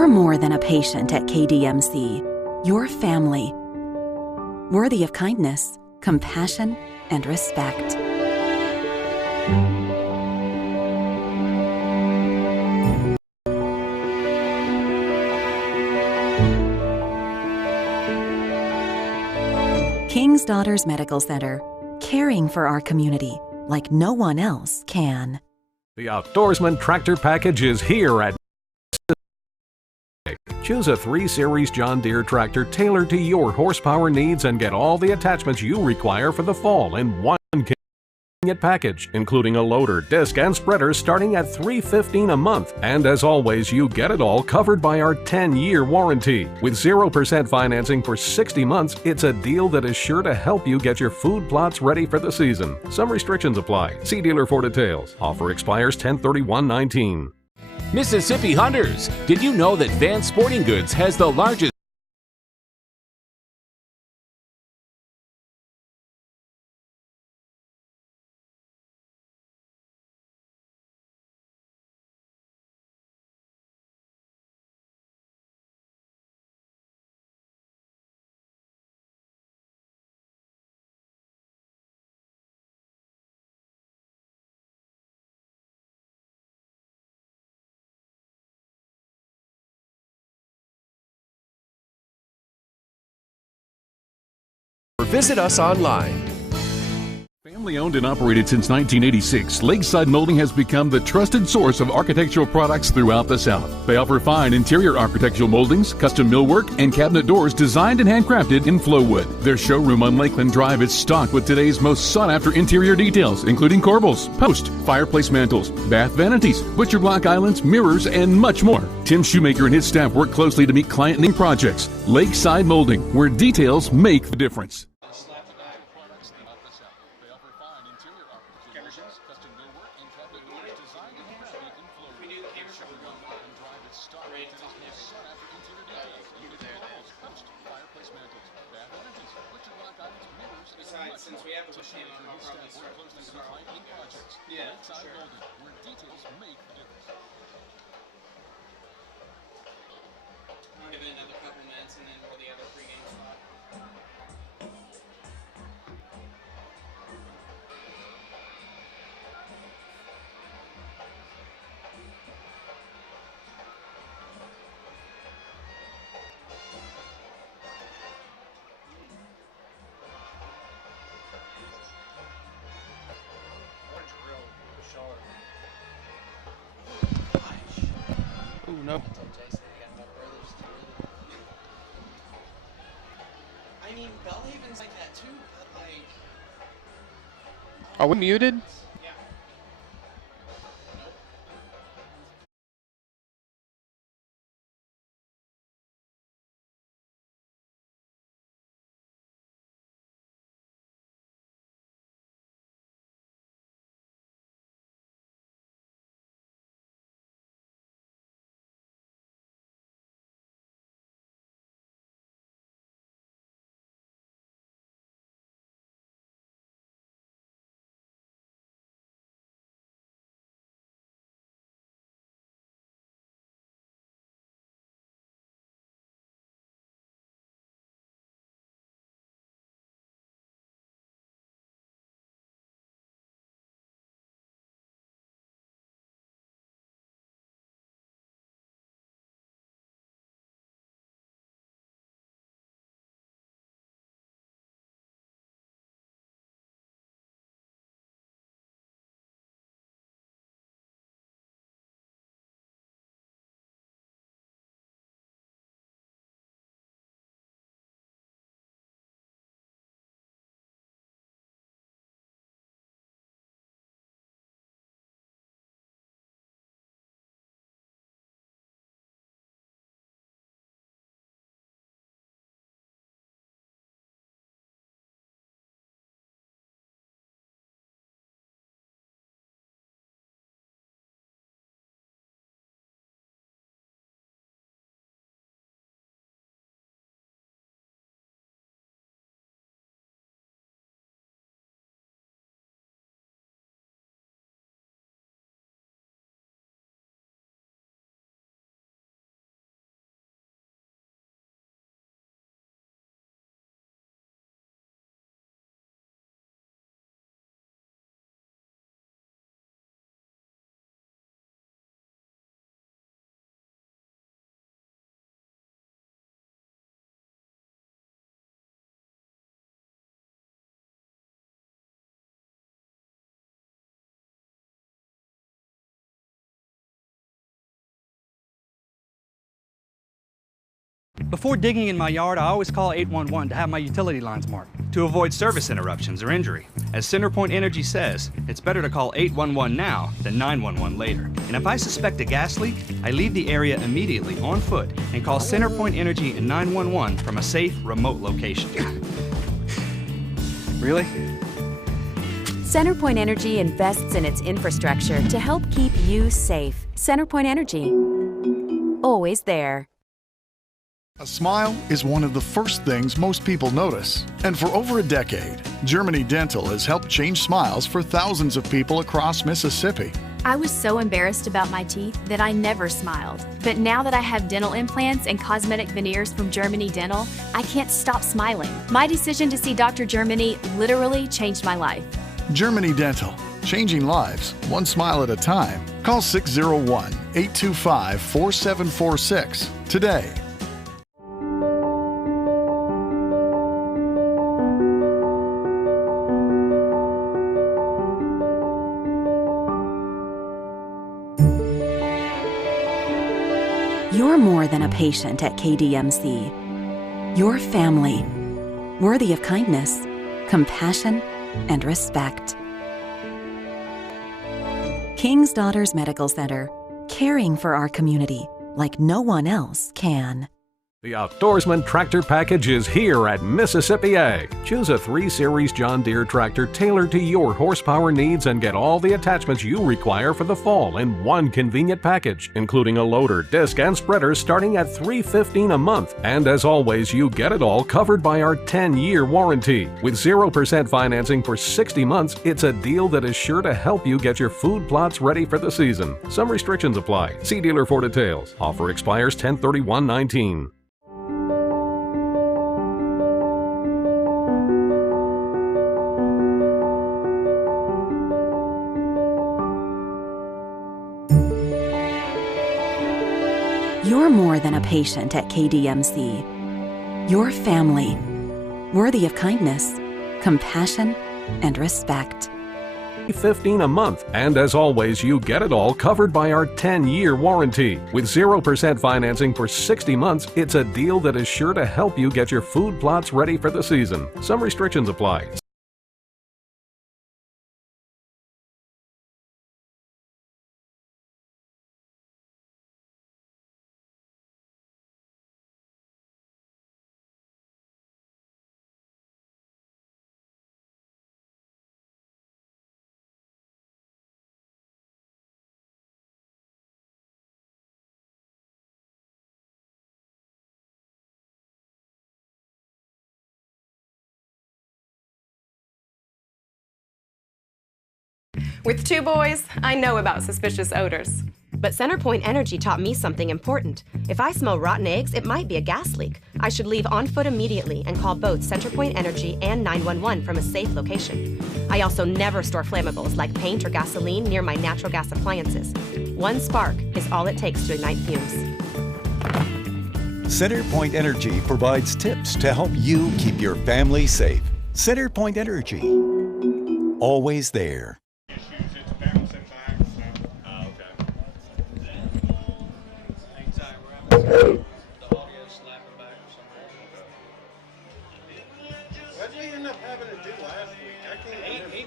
You're more than a patient at KDMC. You're family, worthy of kindness, compassion, and respect. King's Daughters Medical Center, caring for our community like no one else can. The Outdoorsman Tractor Package is here at Choose a 3 Series John Deere tractor tailored to your horsepower needs and get all the attachments you require for the fall in one convenient package, including a loader, disc, and spreader starting at $315 a month. And as always, you get it all covered by our 10-year warranty. With 0% financing for 60 months, it's a deal that is sure to help you get your food plots ready for the season. Some restrictions apply. See dealer for details. Offer expires 10/31/19. Mississippi Hunters, did you know that Vance Sporting Goods has the largest visit us online. Family owned and operated since 1986, Lakeside Molding has become the trusted source of architectural products throughout the South. They offer fine interior architectural moldings, custom millwork, and cabinet doors designed and handcrafted in Flowwood. Their showroom on Lakeland Drive is stocked with today's most sought-after interior details, including corbels, post, fireplace mantles, bath vanities, butcher block islands, mirrors, and much more. Tim Shoemaker and his staff work closely to meet client need projects. Lakeside Molding, where details make the difference. Besides, since we have a machine, I'll probably start closely to client projects. Yeah, sure. Where details make the difference. I'll give it another couple minutes and then roll the other pregame slot. Oh no. I mean, Bellhaven's like that too, but like... Are we muted? Before digging in my yard, I always call 811 to have my utility lines marked. To avoid service interruptions or injury, as CenterPoint Energy says, it's better to call 811 now than 911 later. And if I suspect a gas leak, I leave the area immediately on foot and call CenterPoint Energy and 911 from a safe, remote location. Really? CenterPoint Energy invests in its infrastructure to help keep you safe. CenterPoint Energy. Always there. A smile is one of the first things most people notice. And for over a decade, Germany Dental has helped change smiles for thousands of people across Mississippi. I was so embarrassed about my teeth that I never smiled. But now that I have dental implants and cosmetic veneers from Germany Dental, I can't stop smiling. My decision to see Dr. Germany literally changed my life. Germany Dental, changing lives, one smile at a time. Call 601-825-4746 today. You're more than a patient at KDMC. You're family, worthy of kindness, compassion, and respect. King's Daughters Medical Center, caring for our community like no one else can. The Outdoorsman tractor package is here at Mississippi Ag. Choose a 3 Series John Deere tractor tailored to your horsepower needs and get all the attachments you require for the fall in one convenient package, including a loader, disc, and spreader starting at $315 a month. And as always, you get it all covered by our 10-year warranty. With 0% financing for 60 months, it's a deal that is sure to help you get your food plots ready for the season. Some restrictions apply. See dealer for details. Offer expires 10/31/19. You're more than a patient at KDMC. You're family, worthy of kindness, compassion, and respect. $15 a month. And as always, you get it all covered by our 10-year warranty. With 0% financing for 60 months, it's a deal that is sure to help you get your food plots ready for the season. Some restrictions apply. With 2 boys, I know about suspicious odors. But CenterPoint Energy taught me something important. If I smell rotten eggs, it might be a gas leak. I should leave on foot immediately and call both CenterPoint Energy and 911 from a safe location. I also never store flammables like paint or gasoline near my natural gas appliances. One spark is all it takes to ignite fumes. CenterPoint Energy provides tips to help you keep your family safe. CenterPoint Energy, always there. What did he end up having to do last week? I can't remember. He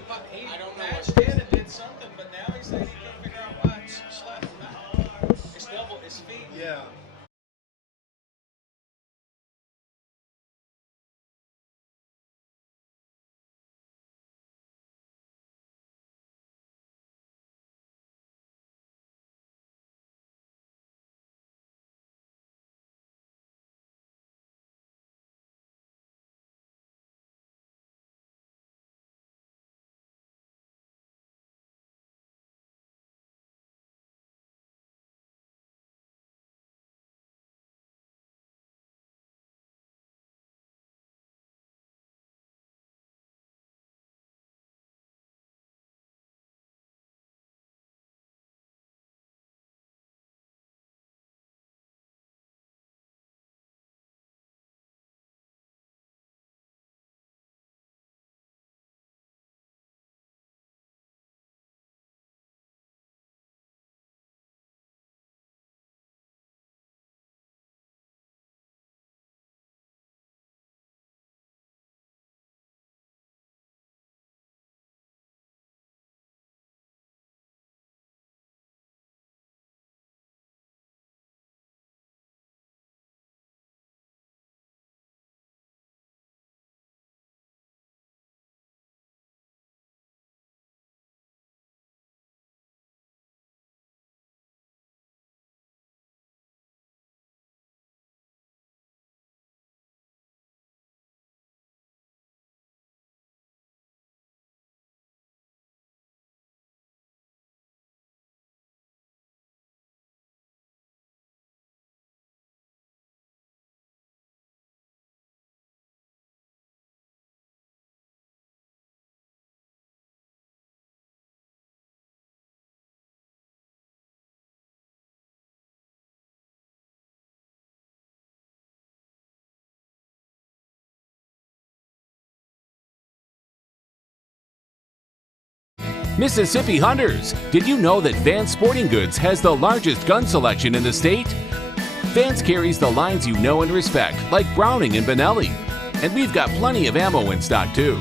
patched in and did something, but now he said he couldn't figure out why it slapped him out. It's double his feet. Yeah. Mississippi hunters, did you know that Vance Sporting Goods has the largest gun selection in the state? Vance carries the lines you know and respect, like Browning and Benelli. And we've got plenty of ammo in stock too.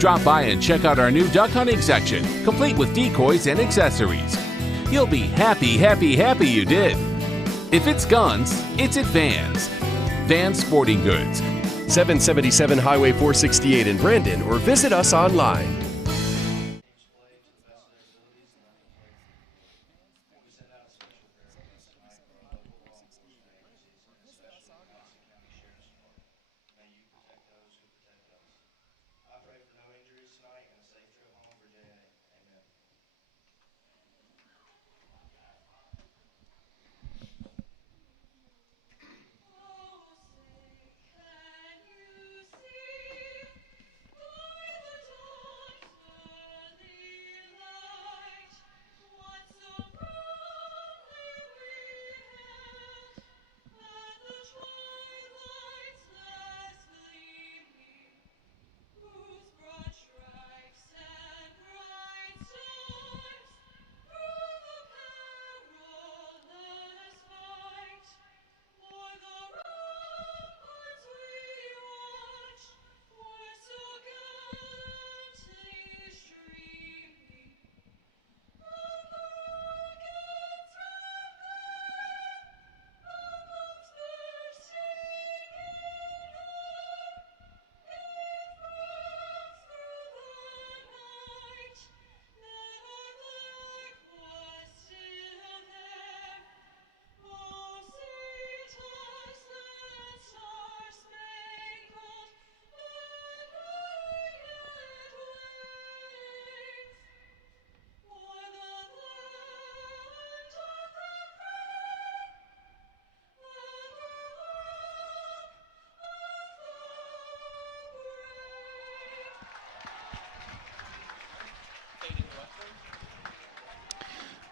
Drop by and check out our new duck hunting section, complete with decoys and accessories. You'll be happy, happy, happy you did. If it's guns, it's at Vance. Vance Sporting Goods. 777 Highway 468 in Brandon, or visit us online.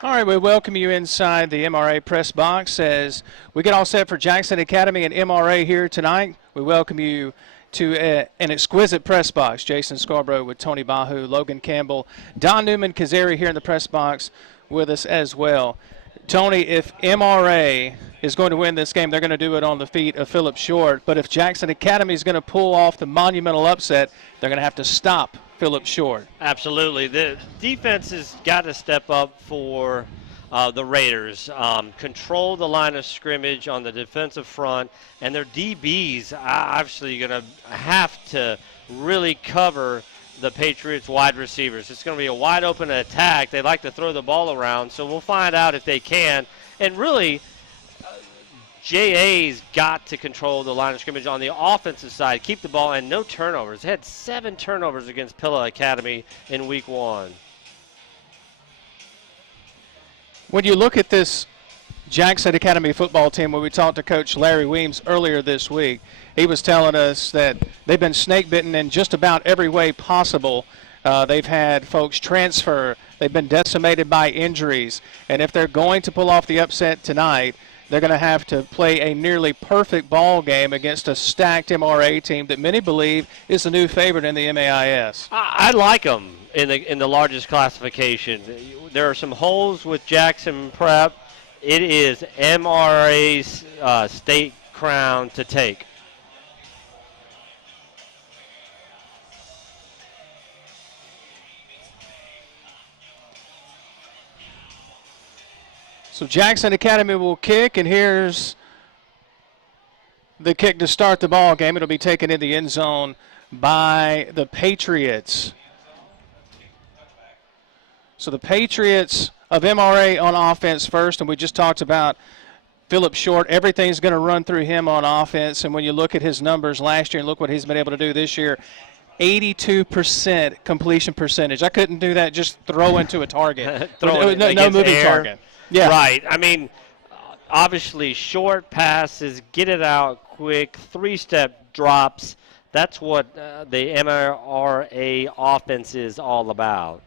All right, we welcome you inside the MRA press box as we get all set for Jackson Academy and MRA here tonight. We welcome you to an exquisite press box. Jason Scarborough with Tony Bahu, Logan Campbell, Don Newman-Kazari here in the press box with us as well. Tony, if MRA is going to win this game, they're going to do it on the feet of Philip Short. But if Jackson Academy is going to pull off the monumental upset, they're going to have to stop Philip Short. Absolutely. The defense has got to step up for the Raiders. Control the line of scrimmage on the defensive front, and their DBs are obviously going to have to really cover the Patriots wide receivers. It's going to be a wide open attack. They like to throw the ball around, so we'll find out if they can. And really, JA's got to control the line of scrimmage on the offensive side, keep the ball, and no turnovers. They had 7 turnovers against Pilla Academy in week 1. When you look at this Jackson Academy football team, when we talked to Coach Larry Weems earlier this week, he was telling us that they've been snake-bitten in just about every way possible. They've had folks transfer. They've been decimated by injuries. And if they're going to pull off the upset tonight, they're going to have to play a nearly perfect ball game against a stacked MRA team that many believe is the new favorite in the MAIS. I like them in the largest classification. There are some holes with Jackson Prep. It is MRA's state crown to take. So Jackson Academy will kick, and here's the kick to start the ball game. It'll be taken in the end zone by the Patriots. So the Patriots of MRA on offense first, and we just talked about Philip Short. Everything's going to run through him on offense, and when you look at his numbers last year and look what he's been able to do this year, 82% completion percentage. I couldn't do that just throw into a target. no moving target. Yeah. Right. I mean, obviously short passes, get it out quick, 3-step drops. That's what the MRA offense is all about.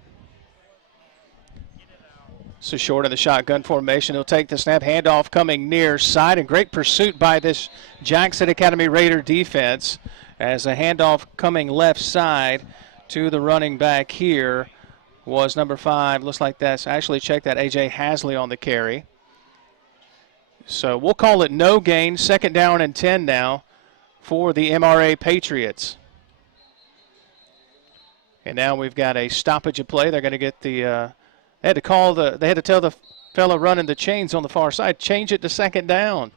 So Short in the shotgun formation. He'll take the snap. Handoff coming near side, and great pursuit by this Jackson Academy Raider defense as a handoff coming left side to the running back here was number 5. Looks like that's actually checked that A.J. Hasley on the carry. So we'll call it no gain, 2nd down and 10 now for the MRA Patriots. And now we've got a stoppage of play. They're going to get the they had to tell the fellow running the chains on the far side, change it to 2nd down.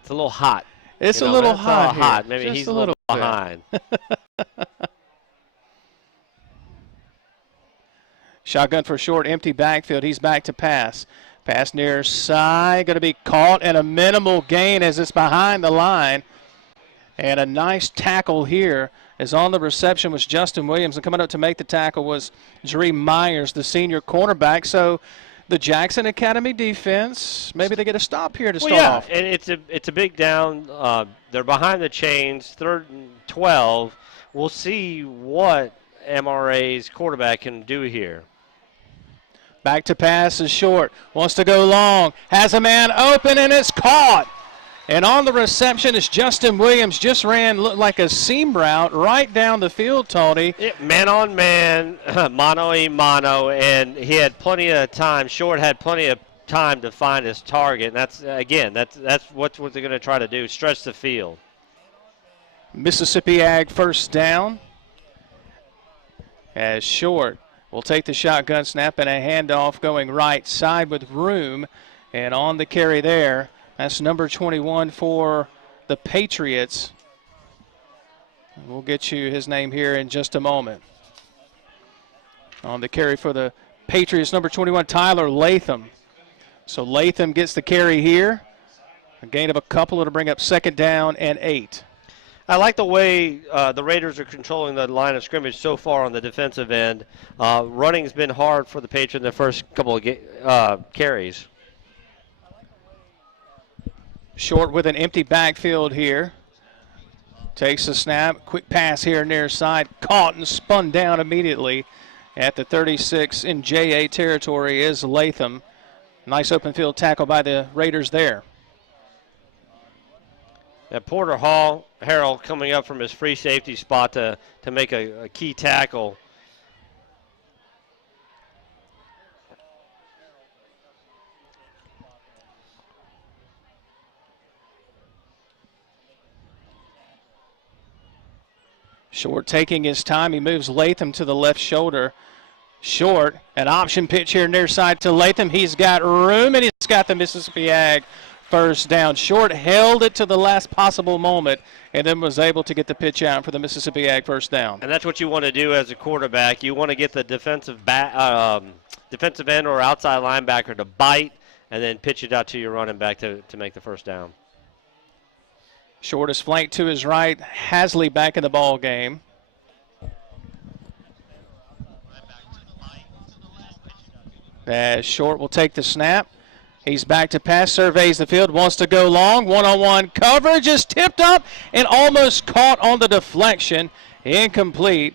It's a little hot. It's a little hot. Hot. Maybe he's a little behind. Shotgun for Short, empty backfield. He's back to pass. Pass near side, going to be caught, and a minimal gain as it's behind the line. And a nice tackle here as on the reception was Justin Williams, and coming up to make the tackle was Dree Myers, the senior cornerback. So the Jackson Academy defense, maybe they get a stop here to start off. And it's a big down. They're behind the chains, 3rd and 12. We'll see what MRA's quarterback can do here. Back to pass is Short. Wants to go long. Has a man open, and it's caught. And on the reception is Justin Williams. Just looked like a seam route right down the field, Tony. Man on man, mano a mano, and he had plenty of time. Short had plenty of time to find his target. And that's what they're going to try to do, stretch the field. Mississippi Ag 1st down. As Short will take the shotgun snap and a handoff going right side with room. And on the carry there, that's number 21 for the Patriots. We'll get you his name here in just a moment. On the carry for the Patriots, number 21, Tyler Latham. So Latham gets the carry here. A gain of a couple. It'll bring up 2nd down and 8. I like the way the Raiders are controlling the line of scrimmage so far on the defensive end. Running's been hard for the Patriots in the first couple of carries. Short with an empty backfield here. Takes the snap. Quick pass here near side. Caught and spun down immediately at the 36 in JA territory is Latham. Nice open field tackle by the Raiders there. Porter Harrell coming up from his free safety spot to make a key tackle. Short taking his time. He moves Latham to the left shoulder. Short, an option pitch here near side to Latham. He's got room, and he's got the Mississippi Ag 1st down. Short held it to the last possible moment and then was able to get the pitch out for the Mississippi Ag 1st down. And that's what you want to do as a quarterback. You want to get the defensive end or outside linebacker to bite and then pitch it out to your running back to make the 1st down. Short is flanked to his right. Hasley back in the ball game. As Short will take the snap. He's back to pass, surveys the field, wants to go long. One-on-one coverage is tipped up and almost caught on the deflection. Incomplete.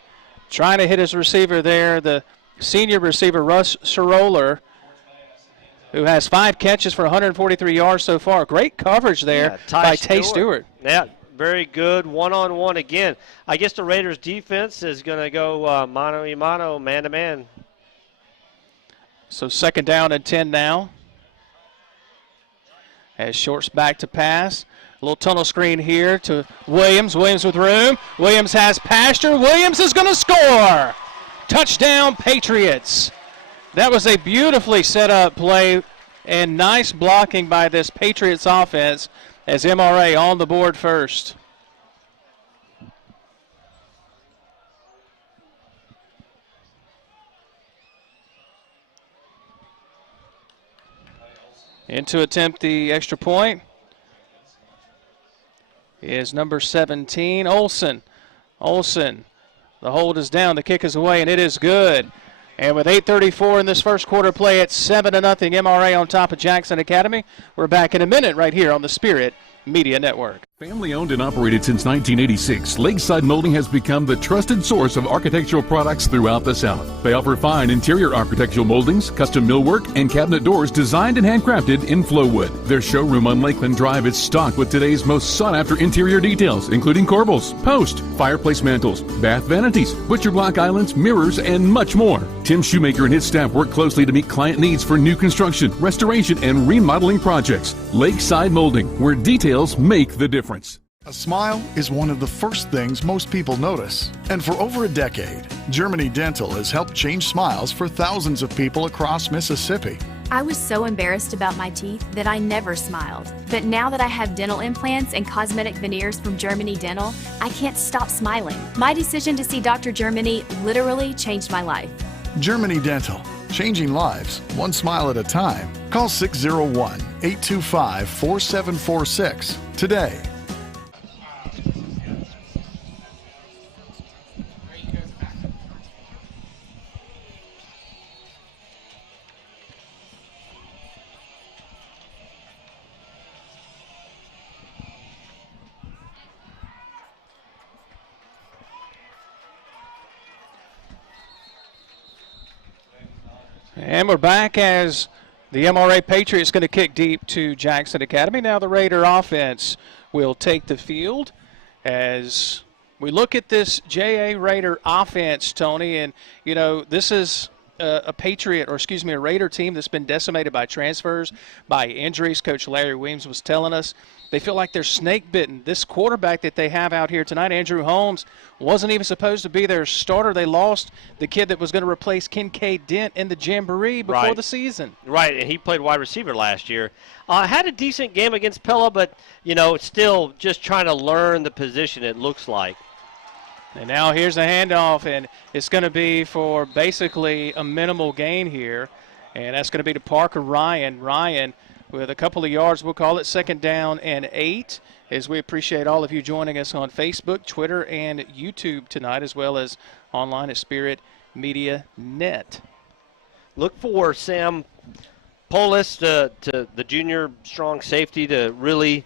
Trying to hit his receiver there, the senior receiver, Russ Soroller, who has 5 catches for 143 yards so far. Great coverage there by Tay Stewart. Yeah, very good. One-on-one again. I guess the Raiders' defense is going to go mano-a-mano, man-to-man. So 2nd down and 10 now. As Short's back to pass. A little tunnel screen here to Williams. Williams with room. Williams has pasture. Williams is going to score. Touchdown, Patriots. That was a beautifully set up play and nice blocking by this Patriots offense as MRA on the board first. In to attempt the extra point is number 17, Olsen. Olsen, the hold is down, the kick is away, and it is good. And with 8:34 in this first quarter play, it's 7-0 MRA on top of Jackson Academy. We're back in a minute right here on the Spirit Media Network. Family owned and operated since 1986, Lakeside Molding has become the trusted source of architectural products throughout the South. They offer fine interior architectural moldings, custom millwork, and cabinet doors designed and handcrafted in Flowwood. Their showroom on Lakeland Drive is stocked with today's most sought-after interior details, including corbels, post, fireplace mantles, bath vanities, butcher block islands, mirrors, and much more. Tim Shoemaker and his staff work closely to meet client needs for new construction, restoration, and remodeling projects. Lakeside Molding, where details make the difference. A smile is one of the first things most people notice. And for over a decade, Germany Dental has helped change smiles for thousands of people across Mississippi. I was so embarrassed about my teeth that I never smiled. But now that I have dental implants and cosmetic veneers from Germany Dental, I can't stop smiling. My decision to see Dr. Germany literally changed my life. Germany Dental, changing lives, one smile at a time. Call 601-825-4746 today. And we're back as the MRA Patriots going to kick deep to Jackson Academy. Now the Raider offense will take the field as we look at this JA Raider offense, Tony. And, you know, this is a Raider team that's been decimated by transfers, by injuries. Coach Larry Weems was telling us they feel like they're snake bitten. This quarterback that they have out here tonight, Andrew Holmes, wasn't even supposed to be their starter. They lost the kid that was going to replace Kincaid Dent in the Jamboree before the season. Right, and he played wide receiver last year. Had a decent game against Pella, but, you know, still just trying to learn the position, it looks like. And now here's a handoff, and it's going to be for basically a minimal gain here, and that's going to be to Parker Ryan. Ryan with a couple of yards, we'll call it 2nd down and 8, as we appreciate all of you joining us on Facebook, Twitter, and YouTube tonight, as well as online at Spirit Media Net. Look for Sam Polis, to the junior strong safety, to really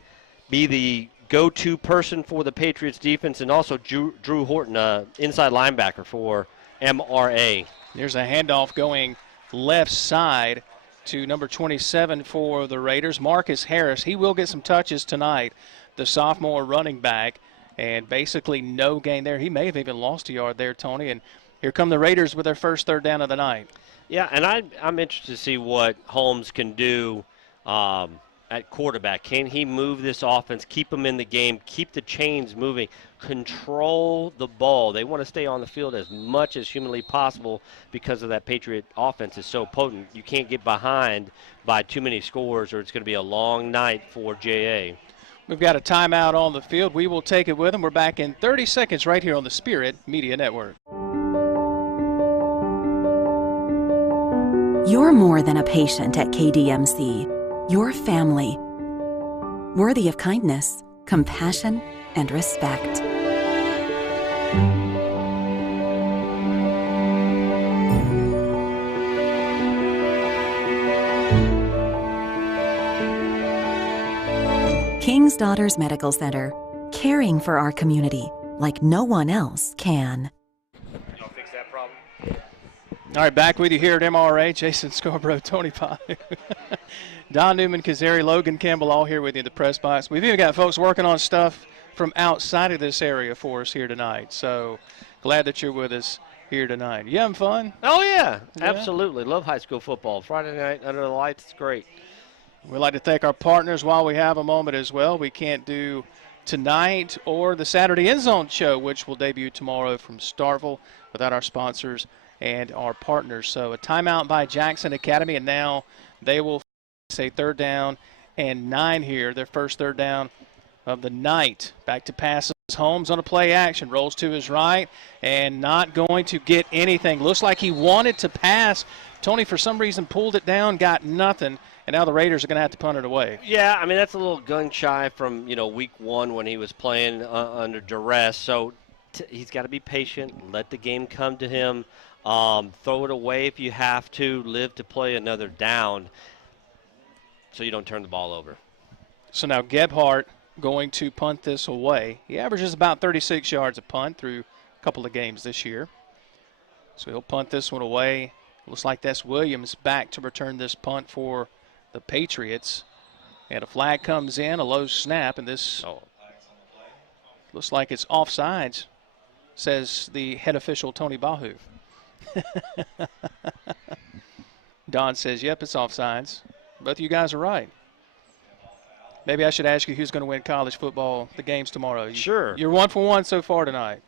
be the go-to person for the Patriots defense, and also Drew Horton, inside linebacker for MRA. There's a handoff going left side to number 27 for the Raiders, Marcus Harris. He will get some touches tonight, the sophomore running back, and basically no gain there. He may have even lost a yard there, Tony, and here come the Raiders with their first 3rd down of the night. Yeah, and I'm interested to see what Holmes can do at quarterback. Can he move this offense, keep them in the game, keep the chains moving, control the ball? They want to stay on the field as much as humanly possible because of that Patriot offense is so potent. You can't get behind by too many scores or it's going to be a long night for JA. We've got a timeout on the field. We will take it with them. We're back in 30 seconds right here on the Spirit Media Network. You're more than a patient at KDMC. You're family, worthy of kindness, compassion, and respect. King's Daughters Medical Center, caring for our community like no one else can. Y'all fix that problem? All right, back with you here at MRA. Jason Scarborough, Tony Pye, Don Newman, Kazari, Logan Campbell, all here with you in the press box. We've even got folks working on stuff from outside of this area for us here tonight. So glad that you're with us here tonight. You having fun? Oh, yeah, absolutely. Love high school football. Friday night under the lights, it's great. We'd like to thank our partners while we have a moment as well. We can't do tonight or the Saturday End Zone show, which will debut tomorrow from Starkville, without our sponsors and our partners. So a timeout by Jackson Academy, and now they will say 3rd down and 9 here, their first 3rd down of the night. Back to passes. Holmes on a play action, rolls to his right and not going to get anything. Looks like he wanted to pass. Tony, for some reason, pulled it down, got nothing, and now the Raiders are going to have to punt it away. Yeah, I mean, that's a little gun-shy from, week 1 when he was playing under duress. So he's got to be patient, let the game come to him, throw it away if you have to, live to play another down so you don't turn the ball over. So now Gebhardt going to punt this away. He averages about 36 yards a punt through a couple of games this year. So he'll punt this one away. Looks like that's Williams back to return this punt for the Patriots. And a flag comes in, a low snap, and this looks like it's offsides, says the head official, Tony Bahu. Don says, yep, it's offsides. Both of you guys are right. Maybe I should ask you who's going to win college football, the games tomorrow. Sure. You're 1 for 1 so far tonight.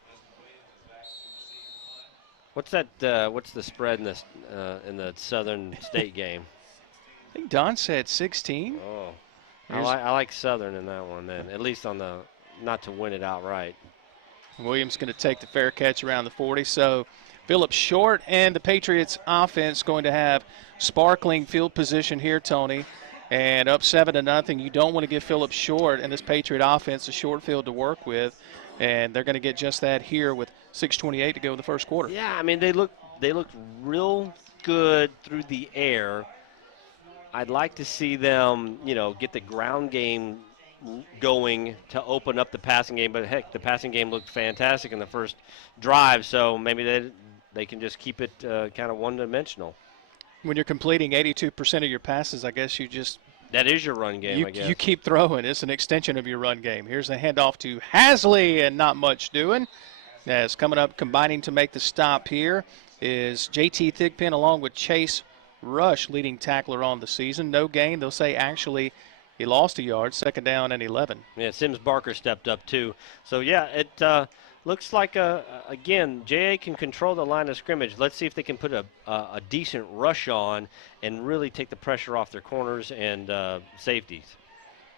What's that? What's the spread in the Southern State game? I think Don said 16. Oh, I like Southern in that one then, at least on the not to win it outright. Williams going to take the fair catch around the 40. So Phillips short, and the Patriots offense going to have sparkling field position here, Tony. And up 7-0. You don't want to give Phillips short, and this Patriot offense a short field to work with. And they're going to get just that here with 6:28 to go in the first quarter. Yeah, I mean, they look real good through the air. I'd like to see them, get the ground game going to open up the passing game. But, heck, the passing game looked fantastic in the first drive, so maybe they can just keep it kind of one-dimensional. When you're completing 82% of your passes, I guess you just – that is your run game, I guess. You keep throwing. It's an extension of your run game. Here's the handoff to Hasley, and not much doing. As coming up, combining to make the stop here is J.T. Thigpen along with Chase Rush, leading tackler on the season. No gain. They'll say actually he lost a yard, 2nd down and 11. Yeah, Sims Barker stepped up too. So, yeah, it looks like, again, J.A. can control the line of scrimmage. Let's see if they can put a decent rush on and really take the pressure off their corners and safeties.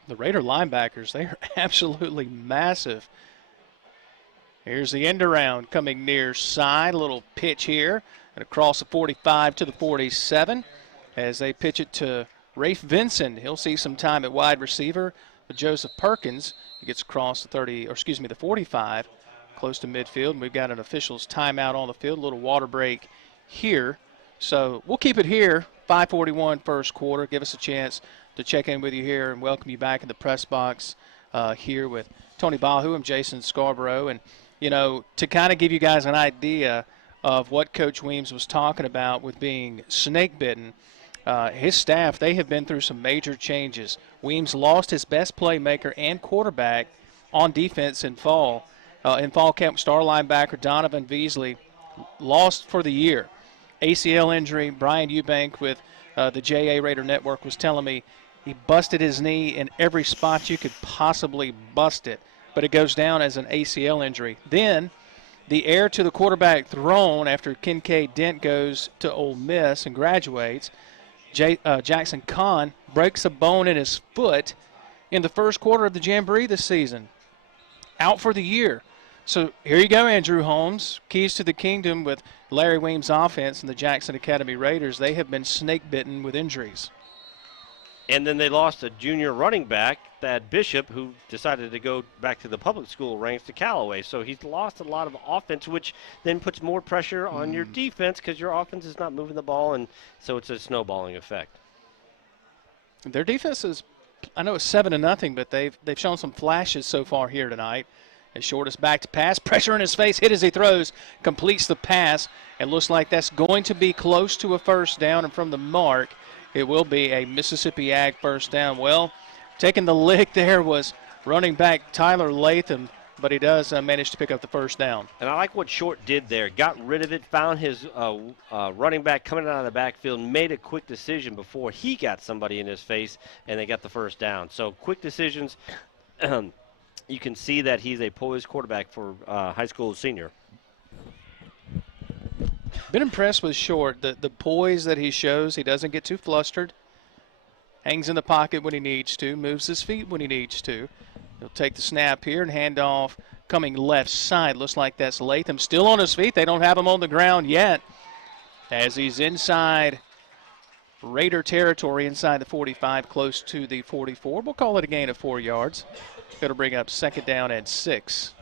The Raider linebackers, they are absolutely massive. Here's the end around coming near side. A little pitch here and across the 45 to the 47 as they pitch it to Rafe Vinson. He'll see some time at wide receiver. But Joseph Perkins, he gets across the 45, close to midfield. And we've got an official's timeout on the field, a little water break here. So we'll keep it here, 5:41 first quarter. Give us a chance to check in with you here and welcome you back in the press box here with Tony Bahu and Jason Scarborough. And, to kind of give you guys an idea of what Coach Weems was talking about with being snake bitten, his staff, they have been through some major changes. Weems lost his best playmaker and quarterback on defense in fall. In fall camp, star linebacker Donovan Beasley lost for the year. ACL injury. Brian Eubank with the JA Raider Network was telling me he busted his knee in every spot you could possibly bust it, but it goes down as an ACL injury. Then the heir to the quarterback throne after Kincaid Dent goes to Ole Miss and graduates, Jackson Kahn breaks a bone in his foot in the first quarter of the Jamboree this season. Out for the year. So here you go, Andrew Holmes. Keys to the kingdom with Larry Weems' offense and the Jackson Academy Raiders. They have been snake-bitten with injuries. And then they lost a junior running back, Thad Bishop, who decided to go back to the public school ranks to Callaway. So he's lost a lot of offense, which then puts more pressure on your defense because your offense is not moving the ball, and so it's a snowballing effect. Their defense is, I know it's 7-0, but they've shown some flashes so far here tonight. As Short is back to pass, pressure in his face, hit as he throws, completes the pass, and looks like that's going to be close to a first down, and from the mark, it will be a Mississippi Ag first down. Well, taking the lick there was running back Tyler Latham, but he does manage to pick up the first down. And I like what Short did there. Got rid of it, found his running back coming out of the backfield, made a quick decision before he got somebody in his face, and they got the first down. So quick decisions. You can see that he's a poised quarterback for high school senior. Been impressed with Short, the poise that he shows. He doesn't get too flustered. Hangs in the pocket when he needs to, moves his feet when he needs to. He'll take the snap here and hand off coming left side. Looks like that's Latham still on his feet. They don't have him on the ground yet as he's inside Raider territory, inside the 45, close to the 44. We'll call it a gain of 4 yards. Going to bring up 2nd down and 6.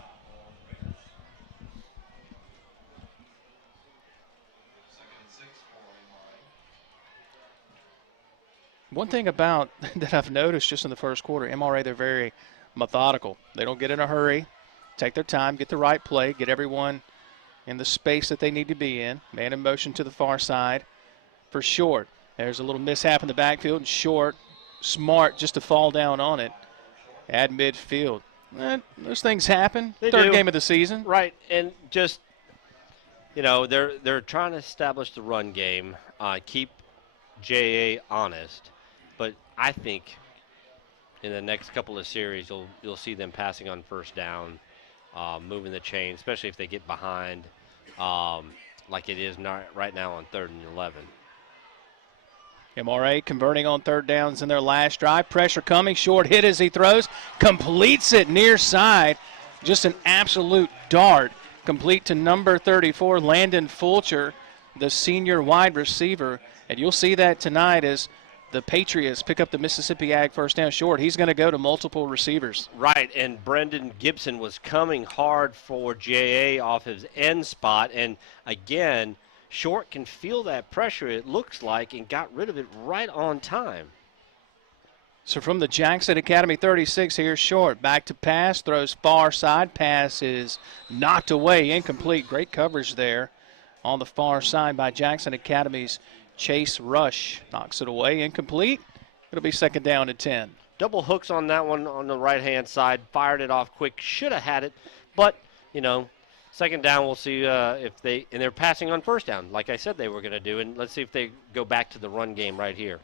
One thing about that I've noticed just in the first quarter, MRA, they're very methodical. They don't get in a hurry, take their time, get the right play, get everyone in the space that they need to be in. Man in motion to the far side for Short. There's a little mishap in the backfield, and Short, smart just to fall down on it at midfield. Those things happen. Third game of the season. Right, and just, you know, they're trying to establish the run game, keep JA honest, but I think in the next couple of series you'll see them passing on first down, moving the chain, especially if they get behind, like it is right now on 3rd and 11. MRA converting on third downs in their last drive. Pressure coming. Short hit as he throws. Completes it near side. Just an absolute dart. Complete to number 34, Landon Fulcher, the senior wide receiver. And you'll see that tonight as the Patriots pick up the Mississippi Ag first down. Short, he's going to go to multiple receivers. Right, and Brendan Gibson was coming hard for JA off his end spot. And again, Short can feel that pressure, it looks like, and got rid of it right on time. So from the Jackson Academy 36, here's Short. Back to pass, throws far side. Pass is knocked away, incomplete. Great coverage there on the far side by Jackson Academy's Chase Rush. Knocks it away, incomplete. It'll be 2nd down and 10. Double hooks on that one on the right-hand side. Fired it off quick. Should have had it, but, you know, 2nd down, we'll see and they're passing on first down, like I said they were going to do, and let's see if they go back to the run game right here.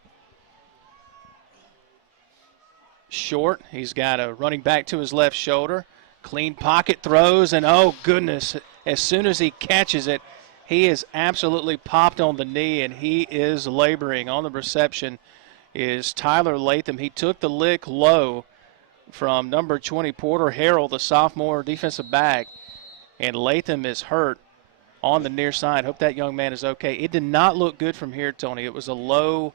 Short, he's got a running back to his left shoulder. Clean pocket throws, and oh goodness, as soon as he catches it, he is absolutely popped on the knee, and he is laboring. On the reception is Tyler Latham. He took the lick low from number 20, Porter Harrell, the sophomore defensive back. And Latham is hurt on the near side. Hope that young man is okay. It did not look good from here, Tony. It was a low,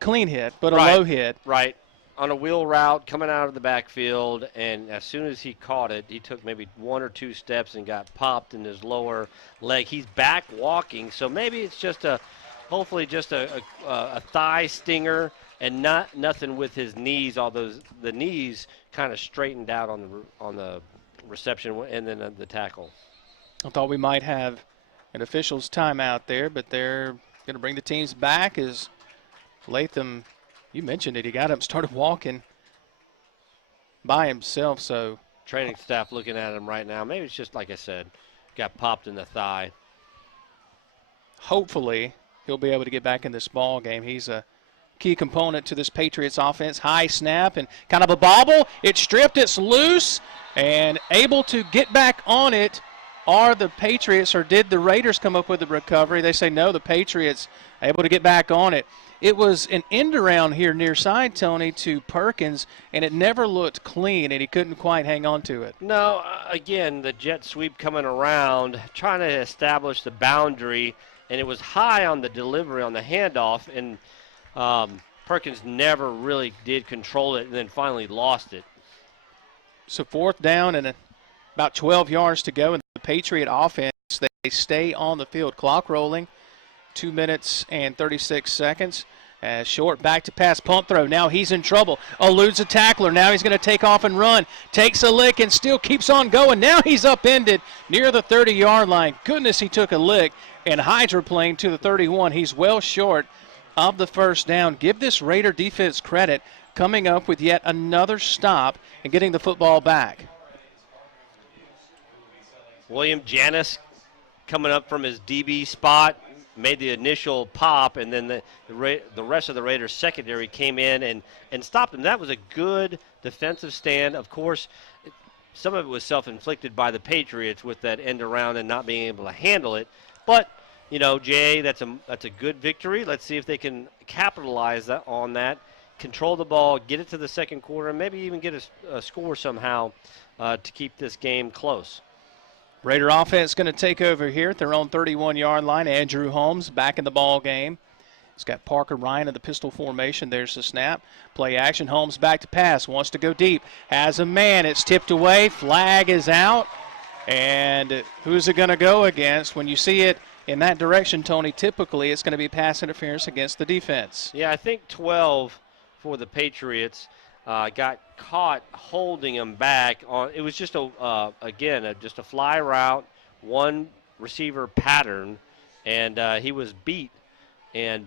clean hit, but a low hit. Right. On a wheel route, coming out of the backfield, and as soon as he caught it, he took maybe 1 or 2 steps and got popped in his lower leg. He's back walking, so maybe it's just hopefully just a thigh stinger and nothing with his knees, although the knees kind of straightened out on the reception and then the tackle. I thought we might have an official's timeout there, but they're going to bring the teams back as Latham, you mentioned it, he got up and started walking by himself. So training staff looking at him right now. Maybe it's just like I said, got popped in the thigh. Hopefully he'll be able to get back in this ball game. He's a key component to this Patriots offense. High snap and kind of a bobble. It's stripped, it's loose, and able to get back on it are the Patriots, or did the Raiders come up with the recovery? They say no, the Patriots able to get back on it. It was an end around here near side, Tony, to Perkins, and it never looked clean, and he couldn't quite hang on to it. No, again, the jet sweep coming around, trying to establish the boundary, and it was high on the delivery on the handoff, and Perkins never really did control it and then finally lost it. So 4th down and about 12 yards to go in the Patriot offense. They stay on the field. Clock rolling. 2 minutes and 36 seconds. Short back to pass, pump throw. Now he's in trouble. Eludes a tackler. Now he's going to take off and run. Takes a lick and still keeps on going. Now he's upended near the 30-yard line. Goodness, he took a lick and hydroplaned to the 31. He's well short of the first down. Give this Raider defense credit, coming up with yet another stop and getting the football back. William Janis coming up from his DB spot, made the initial pop, and then the rest of the Raiders secondary came in and stopped him. That was a good defensive stand. Of course, some of it was self-inflicted by the Patriots with that end around and not being able to handle it. But, you know, Jay, that's a good victory. Let's see if they can capitalize on that, control the ball, get it to the second quarter, and maybe even get a score somehow to keep this game close. Raider offense going to take over here at their own 31-yard line. Andrew Holmes back in the ball game. He's got Parker Ryan in the pistol formation. There's the snap. Play action. Holmes back to pass. Wants to go deep. Has a man. It's tipped away. Flag is out. And who's it going to go against? When you see it in that direction, Tony, typically it's going to be pass interference against the defense. Yeah, I think 12 for the Patriots. got caught holding him back. It was just just a fly route, one receiver pattern, and he was beat. And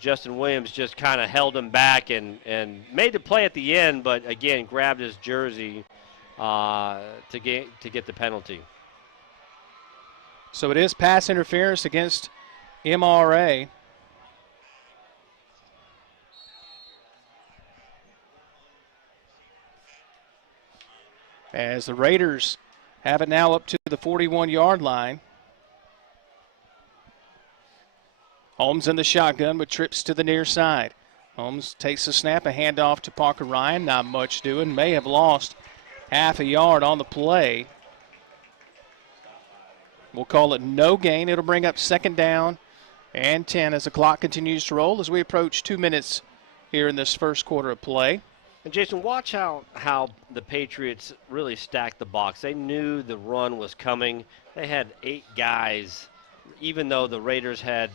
Justin Williams just kind of held him back and made the play at the end, but again grabbed his jersey to get the penalty. So it is pass interference against MRA. As the Raiders have it now up to the 41-yard line. Holmes in the shotgun with trips to the near side. Holmes takes the snap, a handoff to Parker Ryan. Not much doing. May have lost half a yard on the play. We'll call it no gain. It'll bring up 2nd down and 10 as the clock continues to roll as we approach 2 minutes here in this first quarter of play. And Jason, watch how the Patriots really stacked the box. They knew the run was coming. They had 8 guys. Even though the Raiders had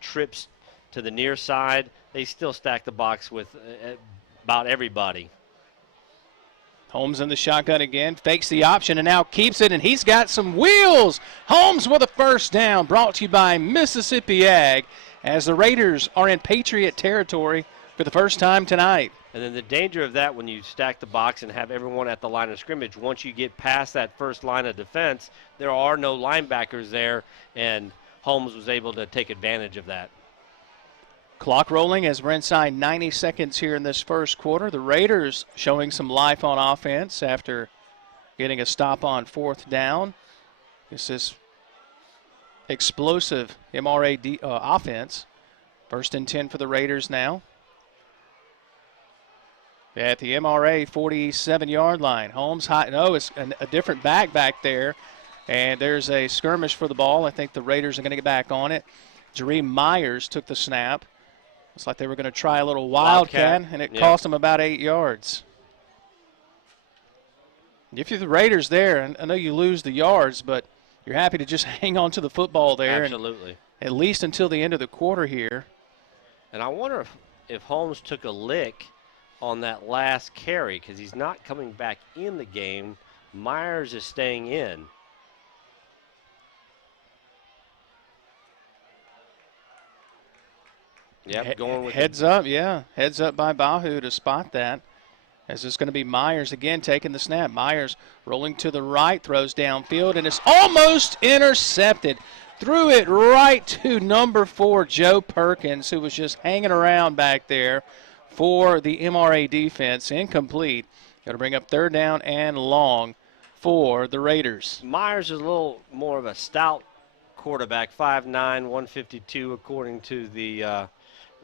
trips to the near side, they still stacked the box with about everybody. Holmes in the shotgun again, fakes the option and now keeps it, and he's got some wheels. Holmes with a first down, brought to you by Mississippi Ag, as the Raiders are in Patriot territory for the first time tonight. And then the danger of that when you stack the box and have everyone at the line of scrimmage, once you get past that first line of defense, there are no linebackers there, and Holmes was able to take advantage of that. Clock rolling as we're inside 90 seconds here in this first quarter. The Raiders showing some life on offense after getting a stop on 4th down. This is explosive MRA offense. 1st and 10 for the Raiders now. At the MRA 47-yard line. Holmes high. No, it's a different back there. And there's a skirmish for the ball. I think the Raiders are going to get back on it. Jeree Myers took the snap. Looks like they were going to try a little wildcat, and it cost them about 8 yards. If you're the Raiders there, I know you lose the yards, but you're happy to just hang on to the football there. Absolutely. And at least until the end of the quarter here. And I wonder if Holmes took a lick on that last carry because he's not coming back in the game. Myers is staying in. Yep, going with heads up, yeah. Heads up by Bahu to spot that. As it's going to be Myers again taking the snap. Myers rolling to the right, throws downfield, and it's almost intercepted. Threw it right to number 4, Joe Perkins, who was just hanging around back there for the MRA defense. Incomplete. Going to bring up 3rd down and long for the Raiders. Myers is a little more of a stout quarterback, 5'9", 152 according to the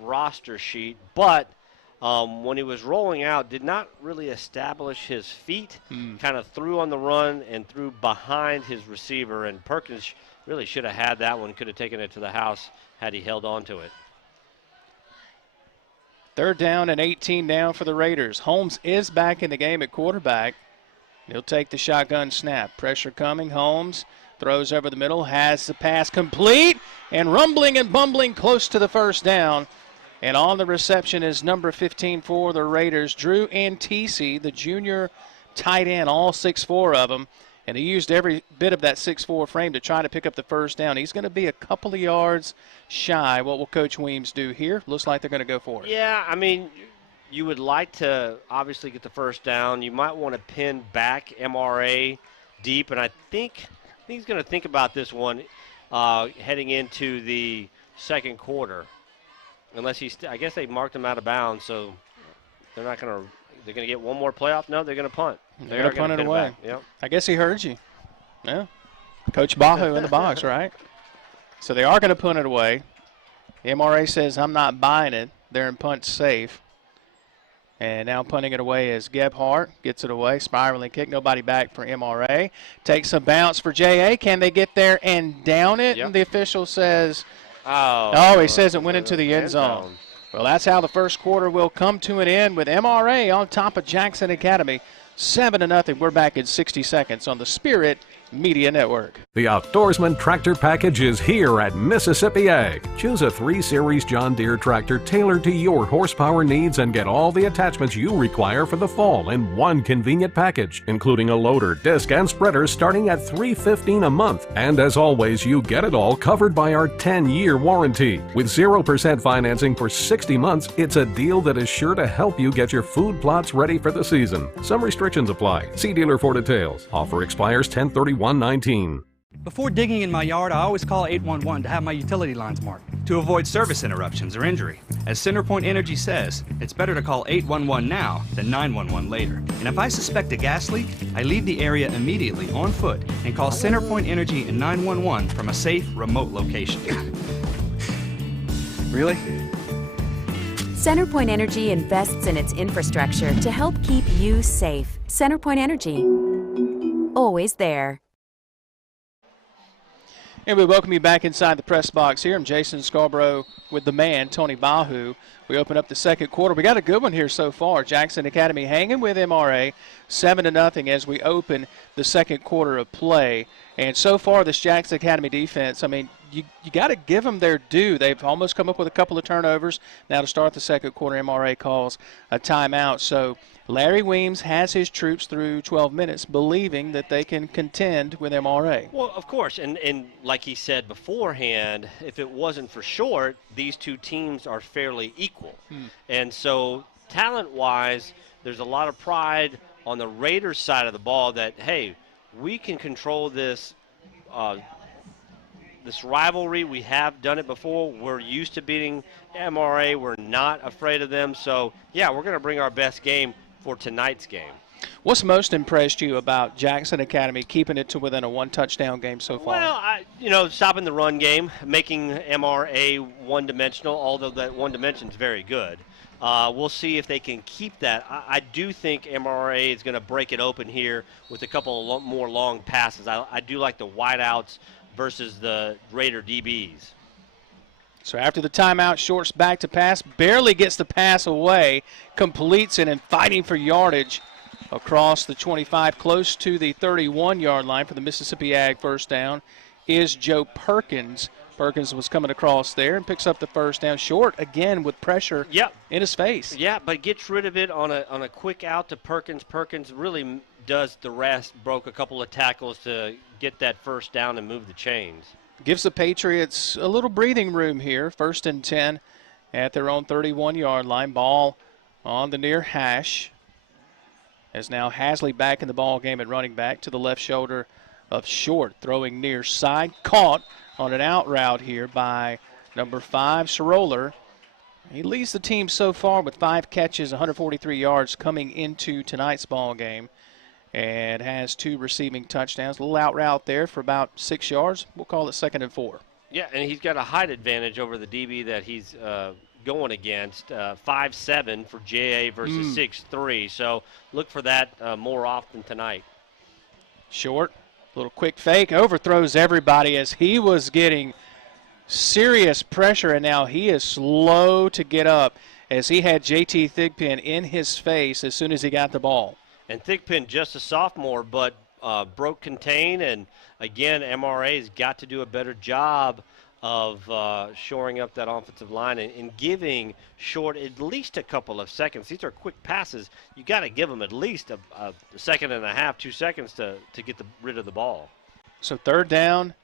roster sheet. But when he was rolling out, did not really establish his feet. Kind of threw on the run and threw behind his receiver. And Perkins really should have had that one, could have taken it to the house had he held on to it. 3rd down and 18 down for the Raiders. Holmes is back in the game at quarterback. He'll take the shotgun snap. Pressure coming. Holmes throws over the middle, has the pass complete, and rumbling and bumbling close to the 1st down. And on the reception is number 15 for the Raiders, Drew Antisi, the junior tight end, all 6'4" of them. And he used every bit of that 6'4" frame to try to pick up the 1st down. He's going to be a couple of yards shy. What will Coach Weems do here? Looks like they're going to go for it. Yeah, I mean, you would like to obviously get the 1st down. You might want to pin back MRA deep, and I think he's going to think about this one heading into the 2nd quarter. Unless I guess they marked him out of bounds, so they're not going to. They're going to get one more playoff. No, they're going to punt. They're going to punt it away. Yep. I guess he heard you. Yeah, Coach Bahu in the box, right? So they are going to punt it away. MRA says, "I'm not buying it." They're in punt safe. And now punting it away is Gebhardt. Gets it away. Spiraling kick. Nobody back for MRA. Takes a bounce for JA. Can they get there and down it? Yep. And the official says, oh, he says it went into the end zone. Well, that's how the first quarter will come to an end with MRA on top of Jackson Academy. 7-0. We're back in 60 seconds on the Spirit Media Network. The Outdoorsman tractor package is here at Mississippi Ag. Choose a 3 Series John Deere tractor tailored to your horsepower needs and get all the attachments you require for the fall in one convenient package, including a loader, disc, and spreader starting at $315 a month. And as always, you get it all covered by our 10-year warranty. With 0% financing for 60 months, it's a deal that is sure to help you get your food plots ready for the season. Some restrictions apply. See dealer for details. Offer expires 10/31/19. Before digging in my yard, I always call 811 to have my utility lines marked. To avoid service interruptions or injury. As CenterPoint Energy says, it's better to call 811 now than 911 later. And if I suspect a gas leak, I leave the area immediately on foot and call CenterPoint Energy and 911 from a safe, remote location. Really? CenterPoint Energy invests in its infrastructure to help keep you safe. CenterPoint Energy. Always there. And we welcome you back inside the press box here. I'm Jason Scarborough with the man, Tony Bahu. We open up the second quarter. We got a good one here so far. Jackson Academy hanging with MRA 7-0 as we open the second quarter of play. And so far, this Jackson Academy defense, I mean, you got to give them their due. They've almost come up with a couple of turnovers. Now to start the second quarter, MRA calls a timeout. So Larry Weems has his troops through 12 minutes, believing that they can contend with MRA. Well, of course, and like he said beforehand, if it wasn't for Short, these two teams are fairly equal. And so talent-wise, there's a lot of pride on the Raiders side of the ball that, hey, we can control this this rivalry. We have done it before. We're used to beating MRA. We're not afraid of them. So, yeah, we're going to bring our best game for tonight's game. What's most impressed you about Jackson Academy keeping it to within a one-touchdown game so far? Well, stopping the run game, making MRA one-dimensional, although that one dimension is very good. We'll see if they can keep that. I do think MRA is going to break it open here with a couple of more long passes. I do like the wideouts versus the Raider DBs. So after the timeout, Short's back to pass, barely gets the pass away, completes it, and fighting for yardage across the 25, close to the 31-yard line for the Mississippi Ag first down is Joe Perkins. Perkins was coming across there and picks up the first down. Short, again, with pressure in his face. Yeah, but gets rid of it on a quick out to Perkins. Perkins really does the rest, broke a couple of tackles to get that first down and move the chains. Gives the Patriots a little breathing room here. 1st and 10 at their own 31-yard line. Ball on the near hash. As now Hasley back in the ball game at running back to the left shoulder of Short. Throwing near side. Caught on an out route here by number 5, Soroller. He leads the team so far with 5 catches, 143 yards coming into tonight's ball game. And has 2 receiving touchdowns. A little out route there for about 6 yards. We'll call it 2nd and 4. Yeah, and he's got a height advantage over the DB that he's going against. 5'7" for JA versus 6'3". So look for that more often tonight. Short, little quick fake, overthrows everybody as he was getting serious pressure, and now he is slow to get up as he had JT Thigpen in his face as soon as he got the ball. And Thigpen, just a sophomore, but broke contain. And, again, MRA's got to do a better job of shoring up that offensive line and giving Short at least a couple of seconds. These are quick passes. You got to give them at least a second and a half, 2 seconds to get rid of the ball. So 3rd down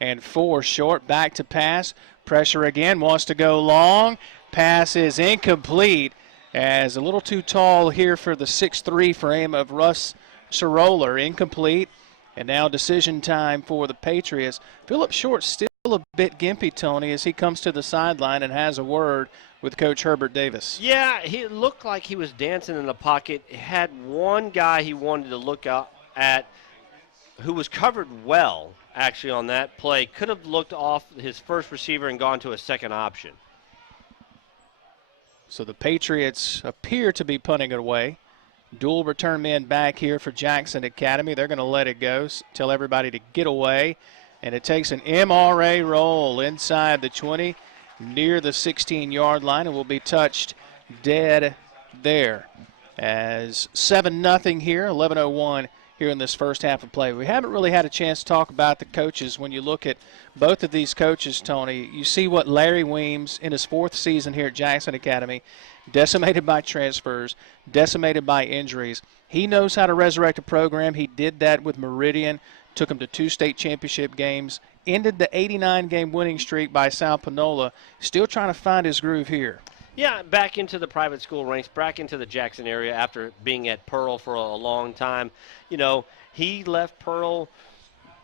and 4. Short back to pass. Pressure again, wants to go long. Pass is incomplete. As a little too tall here for the 6'3" frame of Russ Soroller. Incomplete. And now decision time for the Patriots. Philip Short still a bit gimpy, Tony, as he comes to the sideline and has a word with Coach Herbert Davis. Yeah, he looked like he was dancing in the pocket. He had one guy he wanted to look at who was covered well, actually, on that play. Could have looked off his first receiver and gone to a second option. So the Patriots appear to be punting it away. Dual return men back here for Jackson Academy. They're going to let it go, tell everybody to get away. And it takes an MRA roll inside the 20, near the 16-yard line, and will be touched dead there. As 7-0 here, 11:01 here in this first half of play. We haven't really had a chance to talk about the coaches. When you look at both of these coaches, Tony, you see what Larry Weems in his 4th season here at Jackson Academy, decimated by transfers, decimated by injuries. He knows how to resurrect a program. He did that with Meridian, took him to 2 state championship games, ended the 89-game winning streak by South Panola, still trying to find his groove here. Yeah, back into the private school ranks, back into the Jackson area after being at Pearl for a long time. You know, he left Pearl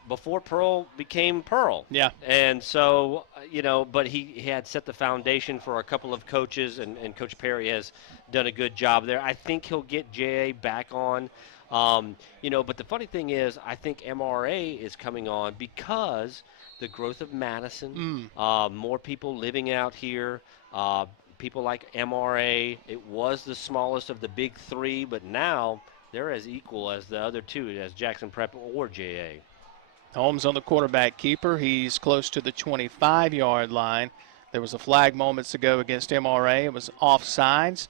before Pearl became Pearl. Yeah. And so, you know, but he had set the foundation for a couple of coaches, and Coach Perry has done a good job there. I think he'll get J.A. back on. You know, but the funny thing is, I think MRA is coming on because the growth of Madison, more people living out here, people like MRA. It was the smallest of the big 3, but now they're as equal as the other 2, as Jackson Prep or JA. Holmes on the quarterback keeper. He's close to the 25-yard line. There was a flag moments ago against MRA. It was offsides.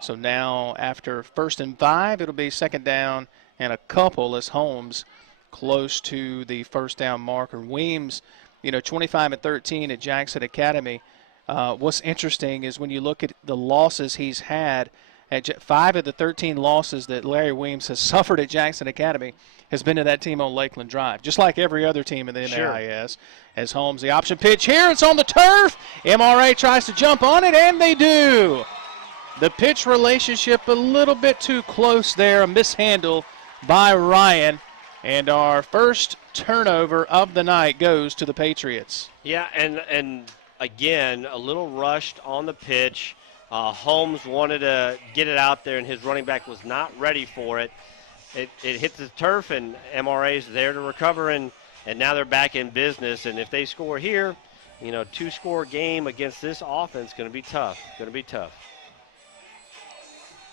So now after 1st and 5, it'll be 2nd down and a couple as Holmes close to the 1st down marker. Weems, you know, 25-13 at Jackson Academy. What's interesting is when you look at the losses he's had, 5 of the 13 losses that Larry Weems has suffered at Jackson Academy has been to that team on Lakeland Drive, just like every other team in the NAIS. As Holmes, the option pitch here, it's on the turf. MRA tries to jump on it, and they do. The pitch relationship a little bit too close there, a mishandle by Ryan, and our first turnover of the night goes to the Patriots. Yeah, and again, a little rushed on the pitch. Holmes wanted to get it out there, and his running back was not ready for it. It hit the turf, and MRA's there to recover, and now they're back in business. And if they score here, you know, 2-score game against this offense going to be tough.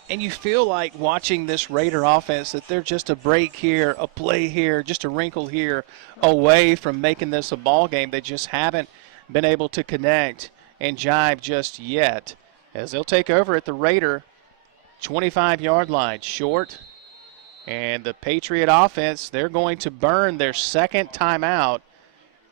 And you feel like watching this Raider offense that they're just a break here, a play here, just a wrinkle here away from making this a ball game. They just haven't been able to connect and jive just yet, as they'll take over at the Raider 25-yard line. Short, and the Patriot offense, they're going to burn their 2nd timeout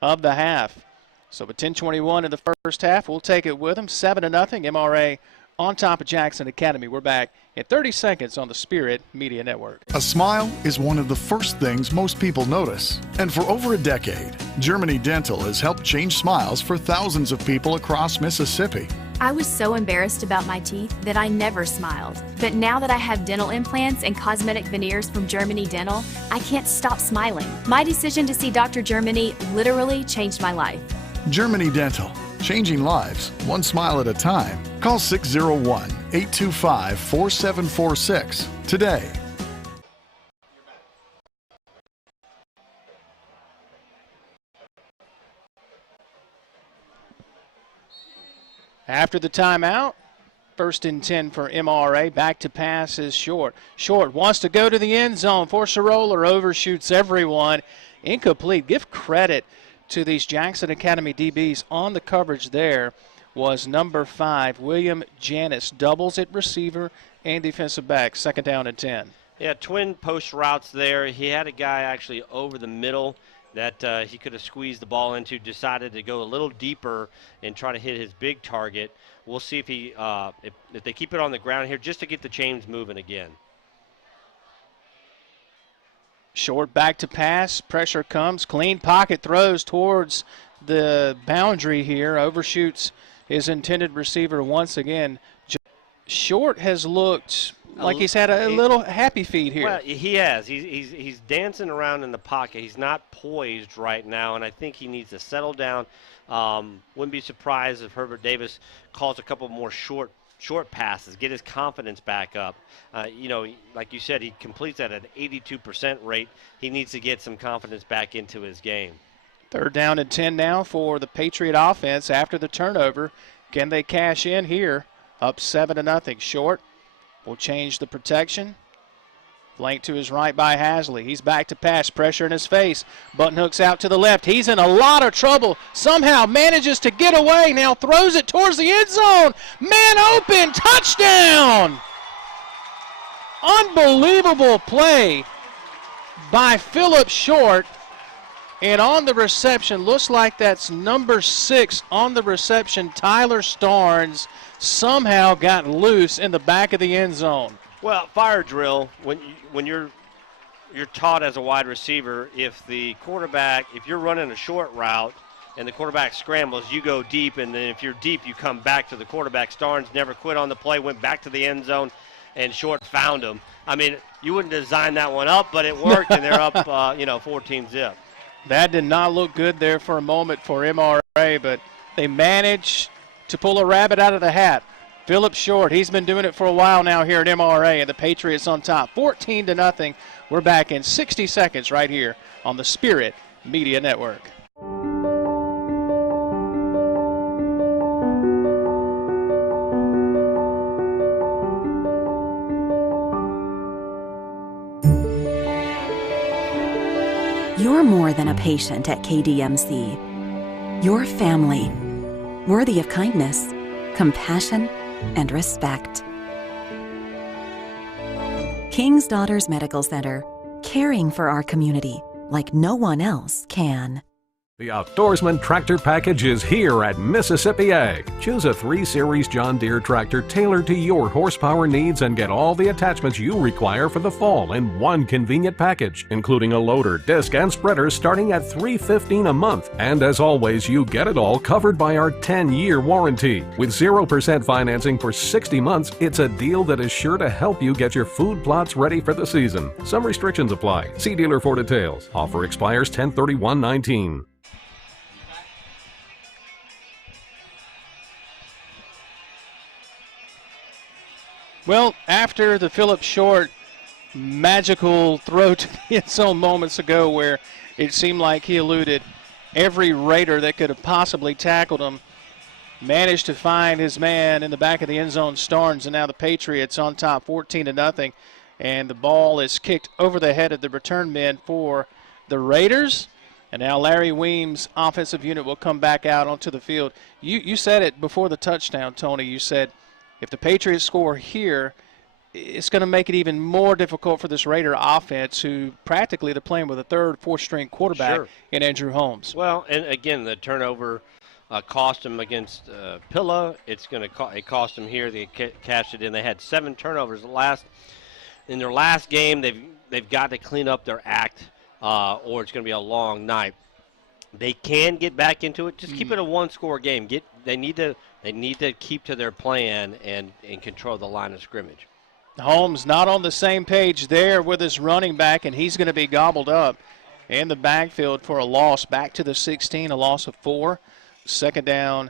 of the half. So with 10:21 in the first half, we'll take it with them. 7-0, MRA on top of Jackson Academy. We're back in 30 seconds on the Spirit Media Network. A smile is one of the first things most people notice. And for over a decade, Germany Dental has helped change smiles for thousands of people across Mississippi. I was so embarrassed about my teeth that I never smiled. But now that I have dental implants and cosmetic veneers from Germany Dental, I can't stop smiling. My decision to see Dr. Germany literally changed my life. Germany Dental, changing lives, one smile at a time. Call 601-825-4746 today. After the timeout, 1st and 10 for MRA. Back to pass is Short. Short wants to go to the end zone. Force a roller, overshoots everyone. Incomplete. Give credit to these Jackson Academy DBs. On the coverage there was number 5, William Janis. Doubles at receiver and defensive back. 2nd down and 10. Yeah, twin post routes there. He had a guy actually over the middle that he could have squeezed the ball into, decided to go a little deeper and try to hit his big target. We'll see if he if they keep it on the ground here just to get the chains moving again. Short back to pass. Pressure comes. Clean pocket throws towards the boundary here. Overshoots his intended receiver once again. Short has looked like he's had a little happy feet here. Well, he has. He's dancing around in the pocket. He's not poised right now, and I think he needs to settle down. Wouldn't be surprised if Herbert Davis calls a couple more short passes, get his confidence back up. You know, like you said, he completes at an 82% rate. He needs to get some confidence back into his game. 3rd down and 10 now for the Patriot offense after the turnover. Can they cash in here? Up 7-0. Short will change the protection. Flank to his right by Hasley. He's back to pass. Pressure in his face. Button hooks out to the left. He's in a lot of trouble. Somehow manages to get away. Now throws it towards the end zone. Man open. Touchdown. Unbelievable play by Philip Short. And on the reception, looks like that's number 6 on the reception. Tyler Starnes somehow got loose in the back of the end zone. Well, fire drill, when you're taught as a wide receiver, if you're running a short route and the quarterback scrambles, you go deep, and then if you're deep, you come back to the quarterback. Starnes never quit on the play, went back to the end zone, and Short found him. I mean, you wouldn't design that one up, but it worked, and they're up, 14-zip. That did not look good there for a moment for MRA, but they managed to pull a rabbit out of the hat. Philip Short, he's been doing it for a while now here at MRA, and the Patriots on top, 14-0. We're back in 60 seconds right here on the Spirit Media Network. You're more than a patient at KDMC. You're family, worthy of kindness, compassion, and respect. King's Daughters Medical Center, caring for our community like no one else can. The Outdoorsman tractor package is here at Mississippi Ag. Choose a 3 Series John Deere tractor tailored to your horsepower needs and get all the attachments you require for the fall in one convenient package, including a loader, disc, and spreader starting at $315 a month. And as always, you get it all covered by our 10-year warranty. With 0% financing for 60 months, it's a deal that is sure to help you get your food plots ready for the season. Some restrictions apply. See dealer for details. Offer expires 10/31/19. Well, after the Philip Short magical throw to the end zone moments ago where it seemed like he eluded every Raider that could have possibly tackled him, managed to find his man in the back of the end zone, Starnes, and now the Patriots on top 14-0, and the ball is kicked over the head of the return men for the Raiders. And now Larry Weems' offensive unit will come back out onto the field. You said it before the touchdown, Tony. You said if the Patriots score here, it's going to make it even more difficult for this Raider offense, who practically they're playing with a third, fourth-string quarterback in Andrew Holmes. Well, and again, the turnover cost them against Pilla. It cost them here. They cashed it in. They had 7 turnovers in their last game. They've got to clean up their act, or it's going to be a long night. They can get back into it. Just keep it a one-score game. They need to keep to their plan and control the line of scrimmage. Holmes not on the same page there with his running back, and he's going to be gobbled up in the backfield for a loss. Back to the 16, a loss of 4. 2nd down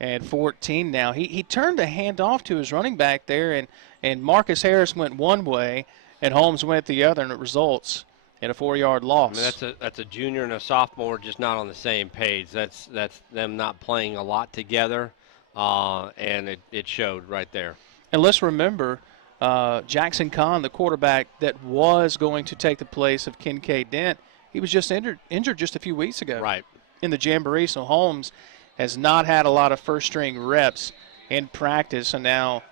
and 14 now. He turned a hand off to his running back there, and Marcus Harris went one way, and Holmes went the other, and it results in a 4-yard loss. I mean, that's a junior and a sophomore just not on the same page. That's them not playing a lot together, and it showed right there. And let's remember, Jackson Kahn, the quarterback that was going to take the place of Kincaid Dent, he was just injured just a few weeks ago in the Jamboree. So Holmes has not had a lot of first-string reps in practice, and now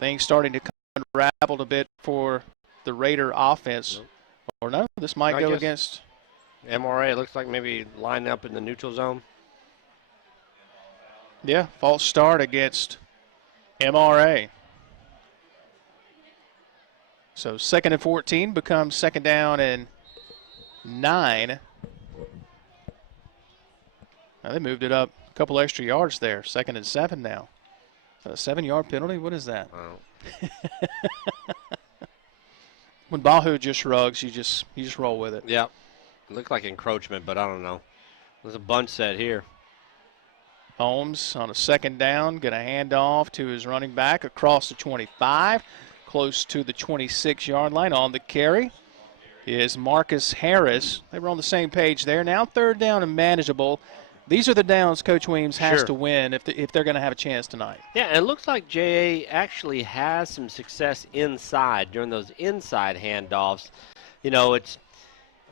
things starting to come unraveled a bit for the Raider offense. Or no, this might go against MRA. It looks like maybe line up in the neutral zone. Yeah, false start against MRA. So 2nd and 14 becomes 2nd down and 9. Now they moved it up a couple extra yards there. 2nd and 7 now. A 7-yard penalty? What is that? When Bahu just shrugs, you just roll with it. Yeah. It looked like encroachment, but I don't know. There's a bunch set here. Holmes on a 2nd down, going to hand off to his running back across the 25, close to the 26-yard line. On the carry is Marcus Harris. They were on the same page there. Now 3rd down and manageable. These are the downs Coach Weems has to win if they're going to have a chance tonight. Yeah, and it looks like J.A. actually has some success inside during those inside handoffs. You know,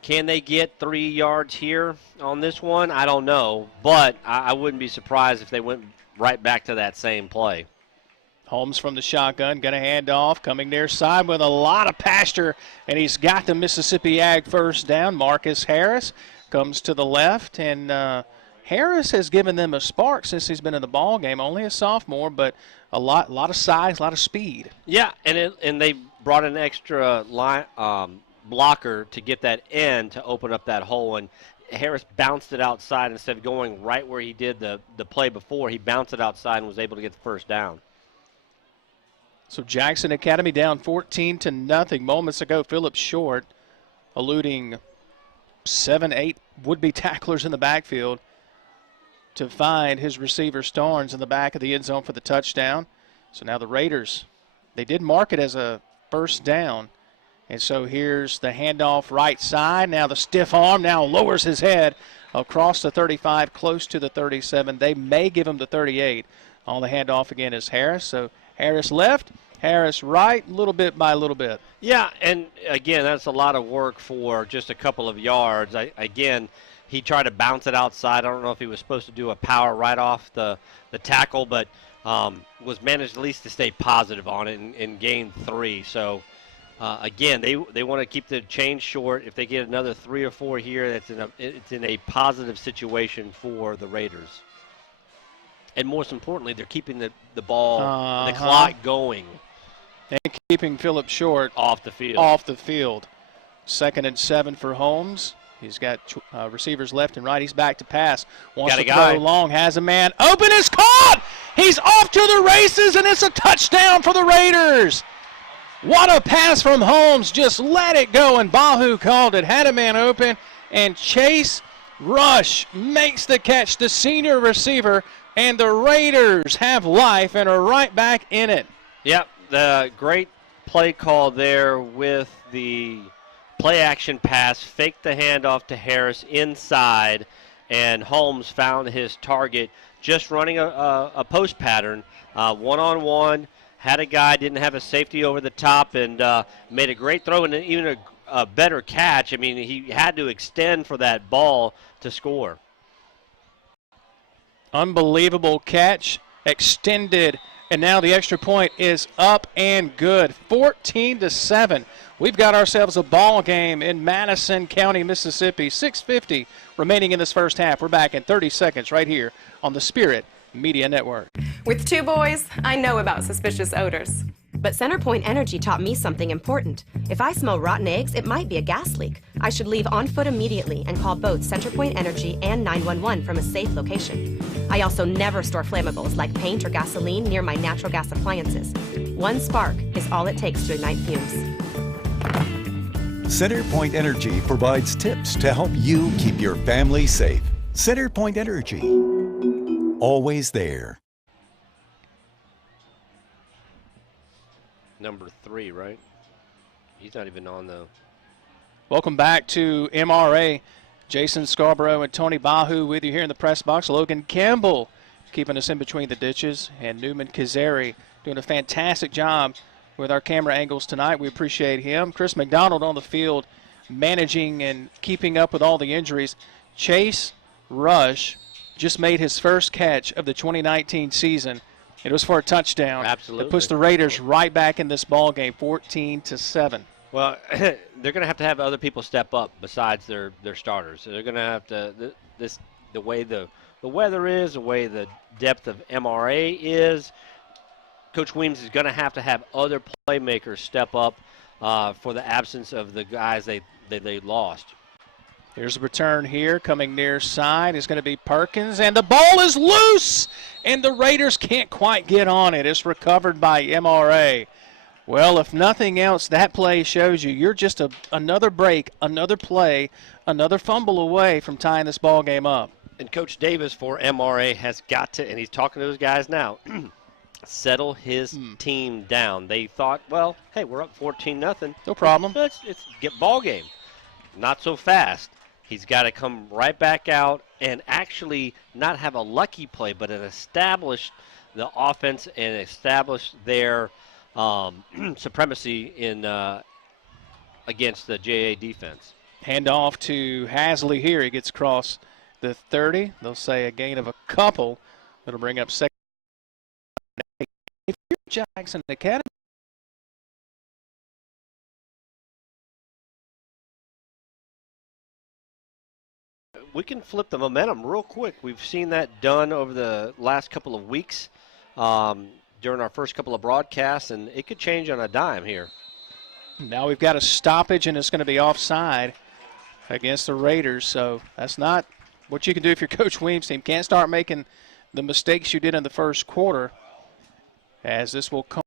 can they get 3 yards here on this one? I don't know, but I wouldn't be surprised if they went right back to that same play. Holmes from the shotgun, going to hand off, coming near side with a lot of pasture, and he's got the Mississippi Ag first down. Marcus Harris comes to the left, and Harris has given them a spark since he's been in the ball game. Only a sophomore, but a lot of size, a lot of speed. Yeah, and they brought an extra line blocker to get that end to open up that hole, and Harris bounced it outside instead of going right where he did the play before. He bounced it outside and was able to get the first down. So Jackson Academy down 14-0. Moments ago, Phillips Short eluding 7-8 would-be tacklers in the backfield to find his receiver Starnes in the back of the end zone for the touchdown. So now the Raiders, they did mark it as a first down. And so here's the handoff right side. Now the stiff arm now lowers his head across the 35, close to the 37. They may give him the 38. On the handoff again is Harris. So Harris left, Harris right, little bit by little bit. Yeah, and again, that's a lot of work for just a couple of yards. Again, he tried to bounce it outside. I don't know if he was supposed to do a power right off the tackle, but was managed at least to stay positive on it and gain 3. So, again, they want to keep the change short. If they get another 3 or 4 here, it's in a positive situation for the Raiders. And most importantly, they're keeping the ball, the clock going. And keeping Phillips Short off the field. 2nd and 7 for Holmes. He's got receivers left and right. He's back to pass. Wants to guy. throw long. Has a man. Open is caught. He's off to the races, and it's a touchdown for the Raiders. What a pass from Holmes. Just let it go, and Bahu called it. Had a man open, and Chase Rush makes the catch, the senior receiver, and the Raiders have life and are right back in it. Yep, the great play call there with the play-action pass, faked the handoff to Harris inside, and Holmes found his target just running a post pattern, one-on-one, had a guy, didn't have a safety over the top, and made a great throw and even a better catch. I mean, he had to extend for that ball to score. Unbelievable catch, extended, and now the extra point is up and good. 14-7. We've got ourselves a ball game in Madison County, Mississippi. 6:50 remaining in this first half. We're back in 30 seconds right here on the Spirit Media Network. With 2 boys, I know about suspicious odors. But CenterPoint Energy taught me something important. If I smell rotten eggs, it might be a gas leak. I should leave on foot immediately and call both CenterPoint Energy and 911 from a safe location. I also never store flammables like paint or gasoline near my natural gas appliances. 1 spark is all it takes to ignite fumes. CenterPoint Energy provides tips to help you keep your family safe. CenterPoint Energy, always there. Number 3, right? He's not even on the... Welcome back to MRA. Jason Scarborough and Tony Bahu with you here in the press box. Logan Campbell keeping us in between the ditches, and Newman Kazari doing a fantastic job with our camera angles tonight. We appreciate him. Chris McDonald on the field managing and keeping up with all the injuries. Chase Rush just made his first catch of the 2019 season. It was for a touchdown. Absolutely. It puts the Raiders right back in this ball game, 14-7. Well, they're going to have other people step up besides their starters. So they're going to have to the way the weather is, the way the depth of MRA is. Coach Weems is going to have other playmakers step up for the absence of the guys they lost. Here's a return here, coming near side is going to be Perkins, and the ball is loose, and the Raiders can't quite get on it. It's recovered by MRA. Well, if nothing else, that play shows you're just another break, another play, another fumble away from tying this ball game up. And Coach Davis for MRA has got to, and he's talking to those guys now, settle his team down. They thought, well, hey, we're up 14-0. No problem. It's get ball game. Not so fast. He's got to come right back out and actually not have a lucky play, but establish the offense and establish their supremacy in against the JA defense. Hand off to Hasley here. He gets across the 30. They'll say a gain of a couple. It'll bring up second. If you're Jackson Academy. We can flip the momentum real quick. We've seen that done over the last couple of weeks during our first couple of broadcasts, and it could change on a dime here. Now we've got a stoppage, and it's going to be offside against the Raiders. So that's not what you can do if you're Coach Weems' team. Can't start making the mistakes you did in the first quarter, as this will come.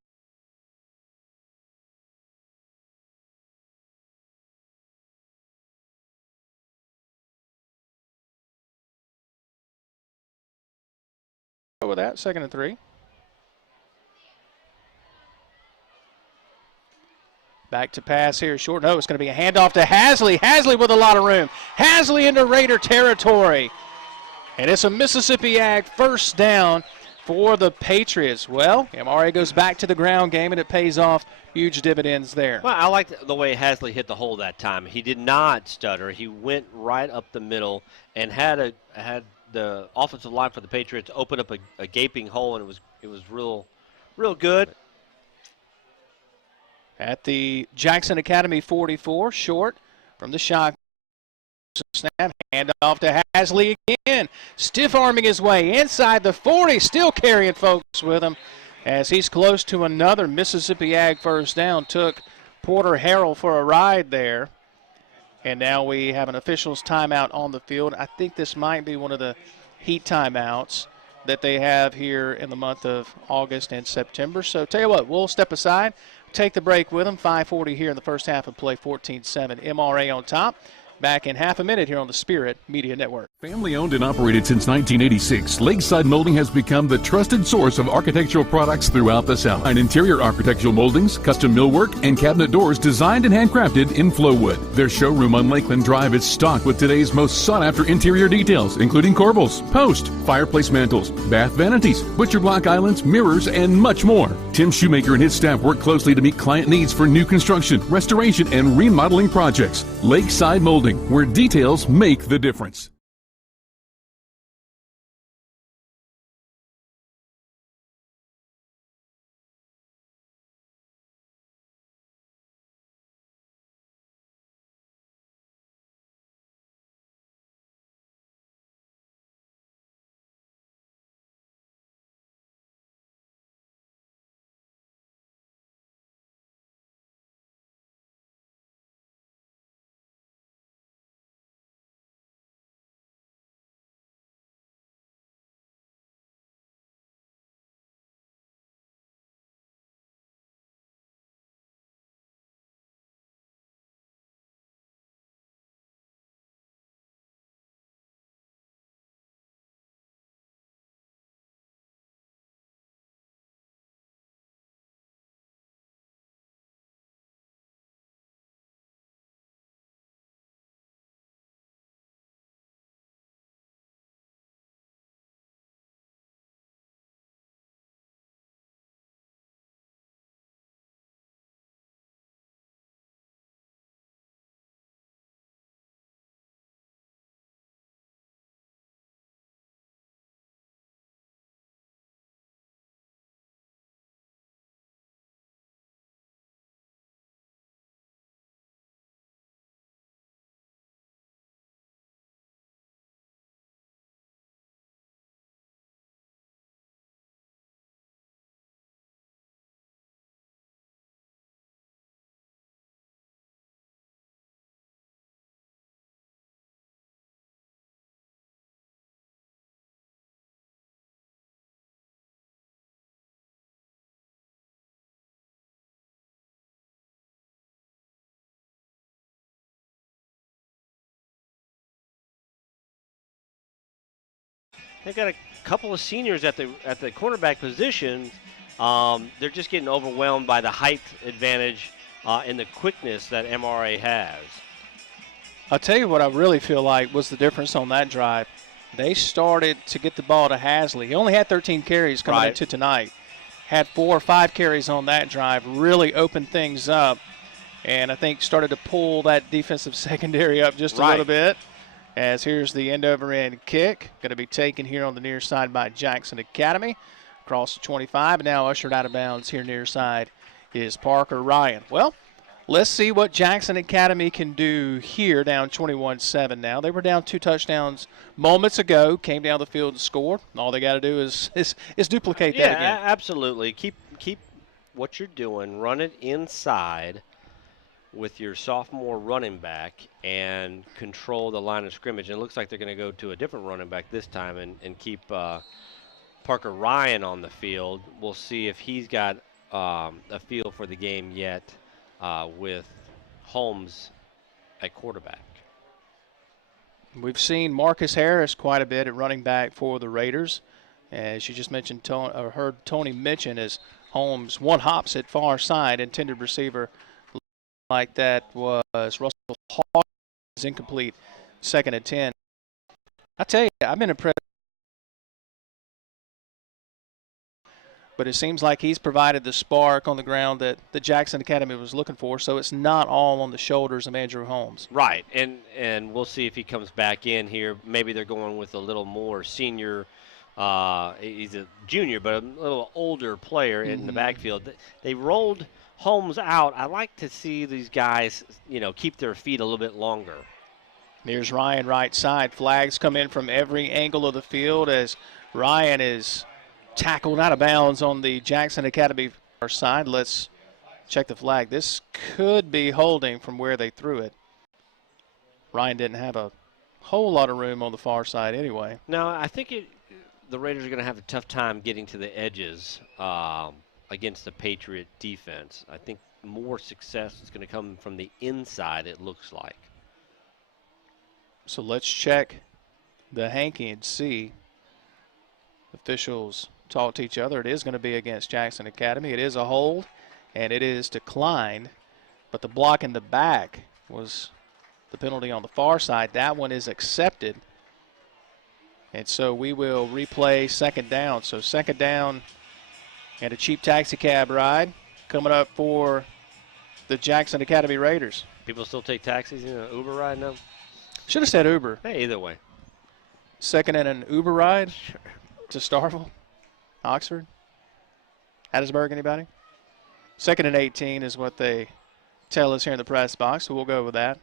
With that, 2nd and 3. Back to pass here, short. No, it's going to be a handoff to Hasley. Hasley with a lot of room. Hasley into Raider territory. And it's a Mississippi Ag first down for the Patriots. Well, MRA goes back to the ground game, and it pays off huge dividends there. Well, I like the way Hasley hit the hole that time. He did not stutter. He went right up the middle and had the offensive line for the Patriots open up a gaping hole, and it was real good. At the Jackson Academy 44, short from the shot. Snap, hand off to Hasley again. Stiff arming his way inside the 40, still carrying folks with him as he's close to another Mississippi Ag first down. Took Porter Harrell for a ride there. And now we have an official's timeout on the field. I think this might be one of the heat timeouts that they have here in the month of August and September. So tell you what, we'll step aside, take the break with them. 5:40 here in the first half of play, 14-7. MRA on top. Back in half a minute here on the Spirit Media Network. Family owned and operated since 1986, Lakeside Molding has become the trusted source of architectural products throughout the South. And interior architectural moldings, custom millwork, and cabinet doors designed and handcrafted in Flowwood. Their showroom on Lakeland Drive is stocked with today's most sought-after interior details, including corbels, post, fireplace mantles, bath vanities, butcher block islands, mirrors, and much more. Tim Shoemaker and his staff work closely to meet client needs for new construction, restoration, and remodeling projects. Lakeside Molding, where details make the difference. They've got a couple of seniors at the cornerback position. They're just getting overwhelmed by the height advantage and the quickness that MRA has. I'll tell you what I really feel like was the difference on that drive. They started to get the ball to Hasley. He only had 13 carries coming into tonight. Had 4 or 5 carries on that drive. Really opened things up. And I think started to pull that defensive secondary up just a little bit. As here's the end over end kick. Going to be taken here on the near side by Jackson Academy. Across the 25, and now ushered out of bounds here near side is Parker Ryan. Well, let's see what Jackson Academy can do here, down 21-7 now. They were down 2 touchdowns moments ago, came down the field and scored. All they got to do is duplicate that again. Yeah, absolutely. Keep what you're doing, run it inside with your sophomore running back and control the line of scrimmage. And it looks like they're going to go to a different running back this time and keep Parker Ryan on the field. We'll see if he's got a feel for the game yet with Holmes at quarterback. We've seen Marcus Harris quite a bit at running back for the Raiders. As you just mentioned, heard Tony mention, as Holmes one hops at far side, intended receiver like that was Russell Hawkins, incomplete, 2nd and 10. I tell you, I've been impressed. But it seems like he's provided the spark on the ground that the Jackson Academy was looking for, so it's not all on the shoulders of Andrew Holmes. Right, and we'll see if he comes back in here. Maybe they're going with a little more senior. He's a junior, but a little older player in the backfield. They rolled Holmes out. I like to see these guys, keep their feet a little bit longer. Here's Ryan right side. Flags come in from every angle of the field as Ryan is tackled out of bounds on the Jackson Academy side. Let's check the flag. This could be holding from where they threw it. Ryan didn't have a whole lot of room on the far side anyway. No, I think the Raiders are going to have a tough time getting to the edges against the Patriot defense. I think more success is going to come from the inside, it looks like. So let's check the hanky and see. Officials talk to each other. It is going to be against Jackson Academy. It is a hold, and it is declined. But the block in the back was the penalty on the far side. That one is accepted. And so we will replay 2nd down. So 2nd down and a cheap taxi cab ride coming up for the Jackson Academy Raiders. People still take taxis in an Uber ride now? Should have said Uber. Hey, either way. 2nd and an Uber ride to Starkville, Oxford, Hattiesburg, anybody? 2nd and 18 is what they tell us here in the press box, so we'll go with that.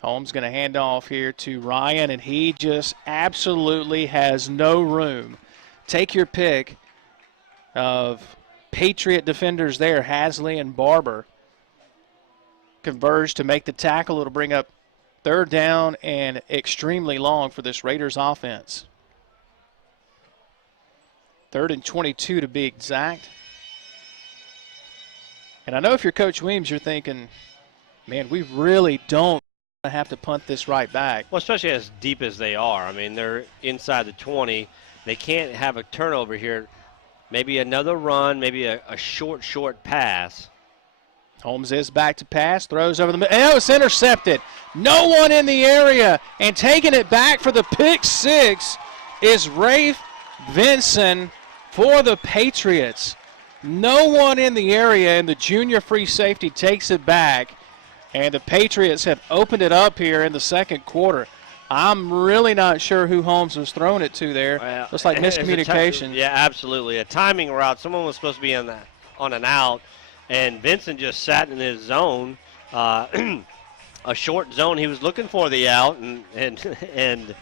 Holmes going to hand off here to Ryan, and he just absolutely has no room. Take your pick of Patriot defenders there. Hasley and Barber converge to make the tackle. It'll bring up 3rd down and extremely long for this Raiders offense. 3rd and 22 to be exact. And I know if you're Coach Weems, you're thinking, man, we really don't have to punt this right back. Well, especially as deep as they are. I mean, they're inside the 20. They can't have a turnover here. Maybe another run, maybe a short pass. Holmes is back to pass, throws over the middle. Oh, it's intercepted. No one in the area. And taking it back for the pick 6 is Rafe Vinson for the Patriots. No one in the area, and the junior free safety takes it back. And the Patriots have opened it up here in the 2nd quarter. I'm really not sure who Holmes was throwing it to there. Well, looks like miscommunication. Yeah, absolutely. A timing route. Someone was supposed to be on an out, and Vincent just sat in his zone, a short zone. He was looking for the out, and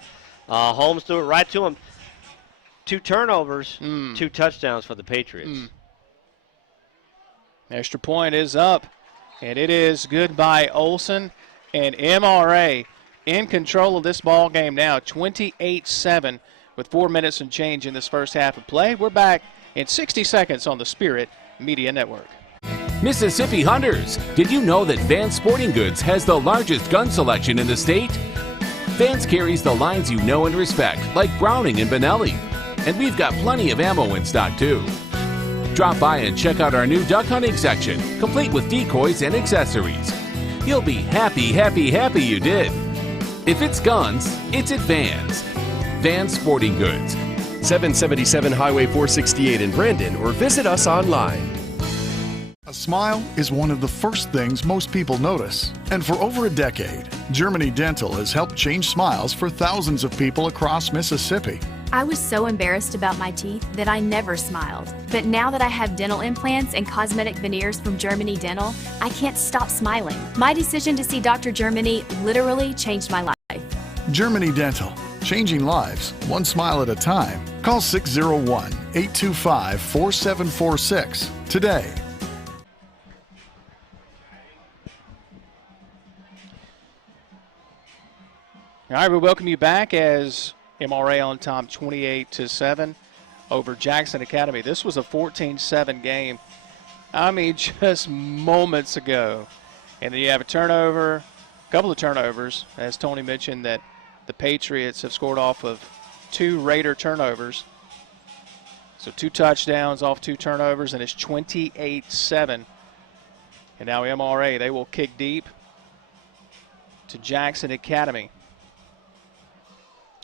Holmes threw it right to him. 2 turnovers, 2 touchdowns for the Patriots. Extra point is up, and it is good by Olson, and MRA in control of this ball game now, 28-7 with 4 minutes and change in this first half of play. We're back in 60 seconds on the Spirit Media Network. Mississippi Hunters, did you know that Vance Sporting Goods has the largest gun selection in the state? Vance carries the lines you know and respect, like Browning and Benelli. And we've got plenty of ammo in stock too. Drop by and check out our new duck hunting section, complete with decoys and accessories. You'll be happy you did. If it's guns, it's at Vans. Vans Sporting Goods. 777 Highway 468 in Brandon, or visit us online. A smile is one of the first things most people notice. And for over a decade, Germany Dental has helped change smiles for thousands of people across Mississippi. I was so embarrassed about my teeth that I never smiled. But now that I have dental implants and cosmetic veneers from Germany Dental, I can't stop smiling. My decision to see Dr. Germany literally changed my life. Germany Dental, changing lives, one smile at a time. Call 601-825-4746 today. All right, we welcome you back as MRA on top 28-7 over Jackson Academy. This was a 14-7 game. I mean, just moments ago. And then you have a turnover, a couple of turnovers, as Tony mentioned, that the Patriots have scored off of 2 Raider turnovers. So 2 touchdowns off 2 turnovers, and it's 28-7. And now MRA, they will kick deep to Jackson Academy.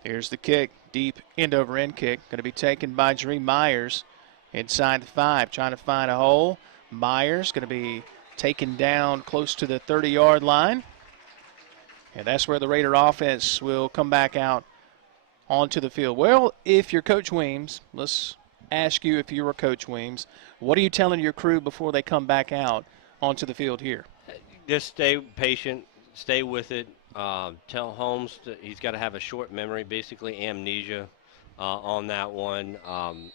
Here's the kick, deep end-over-end kick, going to be taken by Drew Myers inside the 5, trying to find a hole. Myers going to be taken down close to the 30-yard line. And that's where the Raider offense will come back out onto the field. Well, if you're Coach Weems, let's ask you if you were Coach Weems, what are you telling your crew before they come back out onto the field here? Just stay patient, stay with it. Tell Holmes that he's got to have a short memory, basically amnesia on that one,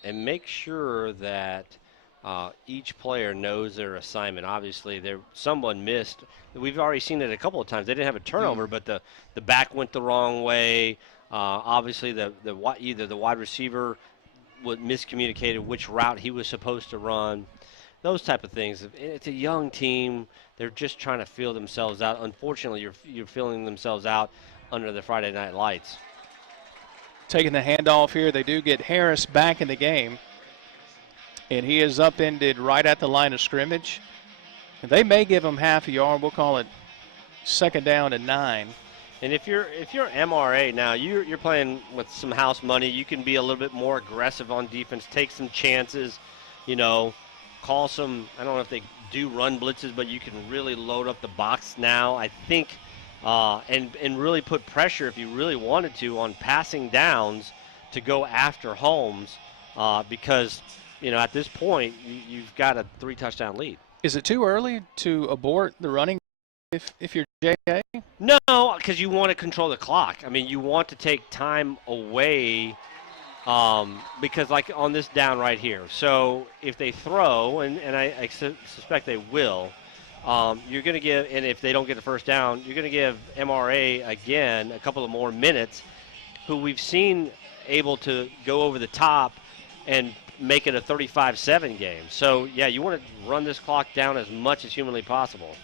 and make sure that each player knows their assignment. Obviously, someone missed. We've already seen it a couple of times. They didn't have a turnover, but the back went the wrong way. Obviously, either the wide receiver miscommunicated which route he was supposed to run. Those type of things. It's a young team. They're just trying to feel themselves out. Unfortunately, you're feeling themselves out under the Friday night lights. Taking the handoff here, they do get Harris back in the game. And he is upended right at the line of scrimmage. And they may give him half a yard. We'll call it 2nd down and 9. And if you're MRA now, you're playing with some house money. You can be a little bit more aggressive on defense, take some chances, call some, I don't know if they do run blitzes, but you can really load up the box now, I think, and really put pressure if you really wanted to on passing downs to go after Holmes because, at this point, you've got a 3-touchdown lead. Is it too early to abort the running if you're JA? No, because you want to control the clock. I mean, you want to take time away because like on this down right here. So if they throw, and I suspect they will, you're going to give, and if they don't get the first down, you're going to give MRA again a couple of more minutes, who we've seen able to go over the top and make it a 35-7 game. So, yeah, you want to run this clock down as much as humanly possible.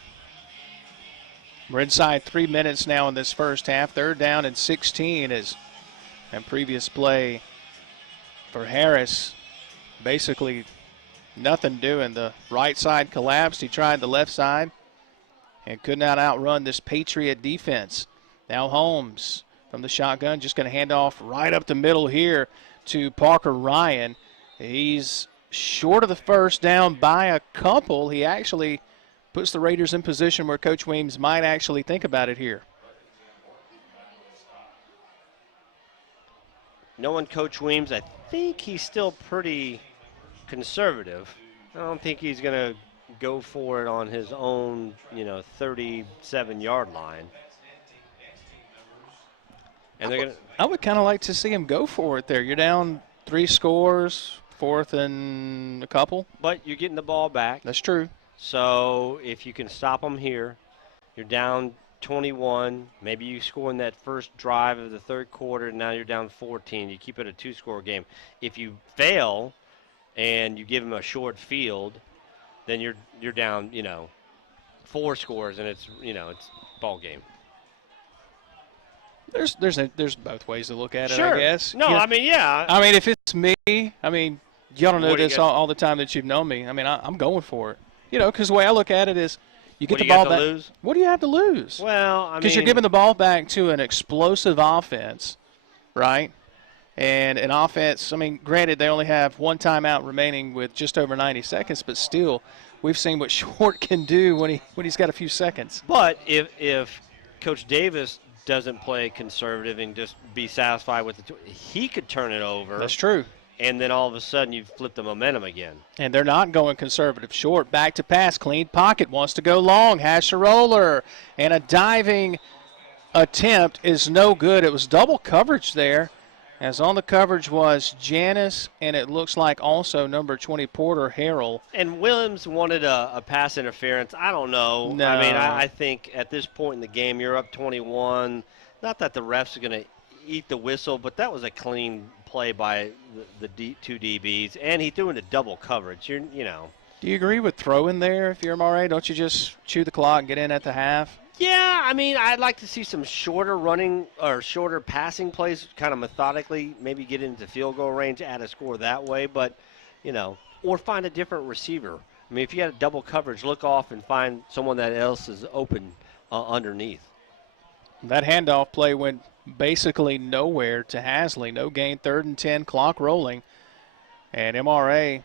We're inside 3 minutes now in this first half. 3rd down and 16 is in previous play for Harris. Basically nothing doing. The right side collapsed. He tried the left side and could not outrun this Patriot defense. Now Holmes from the shotgun just going to hand off right up the middle here to Parker Ryan. He's short of the first down by a couple. He actually puts the Raiders in position where Coach Weems might actually think about it here. Knowing Coach Weems, I think he's still pretty conservative. I don't think he's going to go for it on his own, 37-yard line. And they're going to. I would kind of like to see him go for it there. You're down 3 scores, 4th and a couple. But you're getting the ball back. That's true. So if you can stop them here, you're down 21. Maybe you score in that first drive of the 3rd quarter, and now you're down 14. You keep it a 2-score game. If you fail and you give them a short field, then you're down, 4 scores, and it's ball game. There's both ways to look at it, Sure. I guess. No, I mean, yeah. I mean, if it's me, y'all don't know this all the time that you've known me. I mean, I'm going for it. Because the way I look at it is you get the ball back. Lose? What do you have to lose? Well, because you're giving the ball back to an explosive offense, right? And an offense, granted, they only have 1 timeout remaining with just over 90 seconds, but still, we've seen what Short can do when he's got a few seconds. But if Coach Davis doesn't play conservative and just be satisfied with it, he could turn it over. That's true. And then all of a sudden you flip the momentum again. And they're not going conservative. Short, back to pass, clean pocket, wants to go long, has a roller, and a diving attempt is no good. It was double coverage there, as on the coverage was Janice, and it looks like also number 20, Porter Harrell. And Williams wanted a pass interference. I don't know. No. I mean, I think at this point in the game, you're up 21. Not that the refs are going to eat the whistle, but that was a clean play by the two DBs, and he threw into double coverage. You know. Do you agree with throwing there if you're MRA? Don't you just chew the clock and get in at the half? Yeah, I mean, I'd like to see some shorter running or shorter passing plays, kind of methodically, maybe get into field goal range, add a score that way, but, you know, or find a different receiver. I mean, if you had a double coverage, look off and find someone that else is open underneath. That handoff play went basically nowhere to Hasley. No gain, 3rd and 10, clock rolling. And MRA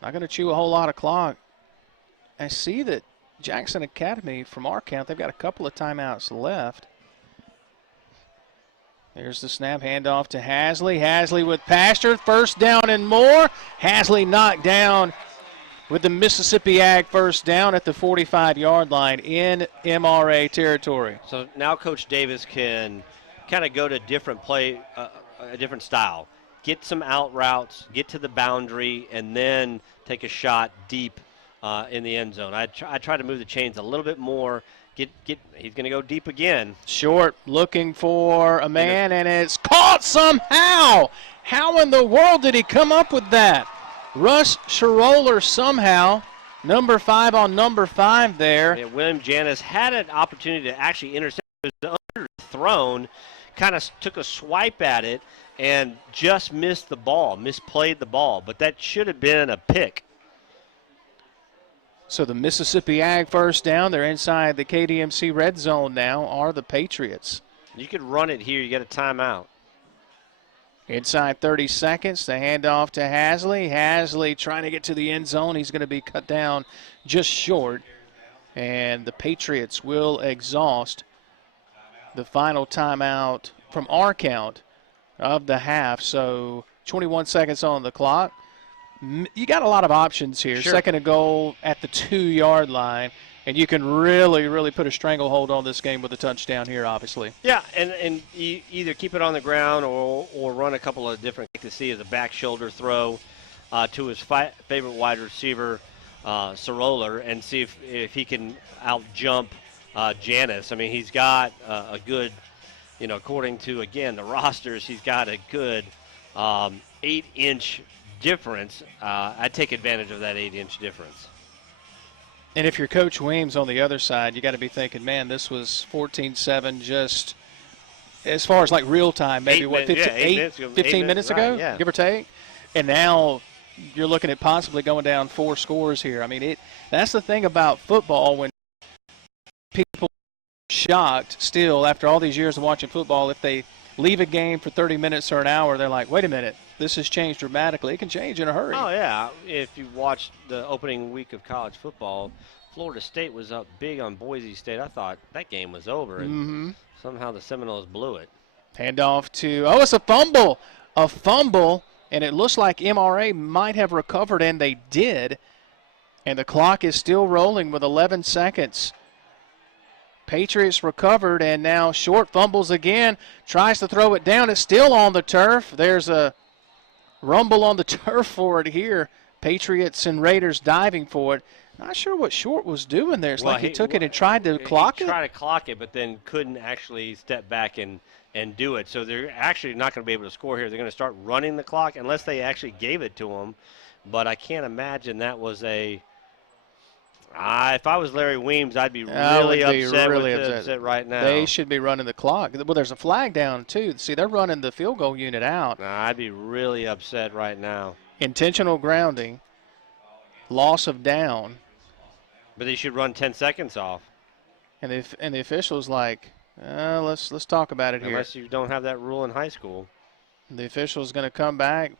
not going to chew a whole lot of clock. I see that Jackson Academy, from our count, they've got a couple of timeouts left. There's the snap, handoff to Hasley. Hasley with Pastor, 1st down and more. Hasley knocked down with the Mississippi Ag 1st down at the 45-yard line in MRA territory. So now Coach Davis can kind of go to different play, a different style. Get some out routes, get to the boundary, and then take a shot deep in the end zone. I try to move the chains a little bit more. He's going to go deep again. Short, looking for a man, and it's caught somehow. How in the world did he come up with that? Russ Scheroller somehow, number 5 on number 5 there. Yeah, William Janis had an opportunity to actually intercept. It was underthrown, kind of took a swipe at it, and just missed the ball, misplayed the ball. But that should have been a pick. So the Mississippi Ag 1st down. They're inside the KDMC red zone now, are the Patriots. You could run it here. You get a timeout. Inside 30 seconds, the handoff to Hasley. Hasley trying to get to the end zone. He's going to be cut down just short. And the Patriots will exhaust the final timeout from our count of the half. So 21 seconds on the clock. You got a lot of options here. Sure. 2nd and goal at the 2-yard line. And you can really, really put a stranglehold on this game with a touchdown here, obviously. Yeah, and you either keep it on the ground or run a couple of different, to see as a back shoulder throw to his favorite wide receiver, Scheroller, and see if he can out-jump Janis. I mean, he's got a good, according to, again, the rosters, he's got a good 8-inch difference. I'd take advantage of that 8-inch difference. And if you're Coach Weems on the other side, you got to be thinking, man, this was 14-7 just as far as like real time, maybe 15 minutes ago, yeah. Give or take. And now you're looking at possibly going down 4 scores here. I mean, that's the thing about football, when people are shocked still after all these years of watching football, if they leave a game for 30 minutes or an hour, they're like, wait a minute, this has changed dramatically. It can change in a hurry. Oh, yeah. If you watched the opening week of college football, Florida State was up big on Boise State. I thought that game was over, and somehow the Seminoles blew it. Handoff to, it's a fumble. A fumble, and it looks like MRA might have recovered, and they did. And the clock is still rolling with 11 seconds. Patriots recovered, and now Short fumbles again, tries to throw it down. It's still on the turf. There's a rumble on the turf for it here. Patriots and Raiders diving for it. Not sure what Short was doing there. It's like he took it and tried to clock it. He tried to clock it, but then couldn't actually step back and do it. So they're actually not going to be able to score here. They're going to start running the clock unless they actually gave it to him. But I can't imagine that was a if I was Larry Weems, I'd be really upset right now. They should be running the clock. Well, there's a flag down, too. See, they're running the field goal unit out. I'd be really upset right now. Intentional grounding, loss of down. But they should run 10 seconds off. And the official's like, let's talk about it here. Unless you don't have that rule in high school. The official's going to come back.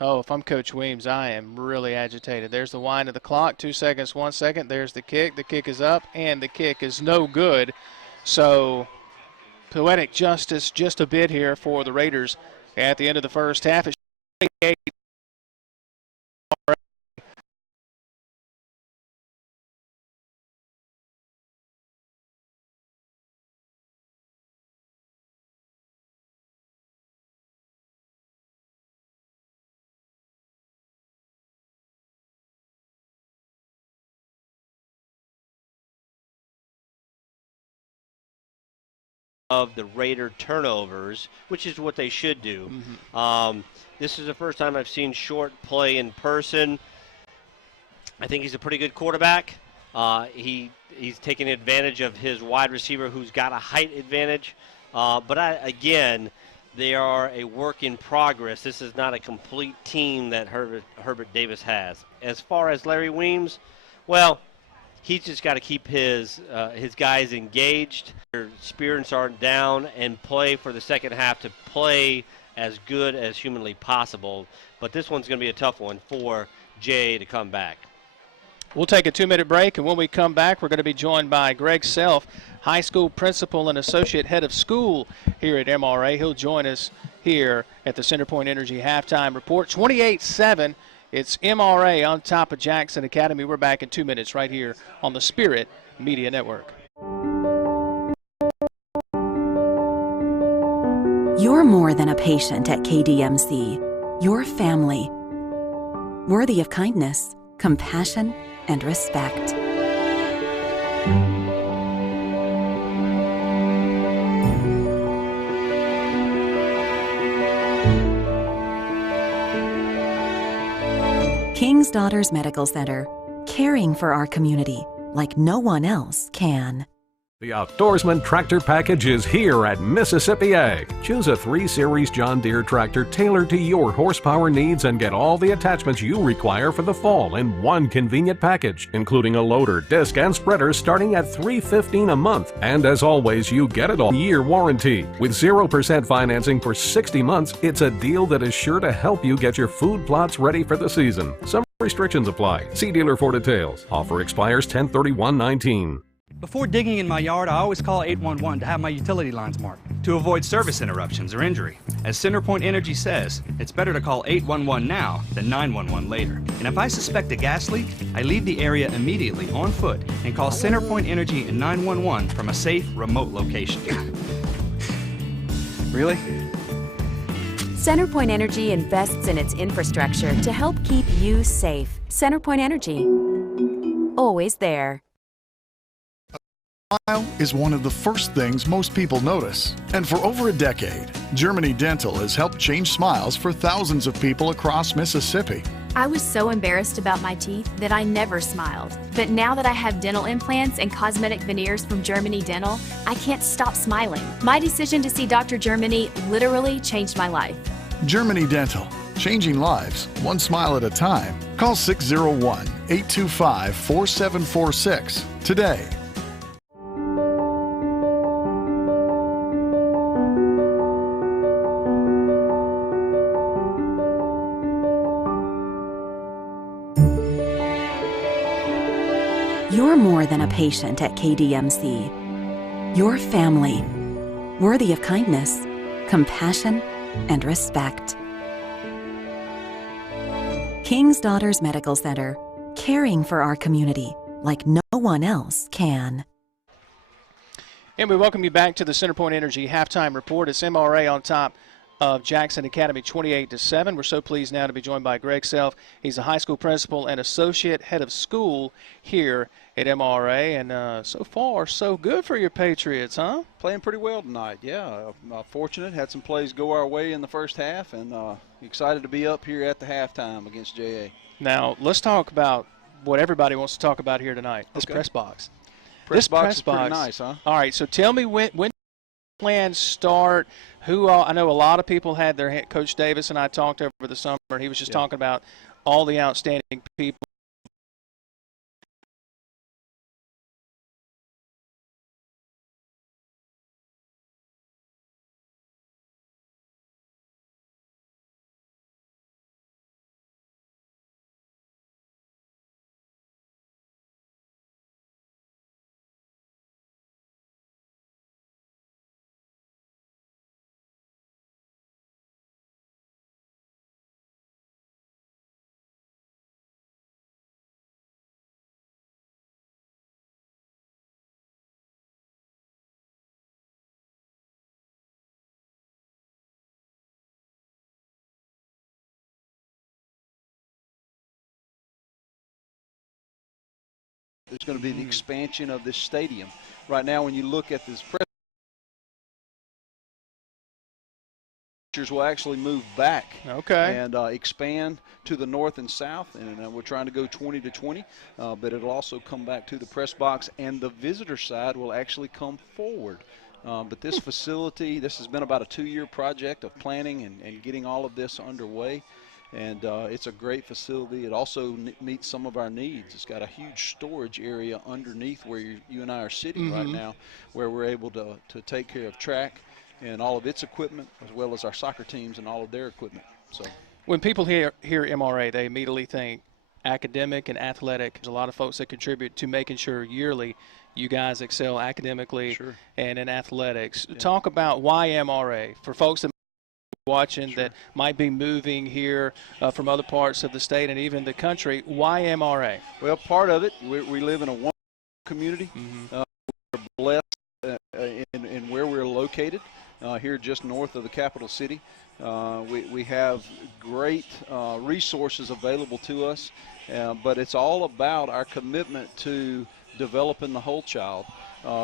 Oh, if I'm Coach Weems, I am really agitated. There's the wind of the clock, 2 seconds, 1 second. There's the kick. The kick is up, and the kick is no good. So poetic justice just a bit here for the Raiders at the end of the first half. It's 28 of the Raider turnovers, which is what they should do. This is the first time I've seen Short play in person. I think he's a pretty good quarterback. He's taking advantage of his wide receiver who's got a height advantage. Again, they are a work in progress. This is not a complete team that Herbert Davis has. As far as Larry Weems, well, he's just got to keep his guys engaged. Their spirits aren't down and play for the second half to play as good as humanly possible. But this one's going to be a tough one for Jay to come back. We'll take a 2-minute break, and when we come back, we're going to be joined by Greg Self, high school principal and associate head of school here at MRA. He'll join us here at the Centerpoint Energy halftime report. 28-7. It's MRA on top of Jackson Academy. We're back in 2 minutes right here on the Spirit Media Network. You're more than a patient at KDMC. You're family, worthy of kindness, compassion, and respect. King's Daughters Medical Center, caring for our community like no one else can. The Outdoorsman tractor package is here at Mississippi Ag. Choose a 3 Series John Deere tractor tailored to your horsepower needs and get all the attachments you require for the fall in one convenient package, including a loader, disc, and spreader starting at $315 a month. And as always, you get it all year warranty. With 0% financing for 60 months, it's a deal that is sure to help you get your food plots ready for the season. Some restrictions apply. See dealer for details. Offer expires 10/31/19. Before digging in my yard, I always call 811 to have my utility lines marked. To avoid service interruptions or injury. As Centerpoint Energy says, it's better to call 811 now than 911 later. And if I suspect a gas leak, I leave the area immediately on foot and call Centerpoint Energy and 911 from a safe, remote location. Really? Centerpoint Energy invests in its infrastructure to help keep you safe. Centerpoint Energy. Always there. Smile is one of the first things most people notice. And for over a decade, Germany Dental has helped change smiles for thousands of people across Mississippi. I was so embarrassed about my teeth that I never smiled. But now that I have dental implants and cosmetic veneers from Germany Dental, I can't stop smiling. My decision to see Dr. Germany literally changed my life. Germany Dental, changing lives, one smile at a time. Call 601-825-4746 today. You're more than a patient at KDMC. You're family, worthy of kindness, compassion, and respect. King's Daughters Medical Center, caring for our community like no one else can. And we welcome you back to the Centerpoint Energy halftime report. It's MRA on top of Jackson Academy 28-7. We're so pleased now to be joined by Greg Self. He's a high school principal and associate head of school here at MRA. And so far, so good for your Patriots, huh? Playing pretty well tonight, yeah. Fortunate, had some plays go our way in the first half, and excited to be up here at the halftime against JA. Now, let's talk about what everybody wants to talk about here tonight, this press box. Press box is pretty nice, huh? All right, so tell me when plans start. I know a lot of people had their Coach Davis and I talked over the summer. He was just talking about all the outstanding people There's going to be the expansion of this stadium. Right now, when you look at this press, will actually move back and expand to the north and south, and we're trying to go 20 to 20, but it'll also come back to the press box, and the visitor side will actually come forward. But this facility, this has been about a 2-year project of planning and getting all of this underway, and it's a great facility. It also meets some of our needs. It's got a huge storage area underneath where you and I are sitting right now, where we're able to take care of track and all of its equipment, as well as our soccer teams and all of their equipment. So, when people hear MRA, they immediately think academic and athletic. There's a lot of folks that contribute to making sure yearly you guys excel academically and in athletics. Talk about why MRA for folks that are watching that might be moving here from other parts of the state and even the country. Why MRA? Well, part of it, we live in a wonderful community. We're blessed in where we're located. Here just north of the capital city. We have great resources available to us, but it's all about our commitment to developing the whole child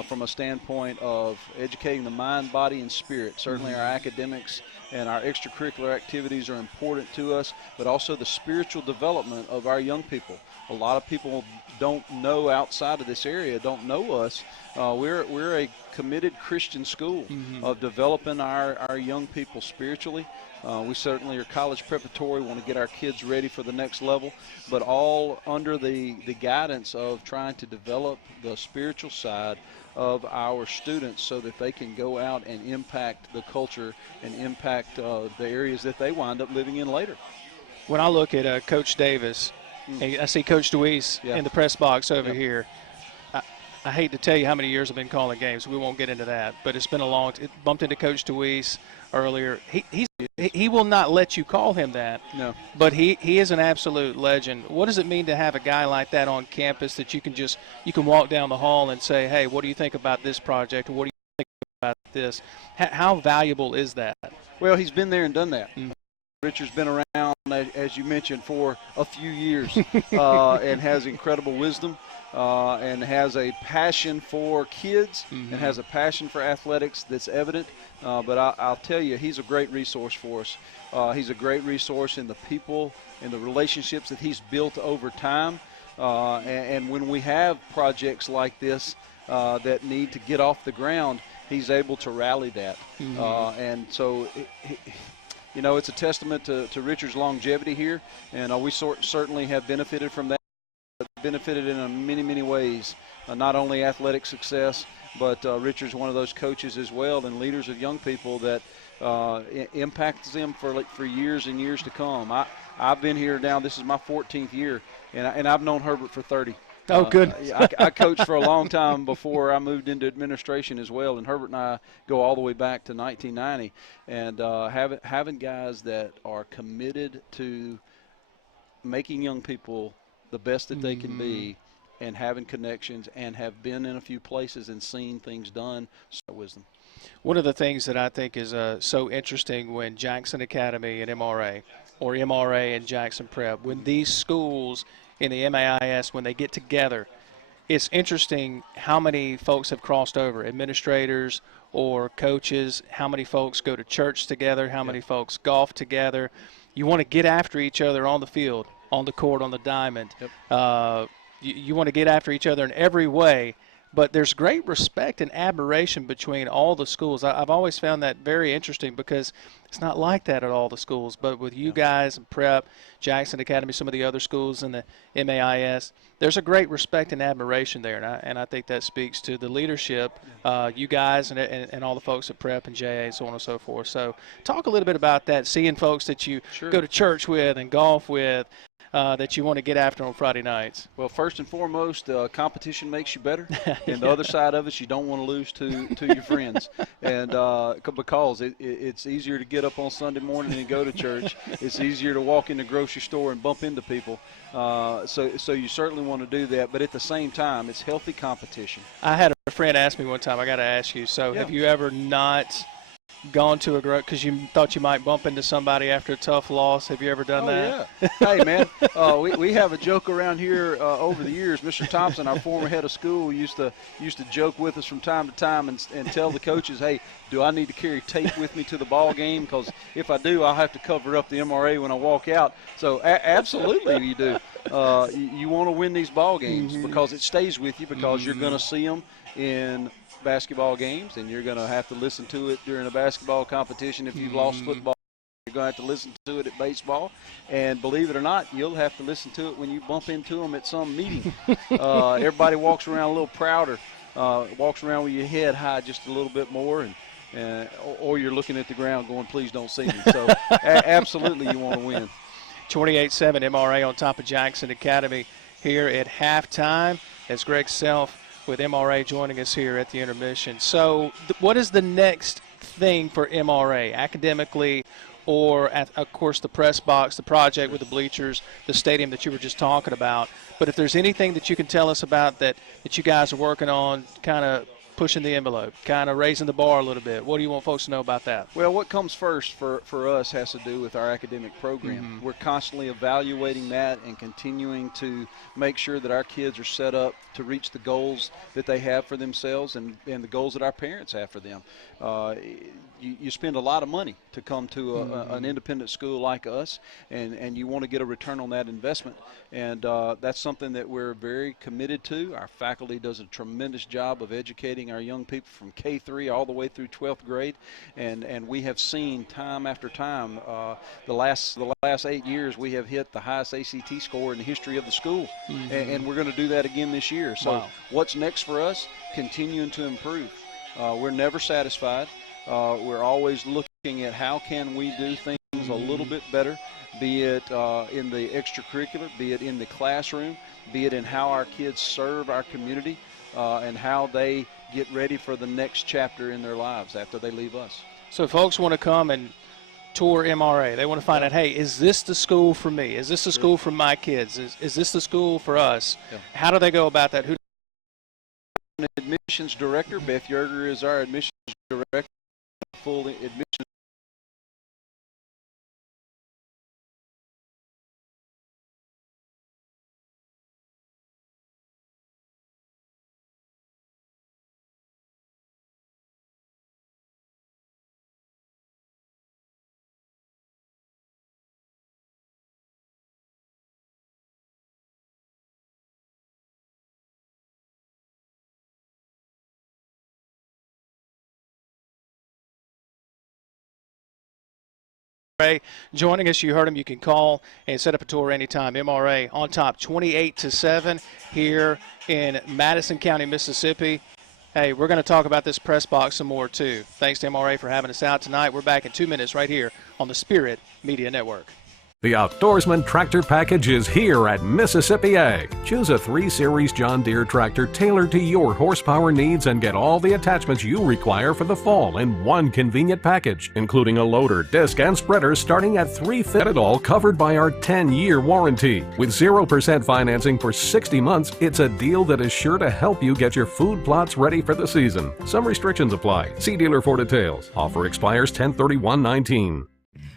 from a standpoint of educating the mind, body, and spirit. Certainly our academics and our extracurricular activities are important to us, but also the spiritual development of our young people. A lot of people don't know outside of this area, don't know us. We're a committed Christian school of developing our young people spiritually. We certainly are college preparatory, want to get our kids ready for the next level, but all under the guidance of trying to develop the spiritual side of our students so that they can go out and impact the culture and impact the areas that they wind up living in later. When I look at Coach Davis, and I see Coach DeWeese in the press box over here. I hate to tell you how many years I've been calling games. We won't get into that, but it's been a long time. Bumped into Coach DeWeese earlier. He will not let you call him that. No. But he is an absolute legend. What does it mean to have a guy like that on campus that you can walk down the hall and say, hey, what do you think about this project, or what do you think about this? How valuable is that? Well, he's been there and done that. Richard's been around, as you mentioned, for a few years and has incredible wisdom and has a passion for kids and has a passion for athletics that's evident. But I'll tell you, he's a great resource for us. He's a great resource in the people and the relationships that he's built over time. And when we have projects like this that need to get off the ground, he's able to rally that. And so you know, it's a testament to Richard's longevity here, and we certainly have benefited from that, benefited in many, many ways, not only athletic success, but Richard's one of those coaches as well and leaders of young people that impacts them for years and years to come. I've been here now, this is my 14th year, and I've known Herbert for 30. Oh, good. I coached for a long time before I moved into administration as well, and Herbert and I go all the way back to 1990. And having guys that are committed to making young people the best that they can be and having connections and have been in a few places and seen things done, wisdom. One of the things that I think is so interesting when Jackson Academy and MRA, or MRA and Jackson Prep, when these schools in the MAIS, when they get together, it's interesting how many folks have crossed over, administrators or coaches, how many folks go to church together, how many folks golf together. You want to get after each other on the field, on the court, on the diamond. You want to get after each other in every way, but there's great respect and admiration between all the schools. I've always found that very interesting because it's not like that at all the schools, but with you guys and Prep, Jackson Academy, some of the other schools in the MAIS, there's a great respect and admiration there, and I think that speaks to the leadership, you guys and all the folks at Prep and JA and so on and so forth. So talk a little bit about that, seeing folks that you go to church with and golf with, that you want to get after on Friday nights? Well, first and foremost, competition makes you better, and the other side of it, you don't want to lose to your friends, and because it's easier to get up on Sunday morning and go to church. It's easier to walk in the grocery store and bump into people. So you certainly want to do that, but at the same time, it's healthy competition. I had a friend ask me one time, I got to ask you, so have you ever not gone to a group because you thought you might bump into somebody after a tough loss? Have you ever done that? Yeah. Hey, man, we have a joke around here over the years. Mr. Thompson, our former head of school, used to joke with us from time to time and tell the coaches, hey, do I need to carry tape with me to the ball game? Because if I do, I'll have to cover up the MRA when I walk out. So absolutely you do. You want to win these ball games because it stays with you, because you're going to see them in basketball games, and you're going to have to listen to it during a basketball competition. If you've lost football, you're going to have to listen to it at baseball, and believe it or not, you'll have to listen to it when you bump into them at some meeting. Everybody walks around a little prouder, walks around with your head high just a little bit more, and or you're looking at the ground going, please don't see me. So absolutely you want to win. 28-7 MRA on top of Jackson Academy here at halftime, as Greg Self with MRA joining us here at the intermission. So what is the next thing for MRA academically, or of course the press box, the project with the bleachers, the stadium that you were just talking about? But if there's anything that you can tell us about that you guys are working on, kind of pushing the envelope, kind of raising the bar a little bit, what do you want folks to know about that? Well, what comes first for us has to do with our academic program. We're constantly evaluating that and continuing to make sure that our kids are set up to reach the goals that they have for themselves and the goals that our parents have for them. You spend a lot of money to come to an independent school like us, and you want to get a return on that investment. And that's something that we're very committed to. Our faculty does a tremendous job of educating our young people from K-3 all the way through 12th grade, and we have seen time after time, the last 8 years we have hit the highest ACT score in the history of the school, and we're going to do that again this year. So what's next for us? Continuing to improve. We're never satisfied. We're always looking at how can we do things a little bit better, be it in the extracurricular, be it in the classroom, be it in how our kids serve our community, and how they get ready for the next chapter in their lives after they leave us. So if folks want to come and tour MRA, they want to find out, hey, is this the school for me? Is this the school for my kids? Is this the school for us? How do they go about that? Who? Admissions director, Beth Yerger is our admissions director. Full admissions. Joining us, you heard him. You can call and set up a tour anytime. MRA on top, 28-7 here in Madison County, Mississippi. Hey, we're going to talk about this press box some more too. Thanks to MRA for having us out tonight. We're back in 2 minutes right here on the Spirit Media Network. The Outdoorsman tractor package is here at Mississippi Ag. Choose a 3 Series John Deere tractor tailored to your horsepower needs and get all the attachments you require for the fall in one convenient package, including a loader, disc, and spreader starting at $350, all covered by our 10-year warranty. With 0% financing for 60 months, it's a deal that is sure to help you get your food plots ready for the season. Some restrictions apply. See dealer for details. Offer expires 10/31/19.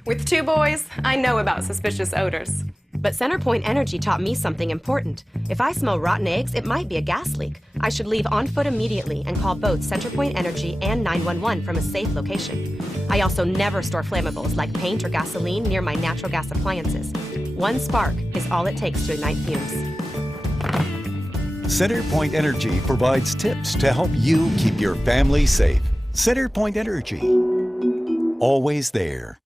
With 2 boys, I know about suspicious odors. But CenterPoint Energy taught me something important. If I smell rotten eggs, it might be a gas leak. I should leave on foot immediately and call both CenterPoint Energy and 911 from a safe location. I also never store flammables like paint or gasoline near my natural gas appliances. One spark is all it takes to ignite fumes. CenterPoint Energy provides tips to help you keep your family safe. CenterPoint Energy, always there.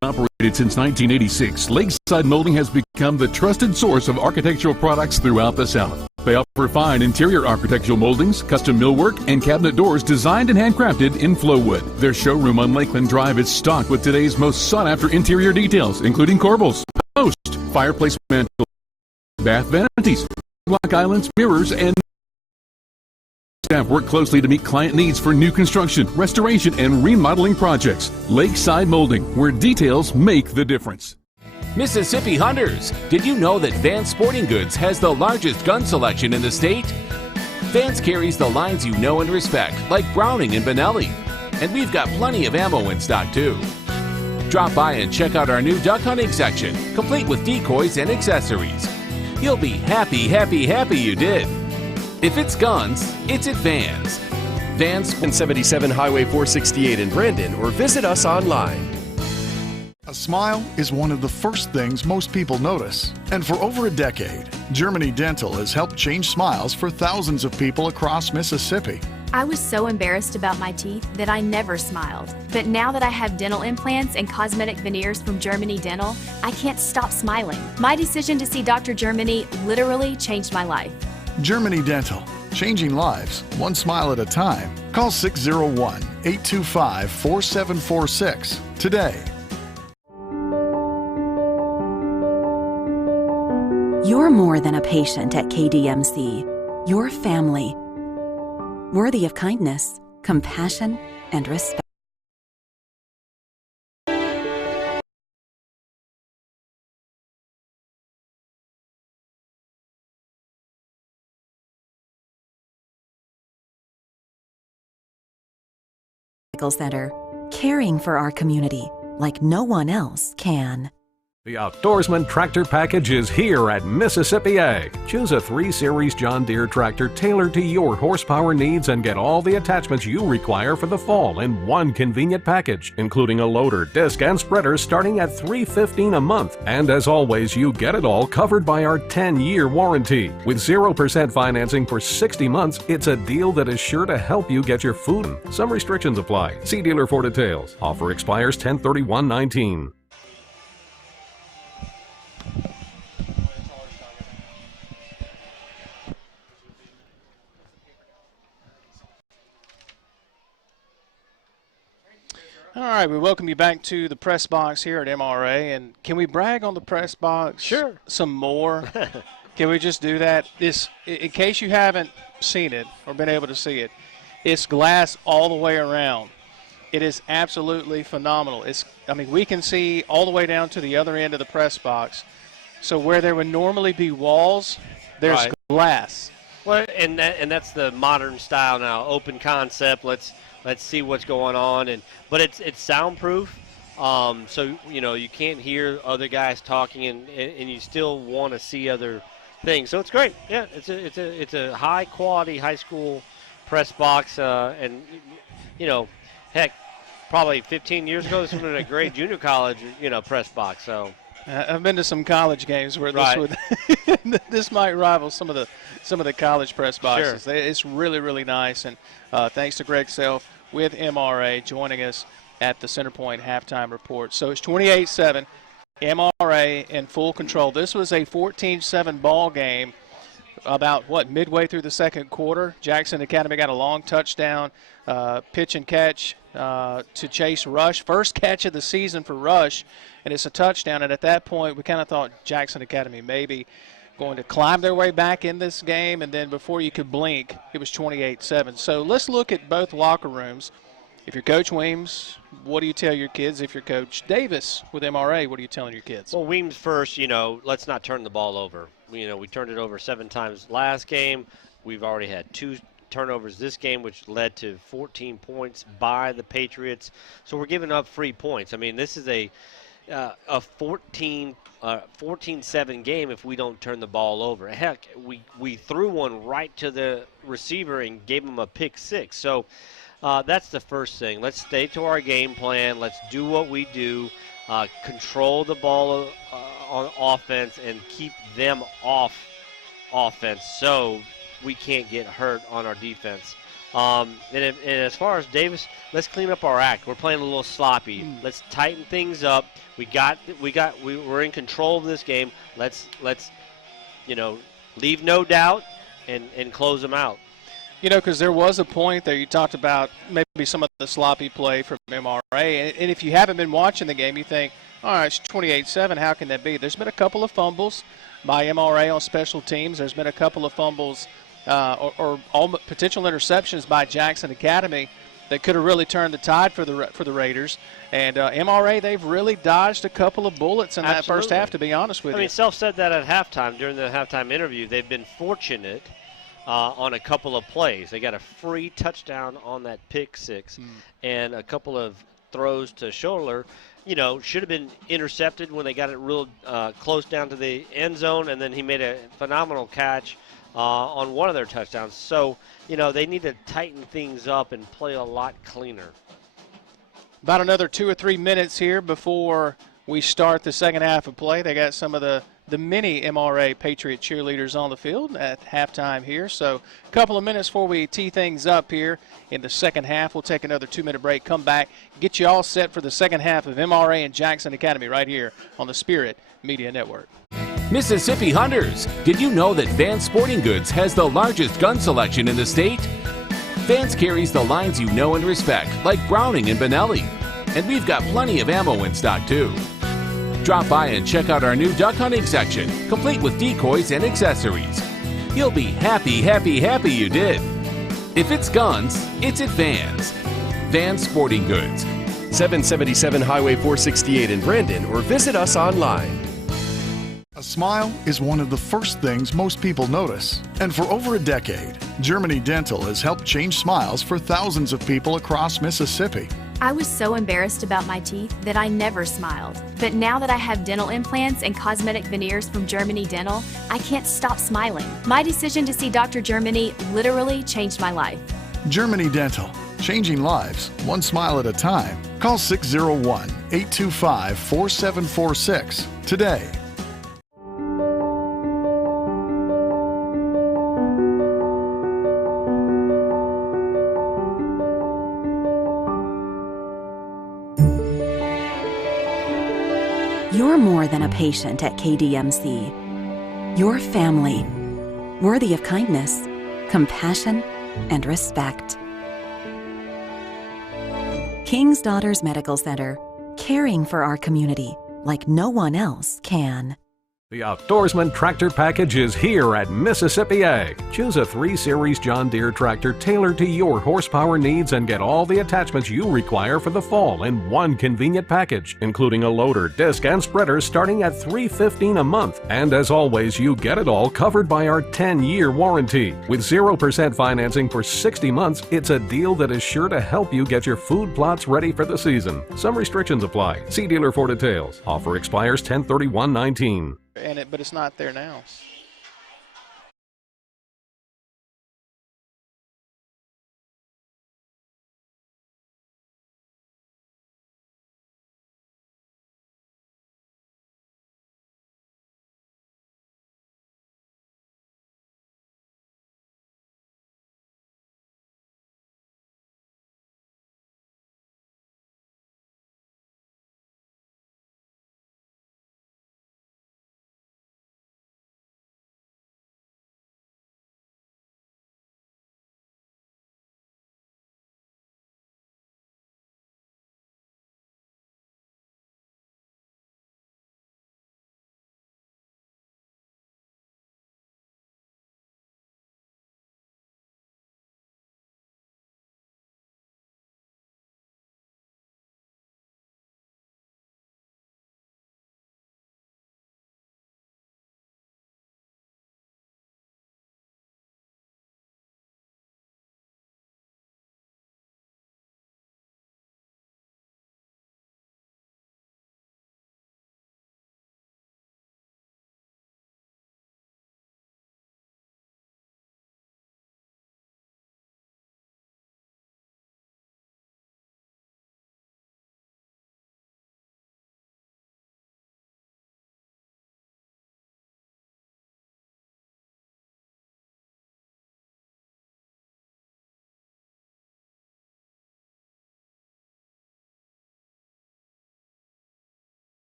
Operated since 1986, Lakeside Molding has become the trusted source of architectural products throughout the South. They offer fine interior architectural moldings, custom millwork, and cabinet doors designed and handcrafted in Flowwood. Their showroom on Lakeland Drive is stocked with today's most sought-after interior details, including corbels, post, fireplace mantle, bath vanities, block islands, mirrors, and staff work closely to meet client needs for new construction, restoration, and remodeling projects. Lakeside Molding, where details make the difference. Mississippi Hunters, did you know that Vance Sporting Goods has the largest gun selection in the state? Vance carries the lines you know and respect, like Browning and Benelli. And we've got plenty of ammo in stock too. Drop by and check out our new duck hunting section, complete with decoys and accessories. You'll be happy, happy, happy you did. If it's guns, it's at Vans. Vans 77 Highway 468 in Brandon, or visit us online. A smile is one of the first things most people notice. And for over a decade, Germany Dental has helped change smiles for thousands of people across Mississippi. I was so embarrassed about my teeth that I never smiled. But now that I have dental implants and cosmetic veneers from Germany Dental, I can't stop smiling. My decision to see Dr. Germany literally changed my life. Germany Dental, changing lives, one smile at a time. Call 601-825-4746 today. You're more than a patient at KDMC. You're family, worthy of kindness, compassion, and respect. Center, caring for our community like no one else can. The Outdoorsman tractor package is here at Mississippi Ag. Choose a 3 Series John Deere tractor tailored to your horsepower needs and get all the attachments you require for the fall in one convenient package, including a loader, disc, and spreader starting at $315 a month. And as always, you get it all covered by our 10-year warranty. With 0% financing for 60 months, it's a deal that is sure to help you get your food. Some restrictions apply. See dealer for details. Offer expires 10/31/19. All right, we welcome you back to the press box here at MRA. And can we brag on the press box? Sure. Some more? Can we just do that? This, in case you haven't seen it or been able to see it, it's glass all the way around. It is absolutely phenomenal. I mean, we can see all the way down to the other end of the press box. So where there would normally be walls, there's glass. Well, and that's the modern style now, open concept. Let's see what's going on, but it's soundproof, so you can't hear other guys talking, and you still want to see other things. So it's great. Yeah, it's a high quality high school press box, and heck, probably 15 years ago this would have been a great junior college press box. So I've been to some college games where this would this might rival some of the college press boxes. Sure. It's really, really nice, and thanks to Greg Self with MRA joining us at the Centerpoint halftime report. So it's 28-7, MRA in full control. This was a 14-7 ball game about, midway through the second quarter. Jackson Academy got a long touchdown, pitch and catch to Chase Rush. First catch of the season for Rush, and it's a touchdown. And at that point, we kind of thought Jackson Academy maybe going to climb their way back in this game, and then before you could blink, it was 28-7. So let's look at both locker rooms. If you're Coach Weems, what do you tell your kids? If you're Coach Davis with MRA, what are you telling your kids? Well, Weems first, let's not turn the ball over. We turned it over 7 times last game. We've already had 2 turnovers this game, which led to 14 points by the Patriots. So we're giving up free points. I mean, this is a 14-7 game if we don't turn the ball over. Heck, we threw one right to the receiver and gave him a pick 6. So that's the first thing. Let's stay to our game plan. Let's do what we do. Control the ball on offense and keep them off offense so we can't get hurt on our defense. And as far as Davis, let's clean up our act. We're playing a little sloppy. Let's tighten things up. We're in control of this game. Let's leave no doubt and close them out. Because there was a point there you talked about maybe some of the sloppy play from MRA. And if you haven't been watching the game, you think, all right, it's 28-7. How can that be? There's been a couple of fumbles by MRA on special teams. There's been a couple of fumbles or all potential interceptions by Jackson Academy that could have really turned the tide for the Raiders. And MRA, they've really dodged a couple of bullets in that first half, to be honest with you. I mean, Self said that at halftime during the halftime interview. They've been fortunate on a couple of plays. They got a free touchdown on that pick six and a couple of throws to Scholler. Should have been intercepted when they got it real close down to the end zone, and then he made a phenomenal catch on one of their touchdowns. So, they need to tighten things up and play a lot cleaner. About another 2 or 3 minutes here before we start the second half of play. They got some of the mini MRA Patriot cheerleaders on the field at halftime here. So a couple of minutes before we tee things up here in the second half. We'll take another 2-minute break, come back, get you all set for the second half of MRA and Jackson Academy right here on the Spirit Media Network. Mississippi Hunters, did you know that Vance Sporting Goods has the largest gun selection in the state? Vance carries the lines you know and respect, like Browning and Benelli. And we've got plenty of ammo in stock too. Drop by and check out our new duck hunting section, complete with decoys and accessories. You'll be happy you did. If it's guns, it's at Vans. Vans Sporting Goods. 777 Highway 468 in Brandon, or visit us online. A smile is one of the first things most people notice. And for over a decade, Germany Dental has helped change smiles for thousands of people across Mississippi. I was so embarrassed about my teeth that I never smiled. But now that I have dental implants and cosmetic veneers from Germany Dental, I can't stop smiling. My decision to see Dr. Germany literally changed my life. Germany Dental, changing lives, one smile at a time. Call 601-825-4746 today. You're more than a patient at KDMC. You're family, worthy of kindness, compassion, and respect. King's Daughters Medical Center, caring for our community like no one else can. The Outdoorsman tractor package is here at Mississippi Ag. Choose a 3 Series John Deere tractor tailored to your horsepower needs and get all the attachments you require for the fall in one convenient package, including a loader, disc, and spreader starting at $315 a month. And as always, you get it all covered by our 10-year warranty. With 0% financing for 60 months, it's a deal that is sure to help you get your food plots ready for the season. Some restrictions apply. See dealer for details. Offer expires 10/31/19. But it's not there now.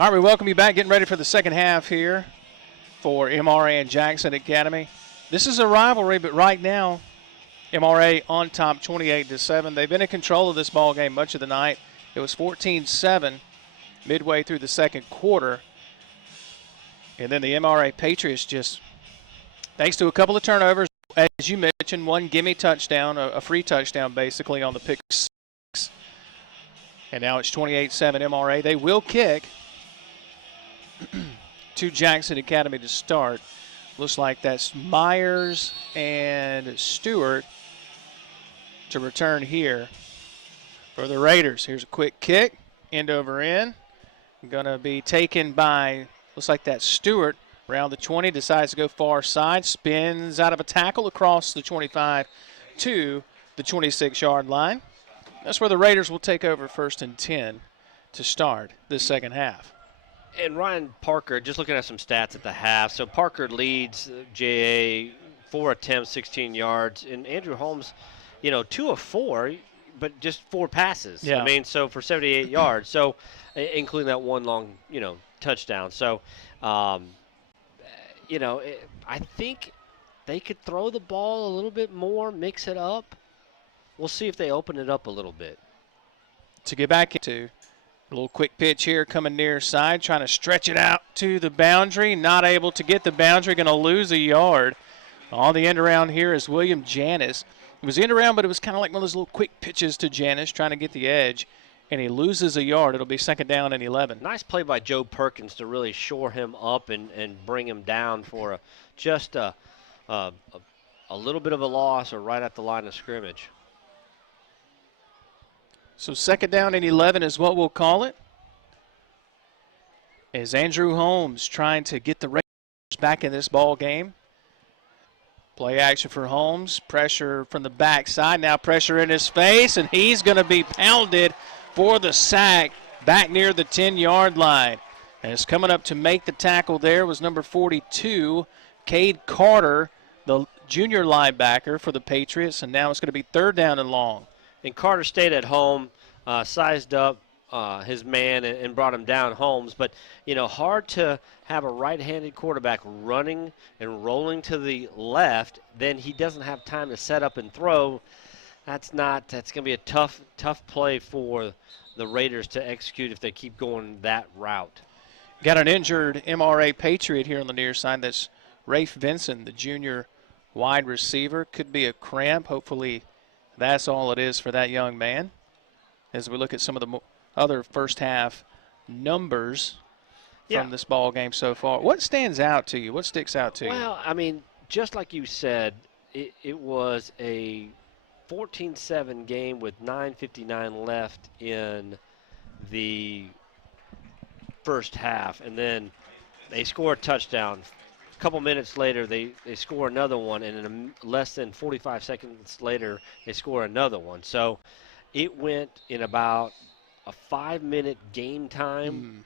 All right, we welcome you back. Getting ready for the second half here for MRA and Jackson Academy. This is a rivalry, but right now, MRA on top 28-7. They've been in control of this ball game much of the night. It was 14-7 midway through the second quarter. And then the MRA Patriots just, thanks to a couple of turnovers, as you mentioned, one gimme touchdown, a free touchdown basically on the pick six. And now it's 28-7 MRA. They will kick to Jackson Academy to start. Looks like that's Myers and Stewart to return here for the Raiders. Here's a quick kick, end over end. Going to be taken by, looks like that's Stewart around the 20, decides to go far side, spins out of a tackle across the 25 to the 26-yard line. That's where the Raiders will take over 1st and 10 to start this second half. And Ryan Parker, just looking at some stats at the half, so Parker leads JA 4 attempts, 16 yards, and Andrew Holmes, 2 of 4, but just 4 passes. Yeah. I mean, so for 78 yards, so including that one long, touchdown. So, I think they could throw the ball a little bit more, mix it up. We'll see if they open it up a little bit. To get back into a little quick pitch here coming near side, trying to stretch it out to the boundary. Not able to get the boundary, going to lose a yard. On the end around here is William Janis. It was end around, but it was kind of like one of those little quick pitches to Janis, trying to get the edge, and he loses a yard. It'll be 2nd down and 11. Nice play by Joe Perkins to really shore him up and bring him down for just a little bit of a loss or right at the line of scrimmage. So 2nd down and 11 is what we'll call it. As Andrew Holmes trying to get the Raiders back in this ball game. Play action for Holmes. Pressure from the backside. Now pressure in his face, and he's going to be pounded for the sack back near the 10-yard line. And it's coming up to make the tackle there was number 42, Cade Carter, the junior linebacker for the Patriots. And now it's going to be 3rd down and long. And Carter stayed at home, sized up his man and brought him down, Holmes. But, hard to have a right-handed quarterback running and rolling to the left, then he doesn't have time to set up and throw. That's going to be a tough play for the Raiders to execute if they keep going that route. Got an injured MRA Patriot here on the near side. That's Rafe Vinson, the junior wide receiver. Could be a cramp. Hopefully that's all it is for that young man. As we look at some of the other first half numbers from this ball game so far, what stands out to you? What sticks out to you? Well, I mean, just like you said, it was a 14-7 game with 9:59 left in the first half, and then they score a touchdown. A couple minutes later, they score another one, and in less than 45 seconds later, they score another one. So it went in about a 5-minute game time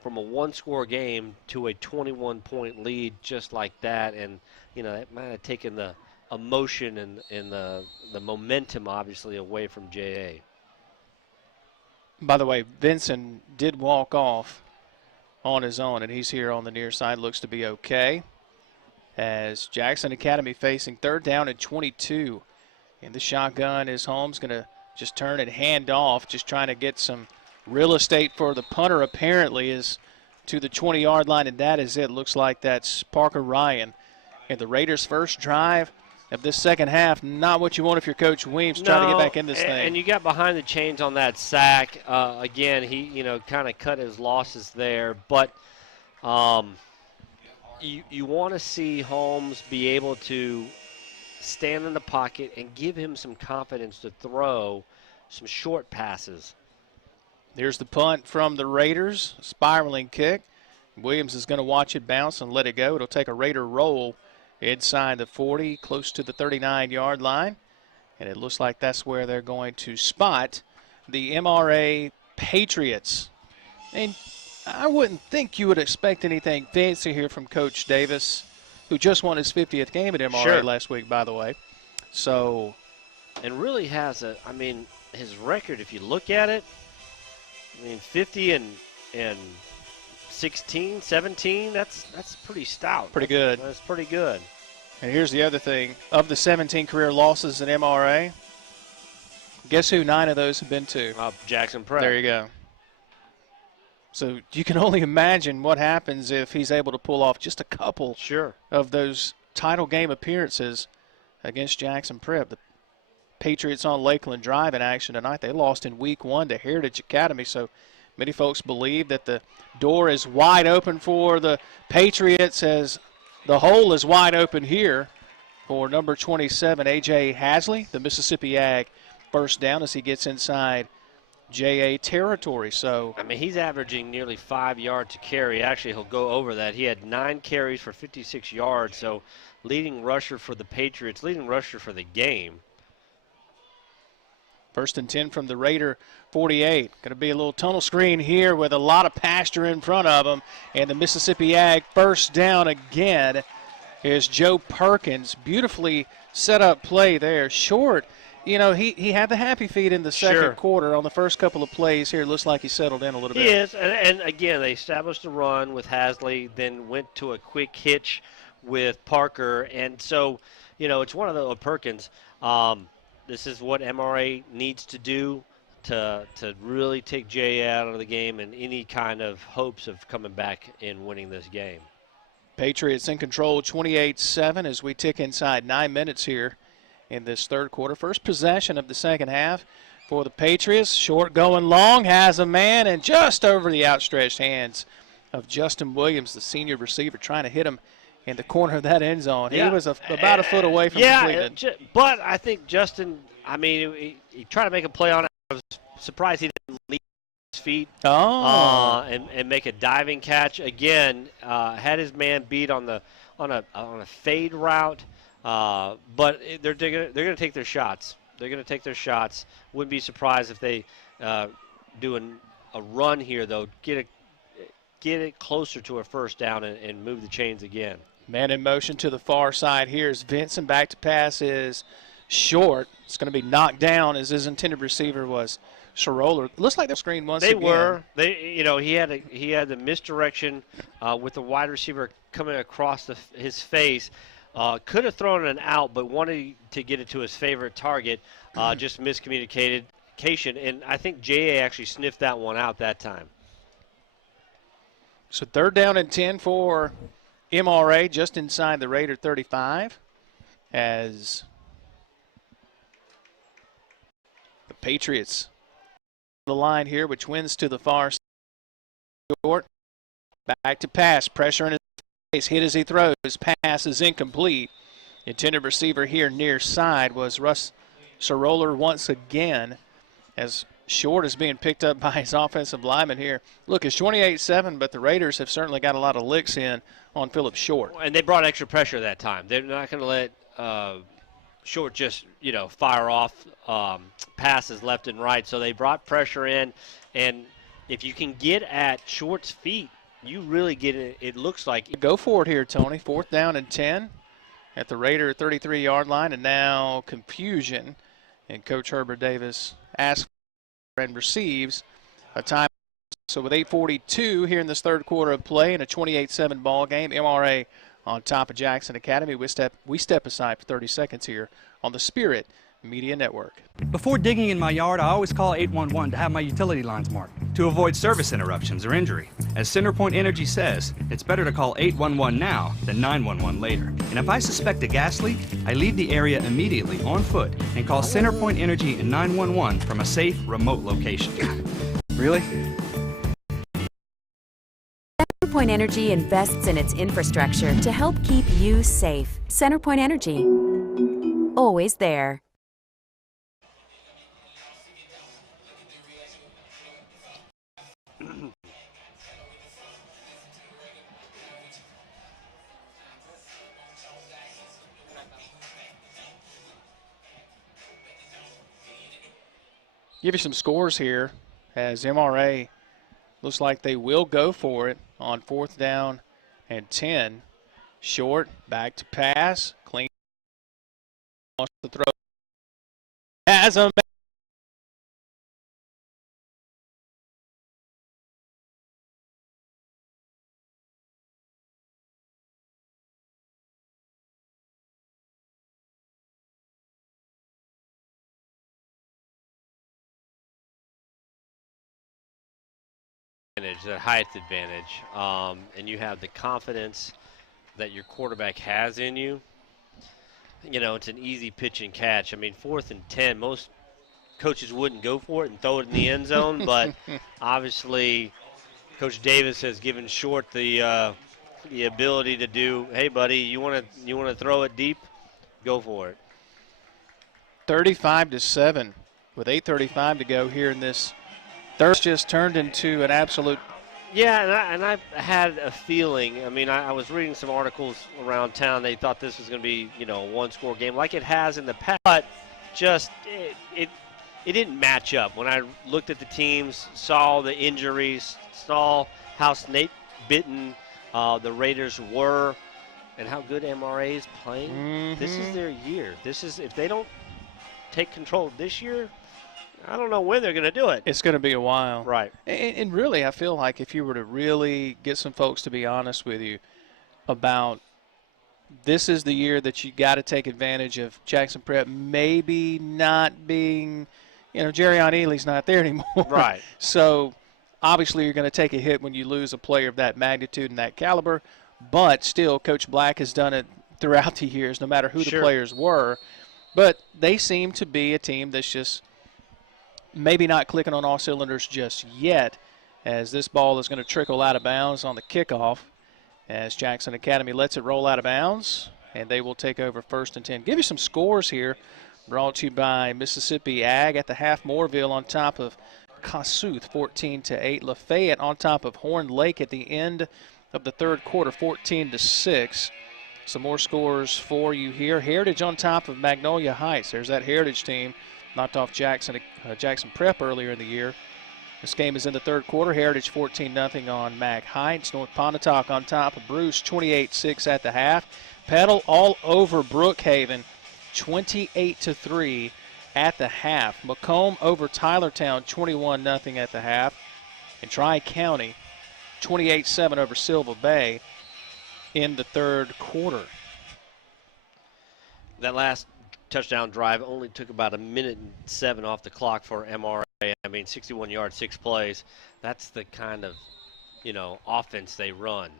from a 1-score game to a 21-point lead just like that. And, that might have taken the emotion and the momentum, obviously, away from J.A. By the way, Vinson did walk off on his own, and he's here on the near side. Looks to be okay. As Jackson Academy facing 3rd down and 22. In the shotgun is Holmes going to just turn and hand off, just trying to get some real estate for the punter apparently is to the 20-yard line, and that is it. Looks like that's Parker Ryan. And the Raiders' first drive of this second half, not what you want if you're Coach Weems trying to get back in this thing. And you got behind the chains on that sack. Again, he kind of cut his losses there. But you want to see Holmes be able to stand in the pocket and give him some confidence to throw some short passes. There's the punt from the Raiders, spiraling kick. Williams is going to watch it bounce and let it go. It'll take a Raider roll inside the 40, close to the 39-yard line. And it looks like that's where they're going to spot the MRA Patriots. And I wouldn't think you would expect anything fancy here from Coach Davis, who just won his 50th game at MRA last week, by the way. So, and really has his record, if you look at it, 50 and 16, 17, that's pretty stout. Pretty good. That's pretty good. And here's the other thing. Of the 17 career losses in MRA, guess who 9 of those have been to? Jackson Prep. There you go. So you can only imagine what happens if he's able to pull off just a couple of those title game appearances against Jackson Prep. The Patriots on Lakeland Drive in action tonight. They lost in week 1 to Heritage Academy, so many folks believe that the door is wide open for the Patriots as the hole is wide open here for number 27, A.J. Hasley, the Mississippi Ag, first down as he gets inside J.A. territory. So I mean, he's averaging nearly 5 yards to carry. Actually, he'll go over that. He had 9 carries for 56 yards, so leading rusher for the Patriots, leading rusher for the game. 1st and 10 from the Raider 48. Going to be a little tunnel screen here with a lot of pasture in front of them. And the Mississippi Ag first down again is Joe Perkins. Beautifully set up play there. Short. You know, he had the happy feet in the second quarter on the first couple of plays here. It looks like he settled in a little bit. He is. And again, they established a run with Hasley, then went to a quick hitch with Parker. And so, you know, it's one of the Perkins. This is what MRA needs to do to really take Jay out of the game and any kind of hopes of coming back and winning this game. Patriots in control 28-7 as we tick inside 9 minutes here in this third quarter. First possession of the second half for the Patriots. Short going long, has a man, and just over the outstretched hands of Justin Williams, the senior receiver, trying to hit him in the corner of that end zone. He was about a foot away from completing. But I think Justin, I mean, he tried to make a play on it. I was surprised he didn't leave his feet and make a diving catch. Again, had his man beat on a fade route, but they're going to take their shots. They're going to take their shots. Wouldn't be surprised if they do a run here, though. Get it closer to a first down and move the chains again. Man in motion to the far side. Here's Vincent. Back to pass is short. It's going to be knocked down as his intended receiver was Scharoller. Looks like they're screened once again. He had the misdirection with the wide receiver coming across his face. Could have thrown an out, but wanted to get it to his favorite target. Just miscommunication, and I think J.A. actually sniffed that one out that time. So 3rd down and 10 for MRA just inside the Raider 35 as the Patriots the line here, which wins to the far short. Back to pass, pressure in his face, hit as he throws, pass is incomplete. Intended receiver here near side was Russ Scharoller once again as Short is being picked up by his offensive lineman here. Look, it's 28-7, but the Raiders have certainly got a lot of licks in on Philip Short. And they brought extra pressure that time. They're not going to let Short just, fire off passes left and right. So they brought pressure in, and if you can get at Short's feet, you really get it. It looks like. Go for it here, Tony. 4th down and 10 at the Raider 33-yard line, and now confusion. And Coach Herbert Davis asks and receives a time. So with 8:42 here in this third quarter of play in a 28-7 ball game, MRA on top of Jackson Academy. We step aside for 30 seconds here on the Spirit Media Network. Before digging in my yard, I always call 811 to have my utility lines marked. To avoid service interruptions or injury. As CenterPoint Energy says, it's better to call 811 now than 911 later. And if I suspect a gas leak, I leave the area immediately on foot and call CenterPoint Energy and 911 from a safe, remote location. Really? CenterPoint Energy invests in its infrastructure to help keep you safe. CenterPoint Energy. Always there. Give you some scores here as MRA looks like they will go for it on 4th down and 10. Short, back to pass, clean. Wants to throw. Has a that height advantage, and you have the confidence that your quarterback has in you, it's an easy pitch and catch. I mean, 4th and 10, most coaches wouldn't go for it and throw it in the end zone, but obviously Coach Davis has given Short the ability to do, hey, buddy, you want to throw it deep? Go for it. 35-7 with 8:35 to go here in this third. Just turned into an absolute. Yeah, and I had a feeling. I mean, I was reading some articles around town. They thought this was going to be, a one-score game like it has in the past. But just it didn't match up. When I looked at the teams, saw the injuries, saw how snake-bitten the Raiders were, and how good MRA is playing. Mm-hmm. This is their year. If they don't take control this year, I don't know when they're going to do it. It's going to be a while. Right. And really, I feel like if you were to really get some folks to be honest with you about this is the year that you got to take advantage of Jackson Prep maybe not being, Jerrion Ely's not there anymore. Right. So obviously you're going to take a hit when you lose a player of that magnitude and that caliber. But still, Coach Black has done it throughout the years, no matter who the players were. But they seem to be a team that's just maybe not clicking on all cylinders just yet, as this ball is going to trickle out of bounds on the kickoff as Jackson Academy lets it roll out of bounds, and they will take over 1st and 10. Give you some scores here, brought to you by Mississippi Ag at the half. Moorville on top of Kossuth, 14-8. Lafayette on top of Horn Lake at the end of the third quarter, 14-6. Some more scores for you here. Heritage on top of Magnolia Heights. There's that Heritage team. Knocked off Jackson Prep earlier in the year. This game is in the third quarter. Heritage 14-0 on Mag Heights. North Pontotoc on top of Bruce, 28-6 at the half. Petal all over Brookhaven, 28-3 at the half. Macomb over Tylertown, 21-0 at the half. And Tri-County, 28-7 over Silva Bay in the third quarter. That last touchdown drive only took about 1:07 off the clock for MRA. I mean, 61 yards, 6 plays. That's the kind of, offense they run.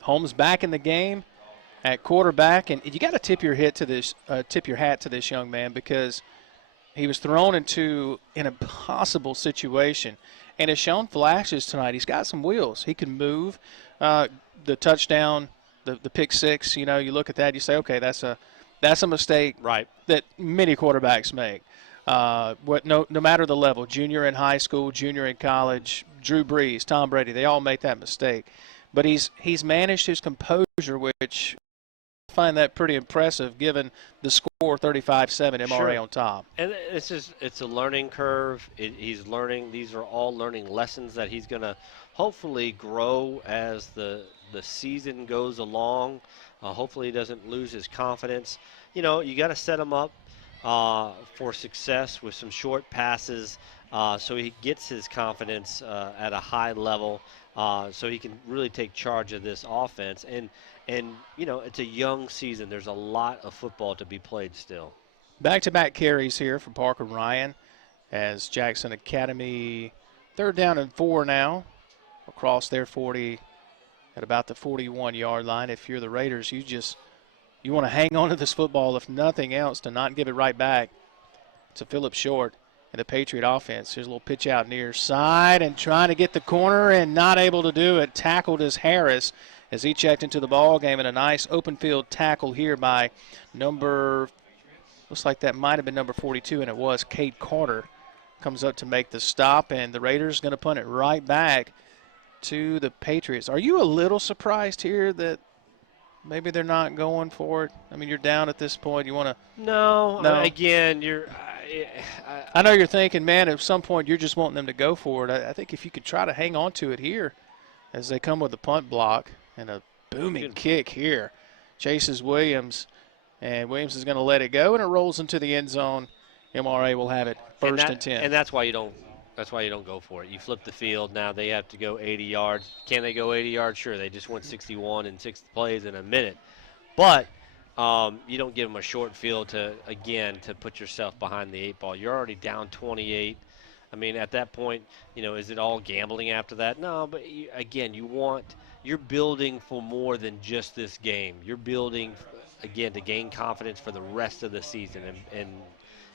Holmes back in the game at quarterback, and you got to tip your hat to this young man, because he was thrown into an impossible situation and has shown flashes tonight. He's got some wheels. He can move. The touchdown, the pick six. You look at that, you say, okay, that's a mistake that many quarterbacks make. No matter the level, junior in high school, junior in college, Drew Brees, Tom Brady, they all make that mistake. But he's managed his composure, which I find that pretty impressive given the score 35-7 MRA on top. And it's a learning curve. He's learning. These are all learning lessons that he's going to hopefully grow as the season goes along. Hopefully he doesn't lose his confidence. You got to set him up for success with some short passes so he gets his confidence at a high level so he can really take charge of this offense. And it's a young season. There's a lot of football to be played still. Back-to-back carries here for Parker Ryan as Jackson Academy 3rd down and 4 now across their 40 at about the 41-yard line. If you're the Raiders, you want to hang on to this football, if nothing else, to not give it right back to Phillip Short and the Patriot offense. Here's a little pitch out near side and trying to get the corner and not able to do it. Tackled as Harris as he checked into the ball game, and a nice open field tackle here by looks like that might have been number 42, and it was Cade Carter. Comes up to make the stop, and the Raiders going to punt it right back to the Patriots. Are you a little surprised here that maybe they're not going for it? I mean, you're down at this point. You want to? No. Again, I know you're thinking, man, at some point you're just wanting them to go for it. I think if you could try to hang on to it here as they come with a punt block and a booming kick here. Chases Williams, and Williams is going to let it go, and it rolls into the end zone. MRA will have it 1st and 10. And that's why you don't go for it. You flip the field. Now they have to go 80 yards. Can they go 80 yards? Sure. They just went 61 in 6 plays in a minute. But you don't give them a short field to put yourself behind the 8 ball. You're already down 28. I mean, at that point, is it all gambling after that? No, but again, you're building for more than just this game. You're building, again, to gain confidence for the rest of the season,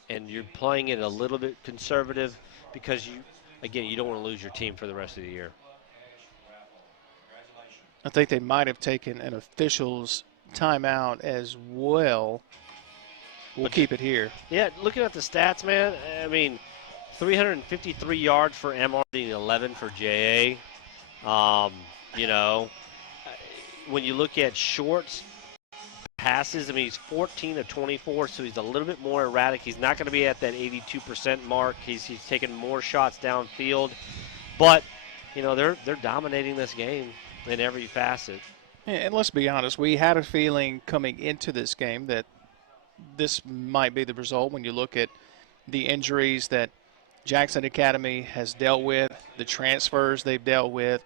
and you're playing it a little bit conservative because you don't want to lose your team for the rest of the year. I think they might have taken an official's timeout as well. We'll keep it here. Yeah, looking at the stats, man, I mean, 353 yards for MR, 11 for JA. When you look at Short's passes, I mean, he's 14 of 24, so he's a little bit more erratic. He's not going to be at that 82% mark. He's taking more shots downfield. But, they're dominating this game in every facet. And let's be honest, we had a feeling coming into this game that this might be the result when you look at the injuries that Jackson Academy has dealt with, the transfers they've dealt with,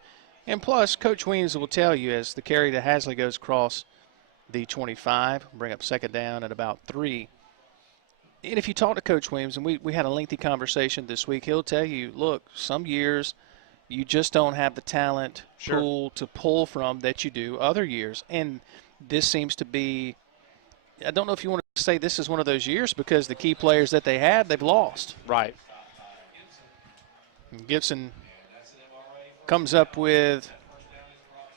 and plus Coach Weems will tell you as the carry to Hasley goes across the 25, bring up second down at about 3. And if you talk to Coach Weems, and we had a lengthy conversation this week, he'll tell you, look, some years you just don't have the talent pool to pull from that you do other years. And this seems to be, I don't know if you want to say this is one of those years because the key players that they had, they've lost. Right. Gibson comes up with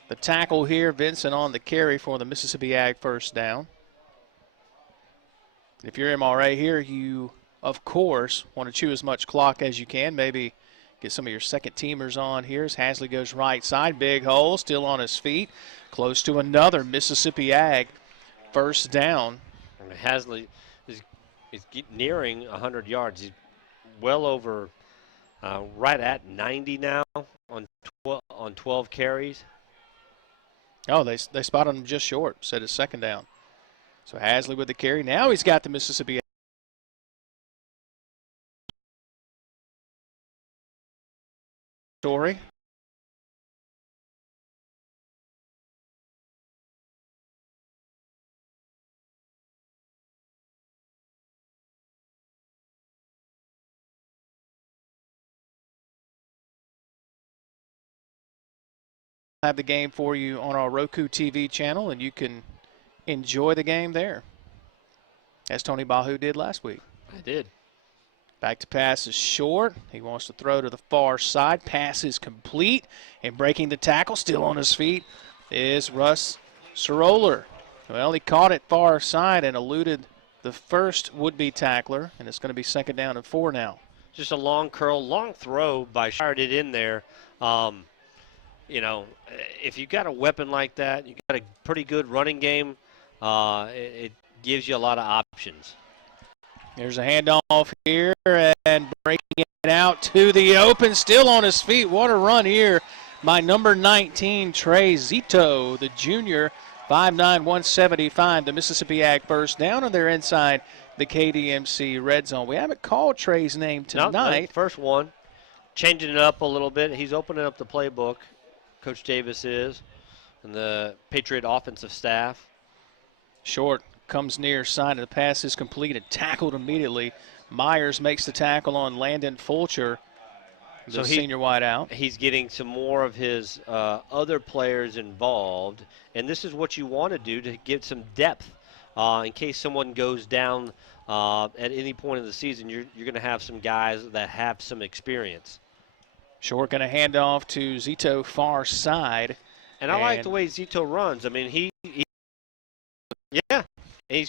the tackle here. Vincent on the carry for the Mississippi Ag first down. If you're MRA here, you, of course, want to chew as much clock as you can. Maybe get some of your second teamers on here as Hasley goes right side. Big hole, still on his feet. Close to another Mississippi Ag first down. I mean, Hasley is nearing 100 yards. He's well over, right at 90 now on 12 carries. Oh, they spotted him just short, said his second down. So Hasley with the carry. Now he's got the Mississippi story. Have the game for you on our Roku TV channel, and you can enjoy the game there, as Tony Bahu did last week. I did. Back to pass is short. He wants to throw to the far side. Pass is complete, and breaking the tackle, still on his feet, is Russ Soroller. Well, he caught it far side and eluded the first would-be tackler, and it's going to be second down and 4 now. Just a long curl, long throw by Shard it in there. If you got a weapon like that, you got a pretty good running game, it gives you a lot of options. There's a handoff here and breaking it out to the open, still on his feet. What a run here by number 19, Trey Zito, the junior, 5'9", 175, the Mississippi Ag first down, and they're inside the KDMC red zone. We haven't called Trey's name tonight. No, first one. Changing it up a little bit. He's opening up the playbook. Coach Davis is, and the Patriot offensive staff. Short comes near side, and the pass is completed, tackled immediately. Myers makes the tackle on Landon Fulcher, the senior wideout. He's getting some more of his other players involved, and this is what you want to do to get some depth in case someone goes down at any point in the season. You're going to have some guys that have some experience. Short going to hand off to Zito far side. And I like the way Zito runs. I mean, he's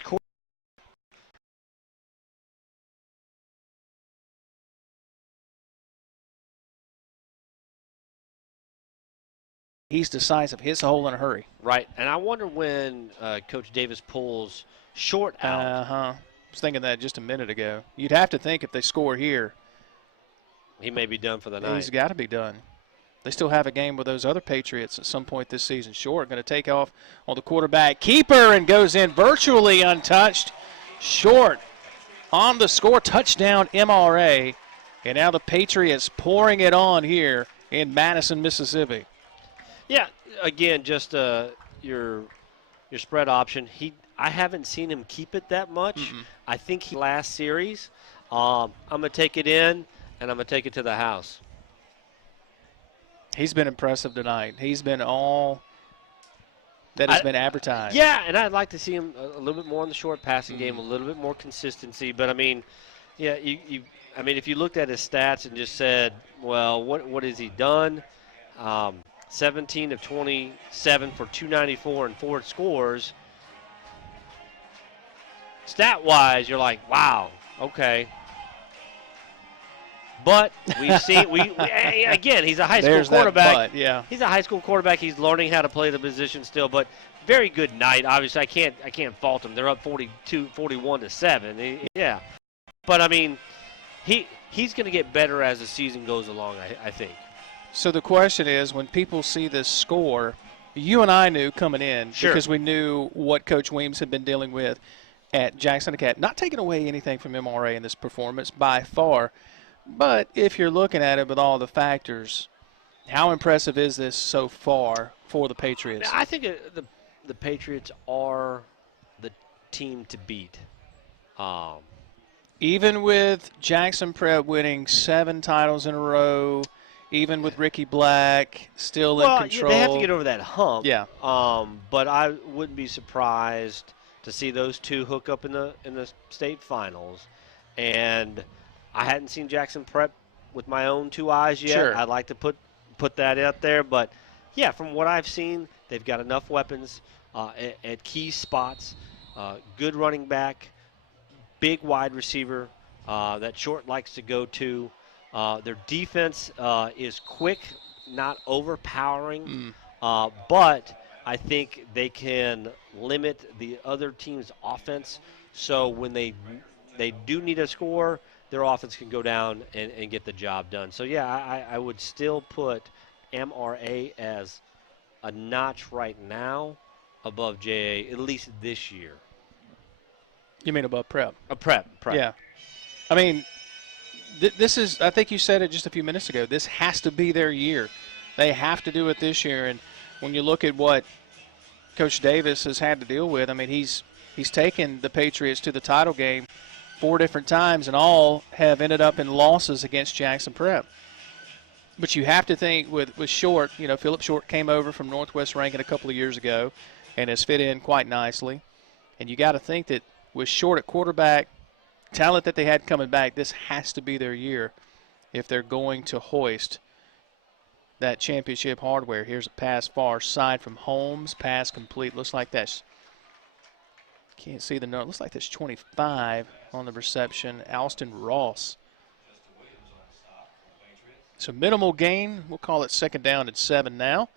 cool. He's decisive. Hits a hole in a hurry. Right. And I wonder when Coach Davis pulls Short out. I was thinking that just a minute ago. You'd have to think if they score here, he may be done for the night. He's got to be done. They still have a game with those other Patriots at some point this season. Short going to take off on the quarterback keeper and goes in virtually untouched. Short on the score, touchdown MRA. And now the Patriots pouring it on here in Madison, Mississippi. Yeah, again, just your spread option. I haven't seen him keep it that much. I think last series. I'm going to take it in. and I'm going to take it to the house. He's been impressive tonight. He's been all that has been advertised. Yeah, and I'd like to see him a little bit more in the short passing game, a little bit more consistency. But, I mean, yeah, I mean, if you looked at his stats and just said, well, what has he done? 17 of 27 for 294 and 4 scores. Stat-wise, you're like, wow, okay. But we've seen again, he's a high school quarterback. Yeah. He's a high school quarterback. He's learning how to play the position still, but very good night. Obviously, I can't fault him. They're up 41-7. Yeah. But I mean, he's going to get better as the season goes along, I think. So the question is, when people see this score, you and I knew coming in because we knew what Coach Weems had been dealing with at Jackson Academy. Not taking away anything from MRA in this performance by far. But if you're looking at it with all the factors, how impressive is this so far for the Patriots? I think the Patriots are the team to beat. Even with Jackson Prep winning 7 titles in a row, even with Ricky Black still in control. They have to get over that hump. Yeah. But I wouldn't be surprised to see those two hook up in the state finals. And I hadn't seen Jackson Prep with my own 2 eyes yet. Sure. I'd like to put that out there. But, yeah, from what I've seen, they've got enough weapons at key spots, good running back, big wide receiver that Short likes to go to. Their defense is quick, not overpowering, but I think they can limit the other team's offense. So when they do need a score, their offense can go down and get the job done. So, yeah, I would still put MRA as a notch right now above JA, at least this year. You mean above Prep? Prep. Yeah. I mean, this is, I think you said it just a few minutes ago, this has to be their year. They have to do it this year. And when you look at what Coach Davis has had to deal with, I mean, he's taken the Patriots to the title game 4 different times, and all have ended up in losses against Jackson Prep. But you have to think with Short, Philip Short came over from Northwest Rankin a couple of years ago and has fit in quite nicely. And you got to think that with Short at quarterback, talent that they had coming back, this has to be their year if they're going to hoist that championship hardware. Here's a pass far side from Holmes, pass complete. Looks like that's, can't see the note, looks like that's 25 on the reception, Alston Ross. So minimal gain, we'll call it 2nd down and 7 now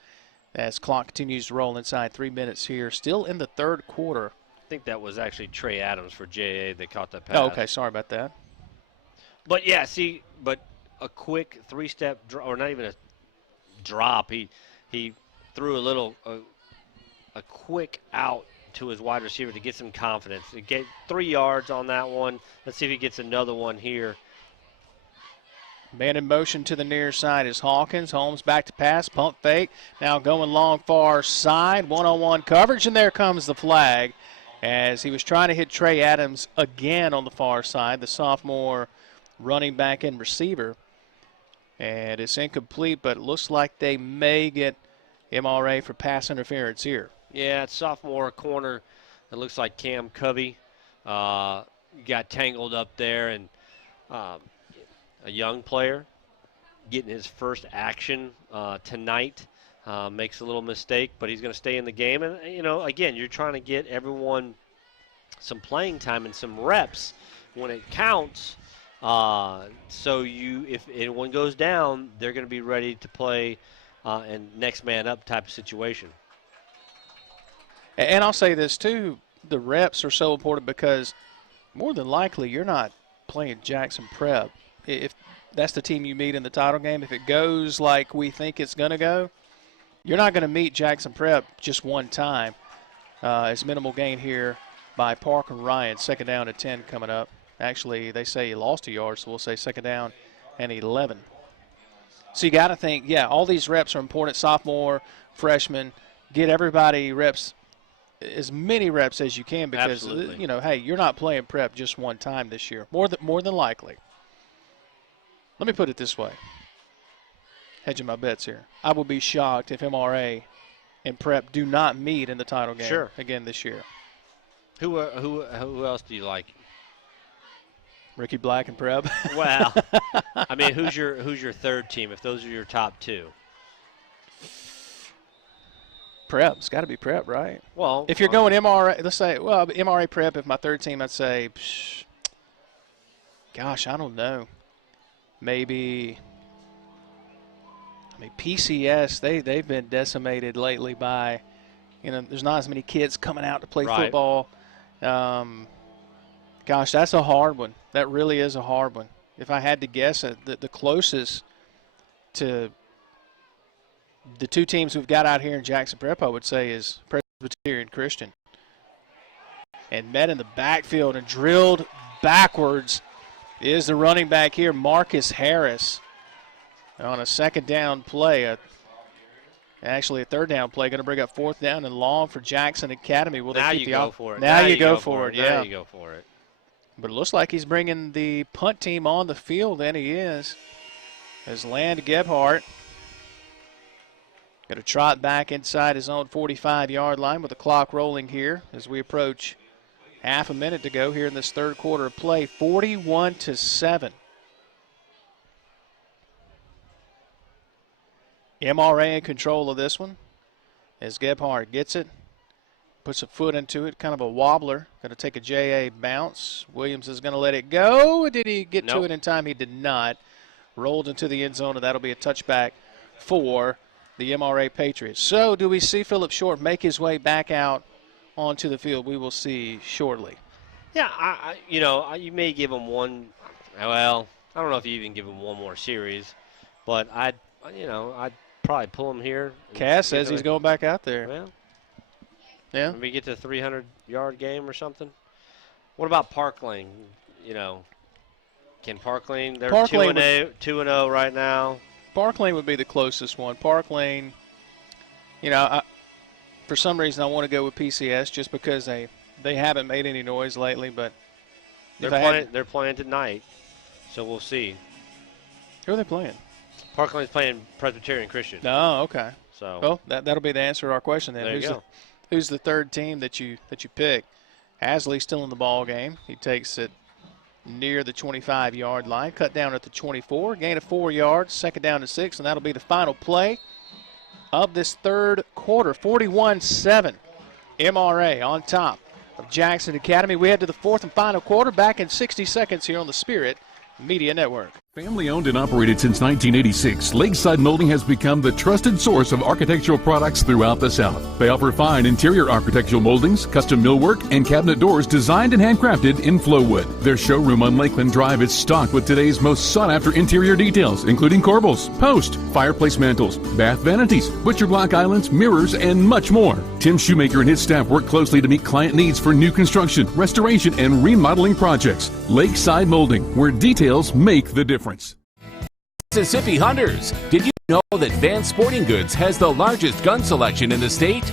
as clock continues to roll inside 3 minutes here, still in the 3rd quarter. I think that was actually Trey Adams for JA that caught that pass. Oh, okay, sorry about that. But, yeah, but a quick 3-step, or not even a drop. He threw a quick out to his wide receiver to get some confidence. He get 3 yards on that one. Let's see if he gets another one here. Man in motion to the near side is Hawkins. Holmes back to pass, pump fake. Now going long far side, one-on-one coverage, and there comes the flag as he was trying to hit Trey Adams again on the far side, the sophomore running back and receiver. And it's incomplete, but it looks like they may get MRA for pass interference here. Yeah, it's sophomore corner. It looks like Cam Covey got tangled up there, and a young player getting his first action tonight makes a little mistake, but he's going to stay in the game. And, again, you're trying to get everyone some playing time and some reps when it counts. So if anyone goes down, they're going to be ready to play and next man up type of situation. And I'll say this, too. The reps are so important because more than likely you're not playing Jackson Prep. If that's the team you meet in the title game, if it goes like we think it's going to go, you're not going to meet Jackson Prep just one time. It's minimal gain here by Parker Ryan. 2nd down and 10 coming up. Actually, they say he lost a yard, so we'll say 2nd down and 11. So you got to think, yeah, all these reps are important. Sophomore, freshman, get everybody reps, as many reps as you can because, Absolutely. Hey, you're not playing Prep just one time this year, more than likely. Let me put it this way. Hedging my bets here. I will be shocked if MRA and Prep do not meet in the title game again this year. Who else do you like? Ricky Black and Prep. Well, I mean, who's your third team if those are your top two? Prep. It's got to be Prep, right? Well, if you're going MRA, let's say, well, MRA Prep, if my third team, I'd say, gosh, I don't know. Maybe, PCS, they've been decimated lately by, there's not as many kids coming out to play football. Gosh, that's a hard one. That really is a hard one. If I had to guess, the closest to the two teams we've got out here in Jackson Prep, I would say, is Presbyterian Christian. And met in the backfield and drilled backwards is the running back here, Marcus Harris, on a second down play. Actually, a third down play, going to bring up fourth down and long for Jackson Academy. Will now they keep you go for it. Now you go for it, yeah. Now you go for it. But it looks like he's bringing the punt team on the field, and he is. As Land Gebhardt going to trot back inside his own 45-yard line with the clock rolling here as we approach half a minute to go here in this third quarter of play. 41-7. MRA in control of this one as Gebhardt gets it, puts a foot into it, kind of a wobbler. Going to take a JA bounce. Williams is going to let it go. Did he get to it in time? He did not. Rolled into the end zone, and that'll be a touchback for the MRA Patriots. So do we see Phillip Short make his way back out onto the field? We will see shortly. Yeah, you may give him one. Well, I don't know if you even give him one more series, but I'd probably pull him here. Cass says he's going back out there. Well, yeah. Maybe get to a 300-yard game or something. What about Park Lane? Can Park Lane? They're 2-0 right now. Park Lane would be the closest one. Park Lane, for some reason I want to go with PCS just because they haven't made any noise lately. But they're playing tonight, so we'll see. Who are they playing? Park Lane's playing Presbyterian Christian. Oh, okay. So well, that'll be the answer to our question then. There you go. Who's the third team that you pick? Hasley's still in the ball game. He takes it near the 25-yard line, cut down at the 24, gain of 4 yards, second down and 6, and that'll be the final play of this third quarter. 41-7, MRA on top of Jackson Academy. We head to the fourth and final quarter, back in 60 seconds here on the Spirit Media Network. Family owned and operated since 1986, Lakeside Molding has become the trusted source of architectural products throughout the South. They offer fine interior architectural moldings, custom millwork, and cabinet doors designed and handcrafted in Flowwood. Their showroom on Lakeland Drive is stocked with today's most sought-after interior details, including corbels, post, fireplace mantles, bath vanities, butcher block islands, mirrors, and much more. Tim Shoemaker and his staff work closely to meet client needs for new construction, restoration, and remodeling projects. Lakeside Molding, where details make the difference. Mississippi Hunters, did you know that Vance Sporting Goods has the largest gun selection in the state?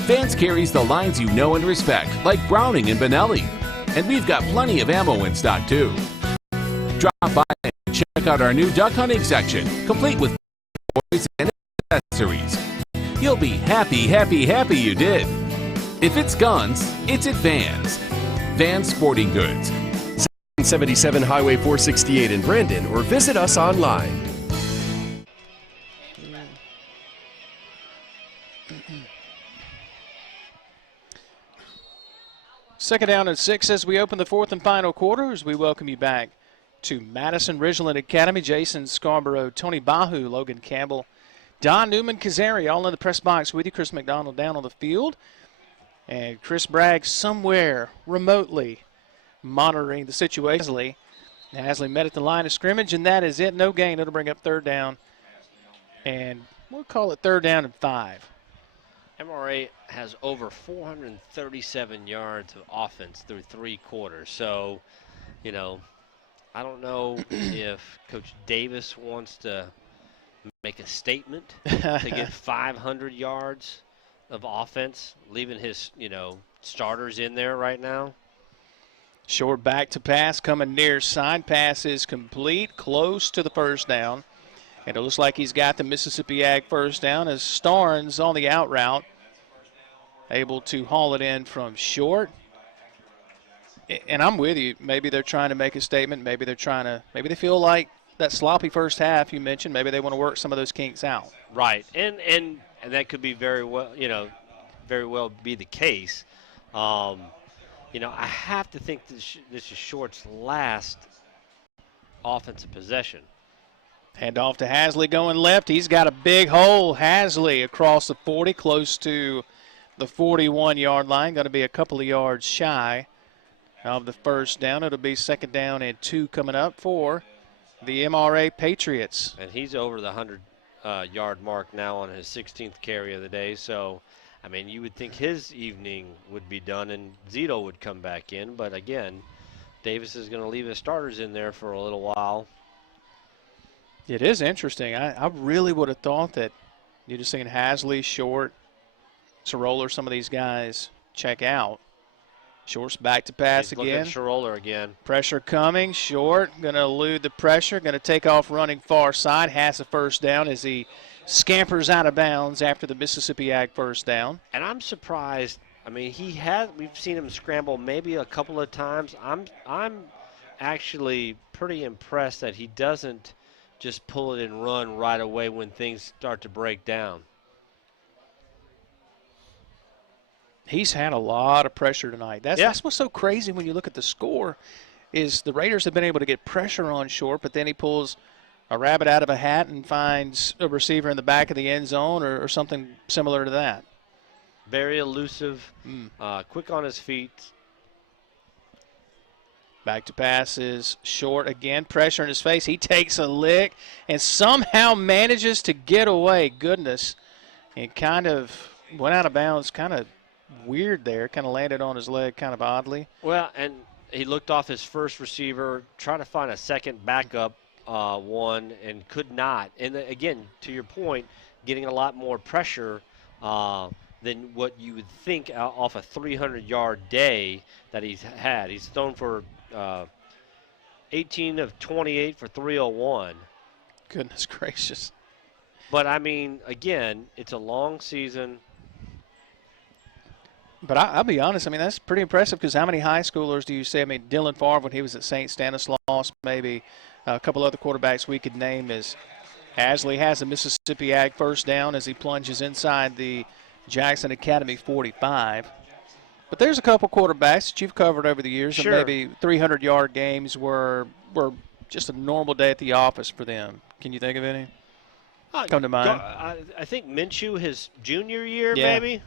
Vance carries the lines you know and respect, like Browning and Benelli. And we've got plenty of ammo in stock, too. Drop by and check out our new duck hunting section, complete with toys and accessories. You'll be happy you did. If it's guns, it's at Vance. Vance Sporting Goods. 77 Highway 468 in Brandon, or visit us online. Second down and 6 as we open the fourth and final quarter, as we welcome you back to Madison Ridgeland Academy. Jason Scarborough, Tony Bahu, Logan Campbell, Don Newman, Kazari, all in the press box with you. Chris McDonald down on the field. And Chris Bragg somewhere remotely monitoring the situation. Hasley met at the line of scrimmage, and that is it. No gain. It'll bring up third down. And we'll call it third down and 5. MRA has over 437 yards of offense through 3 quarters. So, I don't know if Coach Davis wants to make a statement to get 500 yards of offense, leaving his, starters in there right now. Short back to pass coming near side. Pass is complete, close to the first down. And it looks like he's got the Mississippi Ag first down as Starnes on the out route, able to haul it in from short. And I'm with you. Maybe they're trying to make a statement. Maybe they feel like that sloppy first half you mentioned, maybe they want to work some of those kinks out. Right. And that could be very well be the case. I have to think this is Short's last offensive possession. Hand off to Hasley going left. He's got a big hole. Hasley across the 40, close to the 41-yard line. Going to be a couple of yards shy of the first down. It'll be 2nd down and 2 coming up for the MRA Patriots. And he's over the 100-yard mark now on his 16th carry of the day. So, I mean, you would think his evening would be done and Zito would come back in. But, again, Davis is going to leave his starters in there for a little while. It is interesting. I really would have thought that you're just seeing Hasley, Short, Soroller, some of these guys check out. Short's back to pass again. Soroller again. Pressure coming. Short going to elude the pressure. Going to take off running far side. Has a first down as he scampers out of bounds after the Mississippi Ag first down. And I'm surprised. I mean, we've seen him scramble maybe a couple of times. I'm actually pretty impressed that he doesn't just pull it and run right away when things start to break down. He's had a lot of pressure tonight. That's what's so crazy when you look at the score is the Raiders have been able to get pressure on Short, but then he pulls a rabbit out of a hat and finds a receiver in the back of the end zone or something similar to that. Very elusive, quick on his feet. Back to pass is Short again. Pressure in his face. He takes a lick and somehow manages to get away. Goodness. And kind of went out of bounds. Kind of weird there. Kind of landed on his leg kind of oddly. Well, and he looked off his first receiver, tried to find a second backup one, and could not. And again, to your point, getting a lot more pressure than what you would think off a 300-yard day that he's had. He's thrown for 18 of 28 for 301. Goodness gracious. But, I mean, again, it's a long season. But I'll be honest, I mean, that's pretty impressive because how many high schoolers do you say? I mean, Dylan Favre when he was at St. Stanislaus, maybe a couple other quarterbacks we could name as Hasley has a Mississippi Ag first down as he plunges inside the Jackson Academy 45. But there's a couple quarterbacks that you've covered over the years Sure. that maybe 300-yard games were just a normal day at the office for them. Can you think of any? Come to mind. I think Minshew his junior year, Yeah. maybe.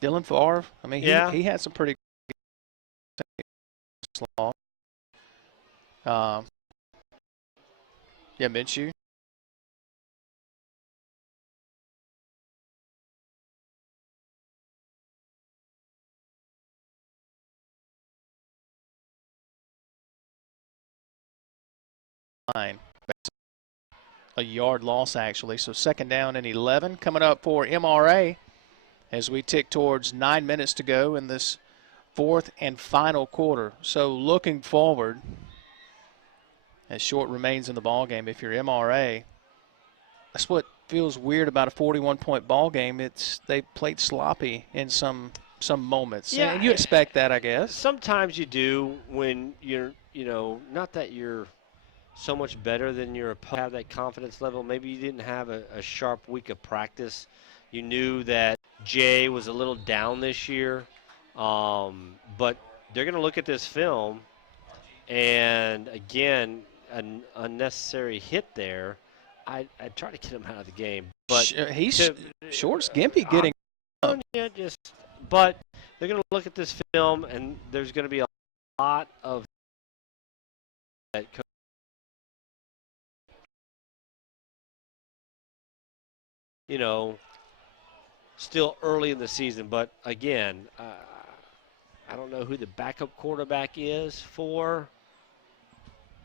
Dylan Favre, I mean, Yeah. he had some pretty good Minshew. A yard loss, actually. So 2nd down and 11 coming up for MRA as we tick towards 9 minutes to go in this 4th and final quarter. So looking forward, as Short remains in the ball game, if you're MRA, that's what feels weird about a 41-point ball game. They played sloppy in some moments. Yeah, and you expect that, I guess. Sometimes you do when you're, not that you're so much better than your opponent, have that confidence level. Maybe you didn't have a sharp week of practice. You knew that Jay was a little down this year, but they're going to look at this film, and again, an unnecessary hit there. I try to get him out of the game, but Short's gimpy getting up. Yeah, but they're going to look at this film, and there's going to be a lot of that. Still early in the season, but again, I don't know who the backup quarterback is for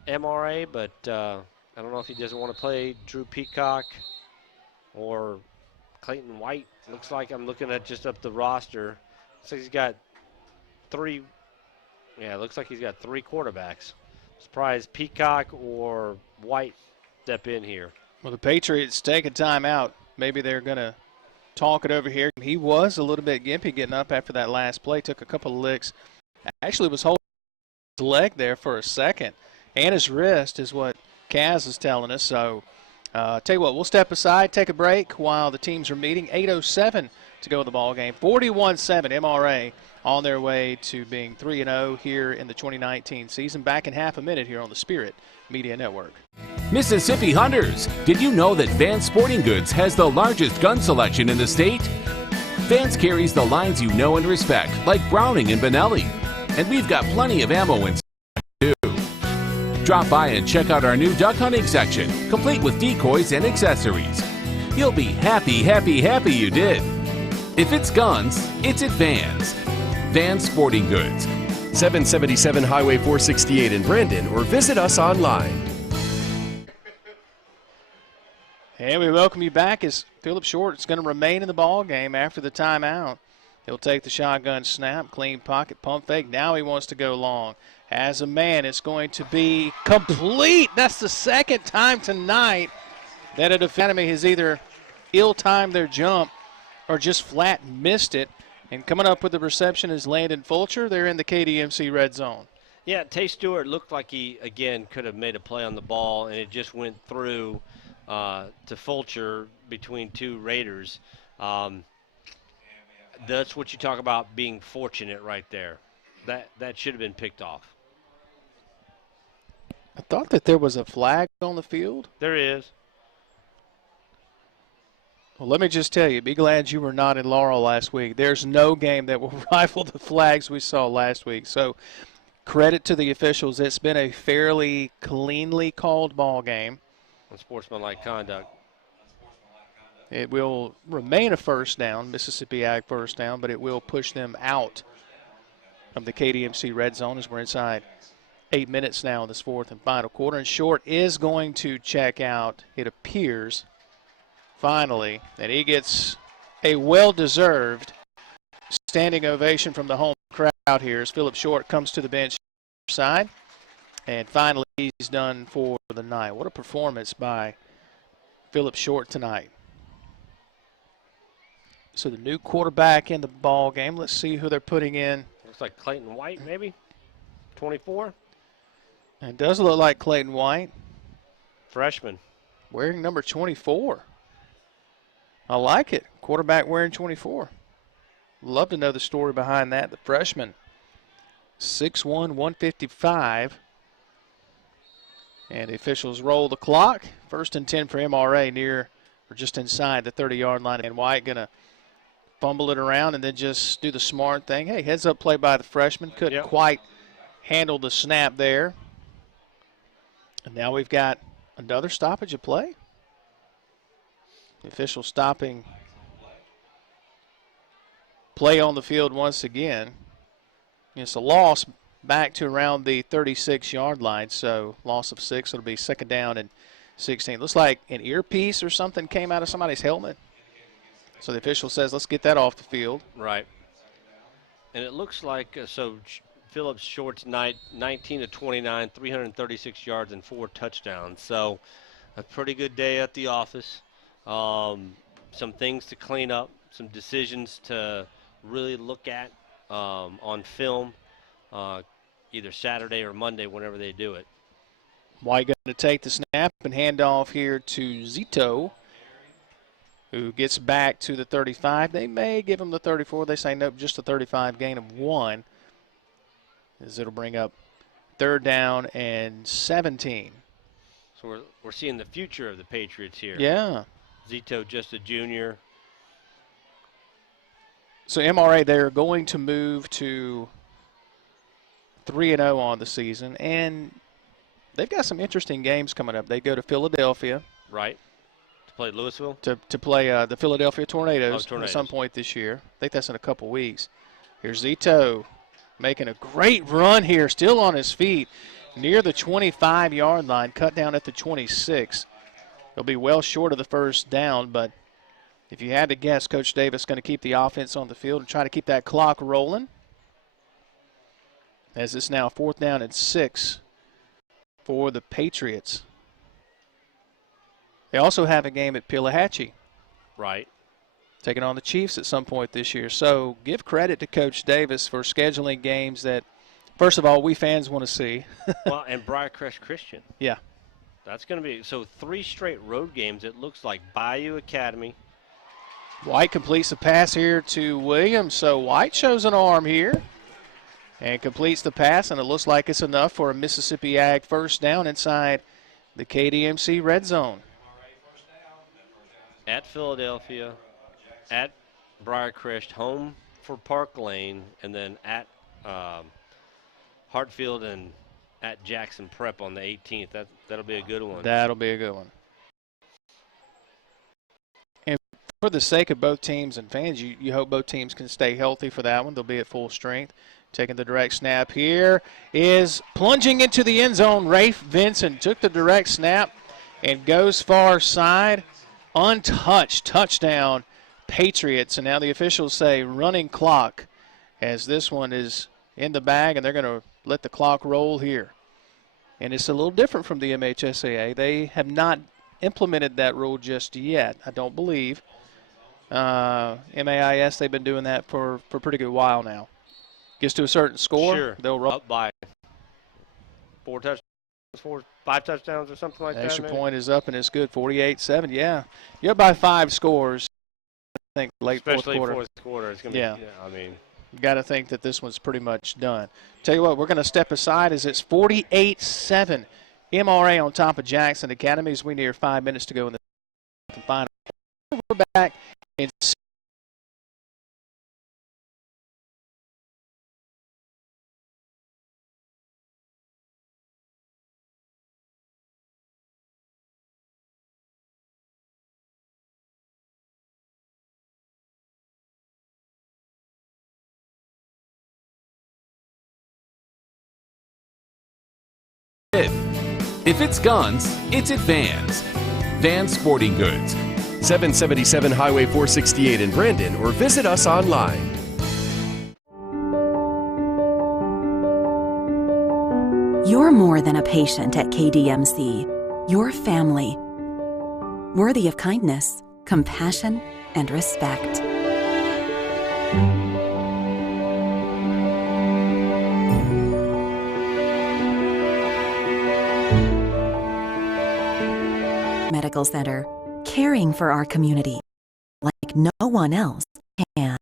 MRA, but I don't know if he doesn't want to play Drew Peacock or Clayton White. Looks like I'm looking at just up the roster. Looks like he's got three. Yeah, it looks like he's got three quarterbacks. Surprised Peacock or White step in here. Well, the Patriots take a timeout. Maybe they're going to talk it over here. He was a little bit gimpy getting up after that last play. Took a couple of licks. Actually was holding his leg there for a second. And his wrist is what Kaz is telling us. So, tell you what, we'll step aside, take a break while the teams are meeting. 8:07 to go in the ball game. 41-7 MRA on their way to being 3-0 here in the 2019 season. Back in half a minute here on the Spirit Media Network. Mississippi Hunters, did you know that Vance Sporting Goods has the largest gun selection in the state? Vance carries the lines you know and respect, like Browning and Benelli. And we've got plenty of ammo in stock, too. Drop by and check out our new duck hunting section, complete with decoys and accessories. You'll be happy, happy, happy you did. If it's guns, it's at Vance. Vance Sporting Goods. 777 Highway 468 in Brandon, or visit us online. And we welcome you back as Philip Short is going to remain in the ball game after the timeout. He'll take the shotgun snap, clean pocket, pump fake. Now he wants to go long. As a man, it's going to be complete. That's the second time tonight that a Academy has either ill-timed their jump or just flat missed it. And coming up with the reception is Landon Fulcher. They're in the KDMC red zone. Yeah, Tay Stewart looked like he, again, could have made a play on the ball, and it just went through to Fulcher between two Raiders. That's what you talk about being fortunate right there. That should have been picked off. I thought that there was a flag on the field. There is. Well, let me just tell you, be glad you were not in Laurel last week. There's no game that will rival the flags we saw last week. So credit to the officials. It's been a fairly cleanly called ball game. Unsportsmanlike conduct. It will remain a first down, Mississippi Ag first down, but it will push them out of the KDMC red zone as we're inside 8 minutes now in this fourth and final quarter. And Short is going to check out, it appears, finally, and he gets a well-deserved standing ovation from the home crowd here as Philip Short comes to the bench side. And finally, he's done for the night. What a performance by Philip Short tonight. So the new quarterback in the ball game. Let's see who they're putting in. Looks like Clayton White, maybe, 24. It does look like Clayton White. Freshman. Wearing number 24. I like it. Quarterback wearing 24. Love to know the story behind that. The freshman, 6'1", 155. And the officials roll the clock. 1st and 10 for MRA near or just inside the 30-yard line. And White going to fumble it around and then just do the smart thing. Hey, heads-up play by the freshman. Couldn't quite handle the snap there. And now we've got another stoppage of play. The official stopping play on the field once again. It's a loss back to around the 36-yard line, so loss of 6. It'll be second down and 16. Looks like an earpiece or something came out of somebody's helmet. So the official says, let's get that off the field. Right. And it looks like, Philip Short's night, 19 of 29, 336 yards and 4 touchdowns. So a pretty good day at the office. Some things to clean up, some decisions to really look at on film, either Saturday or Monday, whenever they do it. White going to take the snap and hand off here to Zito, who gets back to the 35. They may give him the 34. They say nope, just a 35, gain of 1. As it'll bring up 3rd down and 17. So we're seeing the future of the Patriots here. Yeah. Zito just a junior. So MRA, they're going to move to 3-0 on the season, and they've got some interesting games coming up. They go to Philadelphia. Right. To play Louisville? To play the Philadelphia Tornadoes, Tornadoes at some point this year. I think that's in a couple weeks. Here's Zito making a great run here, still on his feet, near the 25-yard line, cut down at the 26. He'll be well short of the first down, but if you had to guess, Coach Davis going to keep the offense on the field and try to keep that clock rolling. as it's now 4th down and 6 for the Patriots. They also have a game at Pillahatchee. Right. Taking on the Chiefs at some point this year. So give credit to Coach Davis for scheduling games that, first of all, we fans want to see. Well, and Briarcrest Christian. Yeah. That's going to be, so 3 straight road games, it looks like. Bayou Academy. White completes the pass here to Williams. So White shows an arm here and completes the pass, and it looks like it's enough for a Mississippi Ag first down inside the KDMC red zone. At Philadelphia, at Briarcrest, home for Park Lane, and then at Hartfield and at Jackson Prep on the 18th. That'll be a good one. That'll be a good one. And for the sake of both teams and fans, you hope both teams can stay healthy for that one. They'll be at full strength. Taking the direct snap here is plunging into the end zone. Rafe Vincent took the direct snap and goes far side. Untouched. Touchdown, Patriots. And now the officials say running clock as this one is in the bag, and they're going to let the clock roll here. And it's a little different from the MHSAA. They have not implemented that rule just yet, I don't believe. MAIS, they've been doing that for a pretty good while now. Gets to a certain score, sure. They'll roll. Up by 5 touchdowns or something like that. Extra point is up, and it's good. 48-7, yeah. You're up by 5 scores, I think, late Especially fourth quarter. Fourth quarter. It's gonna yeah. Be, I mean. You got to think that this one's pretty much done. Tell you what, we're going to step aside as it's 48-7. MRA on top of Jackson Academy as we near 5 minutes to go in the final. We're back in If it's guns, it's at Vans. Vans Sporting Goods. 777 Highway 468 in Brandon, or visit us online. You're more than a patient at KDMC. You're family. Worthy of kindness, compassion, and respect. Medical Center, caring for our community like no one else can.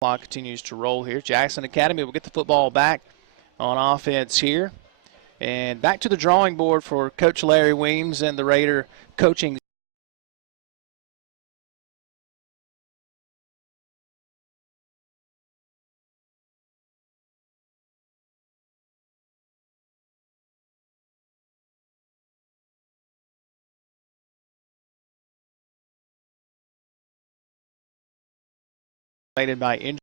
Clock continues to roll here. Jackson Academy will get the football back on offense here. And back to the drawing board for Coach Larry Weems and the Raider coaching. By injury.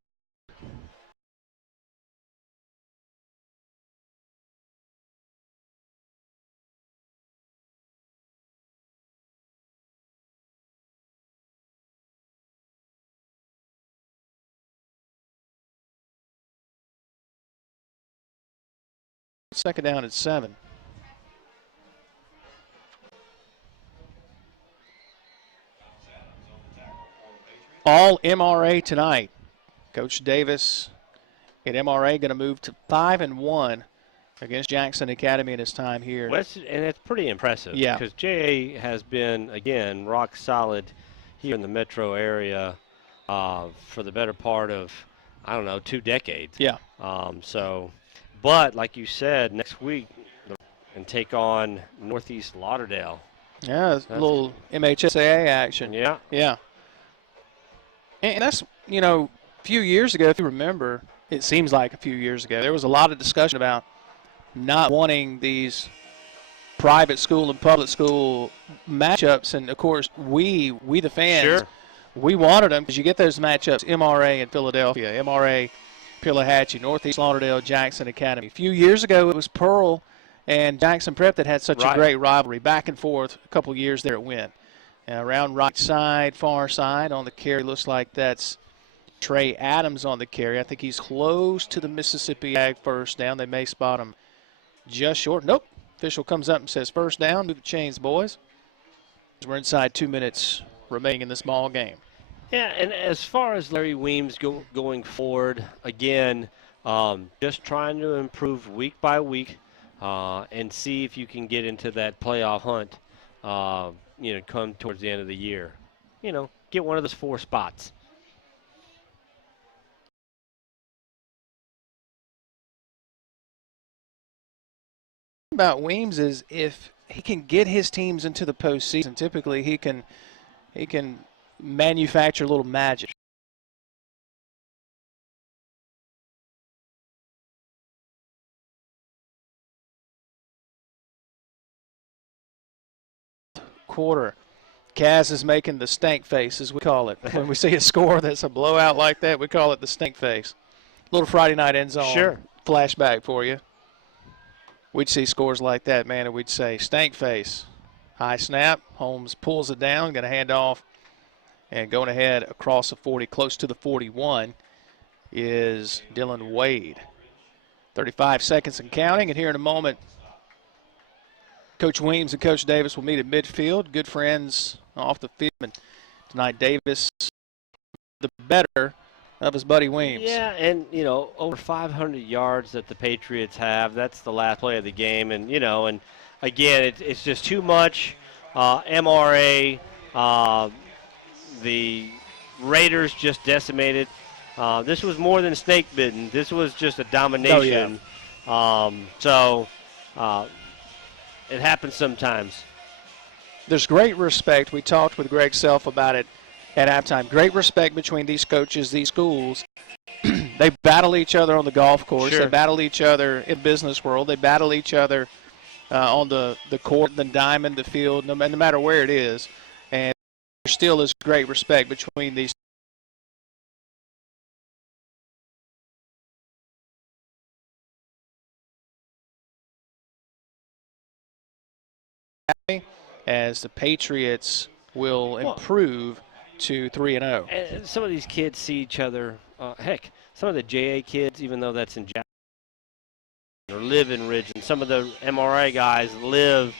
Second down at 7. All MRA tonight. Coach Davis at MRA going to move to 5-1 against Jackson Academy in his time here. Well, and it's pretty impressive. Yeah. Because JA has been, again, rock solid here in the metro area for the better part of, 2 decades. Yeah. But like you said, next week and take on Northeast Lauderdale. Yeah, that's a little MHSAA action. Yeah. Yeah. And that's, a few years ago, if you remember, it seems like a few years ago, there was a lot of discussion about not wanting these private school and public school matchups. And, of course, we the fans, sure. we wanted them because you get those matchups, MRA and Philadelphia, MRA Pillahatchee, Northeast Lauderdale, Jackson Academy. A few years ago, it was Pearl and Jackson Prep that had such a great rivalry, back and forth. A couple years there it went. Around right side, far side on the carry, looks like that's Trey Adams on the carry. I think he's close to the Mississippi Ag first down. They may spot him just short. Nope. Official comes up and says first down. Move the chains, boys. We're inside 2 minutes remaining in this ball game. Yeah, and as far as Larry Weems going forward, again, just trying to improve week by week and see if you can get into that playoff hunt, come towards the end of the year. Get one of those 4 spots. About Weems is if he can get his teams into the postseason, typically he can manufacture a little magic. Quarter. Kaz is making the stank face, as we call it. When we see a score that's a blowout like that, we call it the stink face. Little Friday night end zone flashback for you. We'd see scores like that, man, and we'd say stank face. High snap. Holmes pulls it down, going to hand off, and going ahead across the 40, close to the 41, is Dylan Wade. 35 seconds and counting, and here in a moment, Coach Weems and Coach Davis will meet at midfield. Good friends off the field. And tonight, Davis, the better of his buddy Weems. Yeah, and, over 500 yards that the Patriots have. That's the last play of the game. And, and again, it's just too much. MRA, the Raiders just decimated. This was more than snake bitten. This was just a domination. Oh, yeah. It happens sometimes. There's great respect. We talked with Greg Self about it at halftime. Great respect between these coaches, these schools. They battle each other on the golf course. They battle each other in the business world. They battle each other on the court, the diamond, the field, no matter where it is. And there still is great respect between these. As the Patriots will improve to 3-0. And some of these kids see each other. Heck, some of the JA kids, even though that's in Jackson, or live in Ridge, and some of the MRA guys live,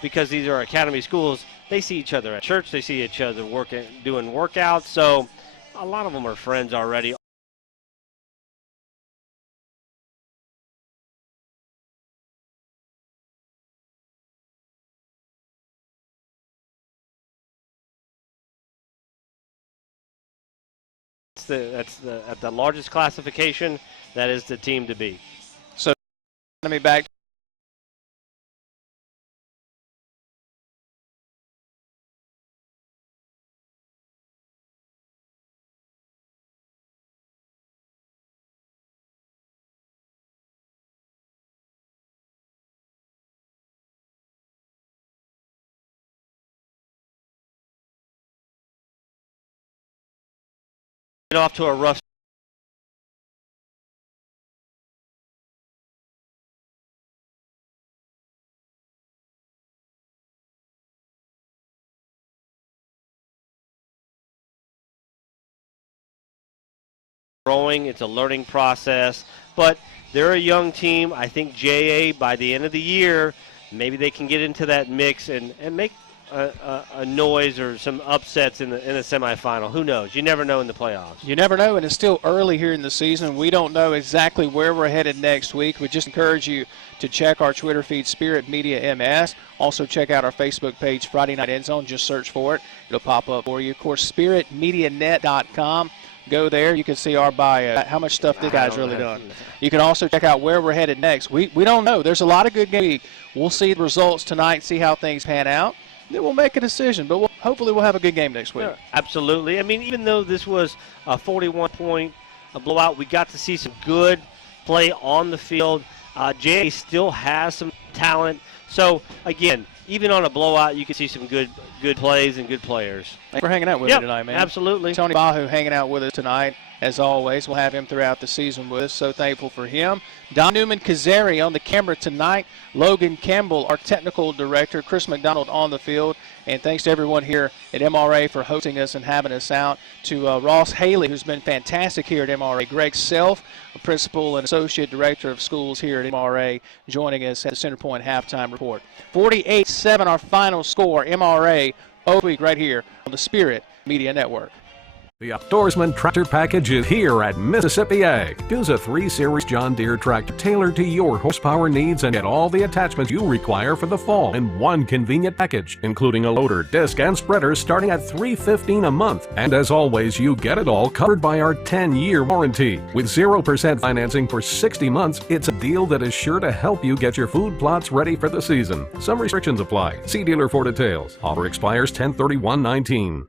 because these are academy schools, they see each other at church. They see each other doing workouts. So a lot of them are friends already. That's at the largest classification. That is the team to beat. So let me back. Off to a rough growing. It's a learning process, but they're a young team. I think JA by the end of the year, maybe they can get into that mix and make a noise or some upsets in the semifinal. Who knows? You never know in the playoffs. You never know, and it's still early here in the season. We don't know exactly where we're headed next week. We just encourage you to check our Twitter feed, Spirit Media MS. Also check out our Facebook page, Friday Night End Zone. Just search for it. It'll pop up for you. Of course, spiritmedianet.com. Go there. You can see our bio. How much stuff this guy's really done. You can also check out where we're headed next. We don't know. There's a lot of good games. We'll see the results tonight, see how things pan out. Then we'll make a decision, but hopefully we'll have a good game next week. Yeah, absolutely. I mean, even though this was a 41-point blowout, we got to see some good play on the field. JA still has some talent. So, again, even on a blowout, you can see some good plays and good players. Thanks for hanging out with me tonight, man. Absolutely. Tony Bahu hanging out with us tonight. as always. We'll have him throughout the season with us. So thankful for him. Don Newman-Kazari on the camera tonight. Logan Campbell, our technical director. Chris McDonald on the field. And thanks to everyone here at MRA for hosting us and having us out. To Ross Haley, who's been fantastic here at MRA. Greg Self, a principal and associate director of schools here at MRA, joining us at the Center Point halftime report. 48-7 our final score. MRA over week right here on the Spirit Media Network. The Outdoorsman tractor package is here at Mississippi Ag. Choose a 3-Series John Deere tractor tailored to your horsepower needs and get all the attachments you require for the fall in one convenient package, including a loader, disc, and spreader starting at $315 a month. And as always, you get it all covered by our 10-year warranty. With 0% financing for 60 months, it's a deal that is sure to help you get your food plots ready for the season. Some restrictions apply. See dealer for details. Offer expires 10/31/19.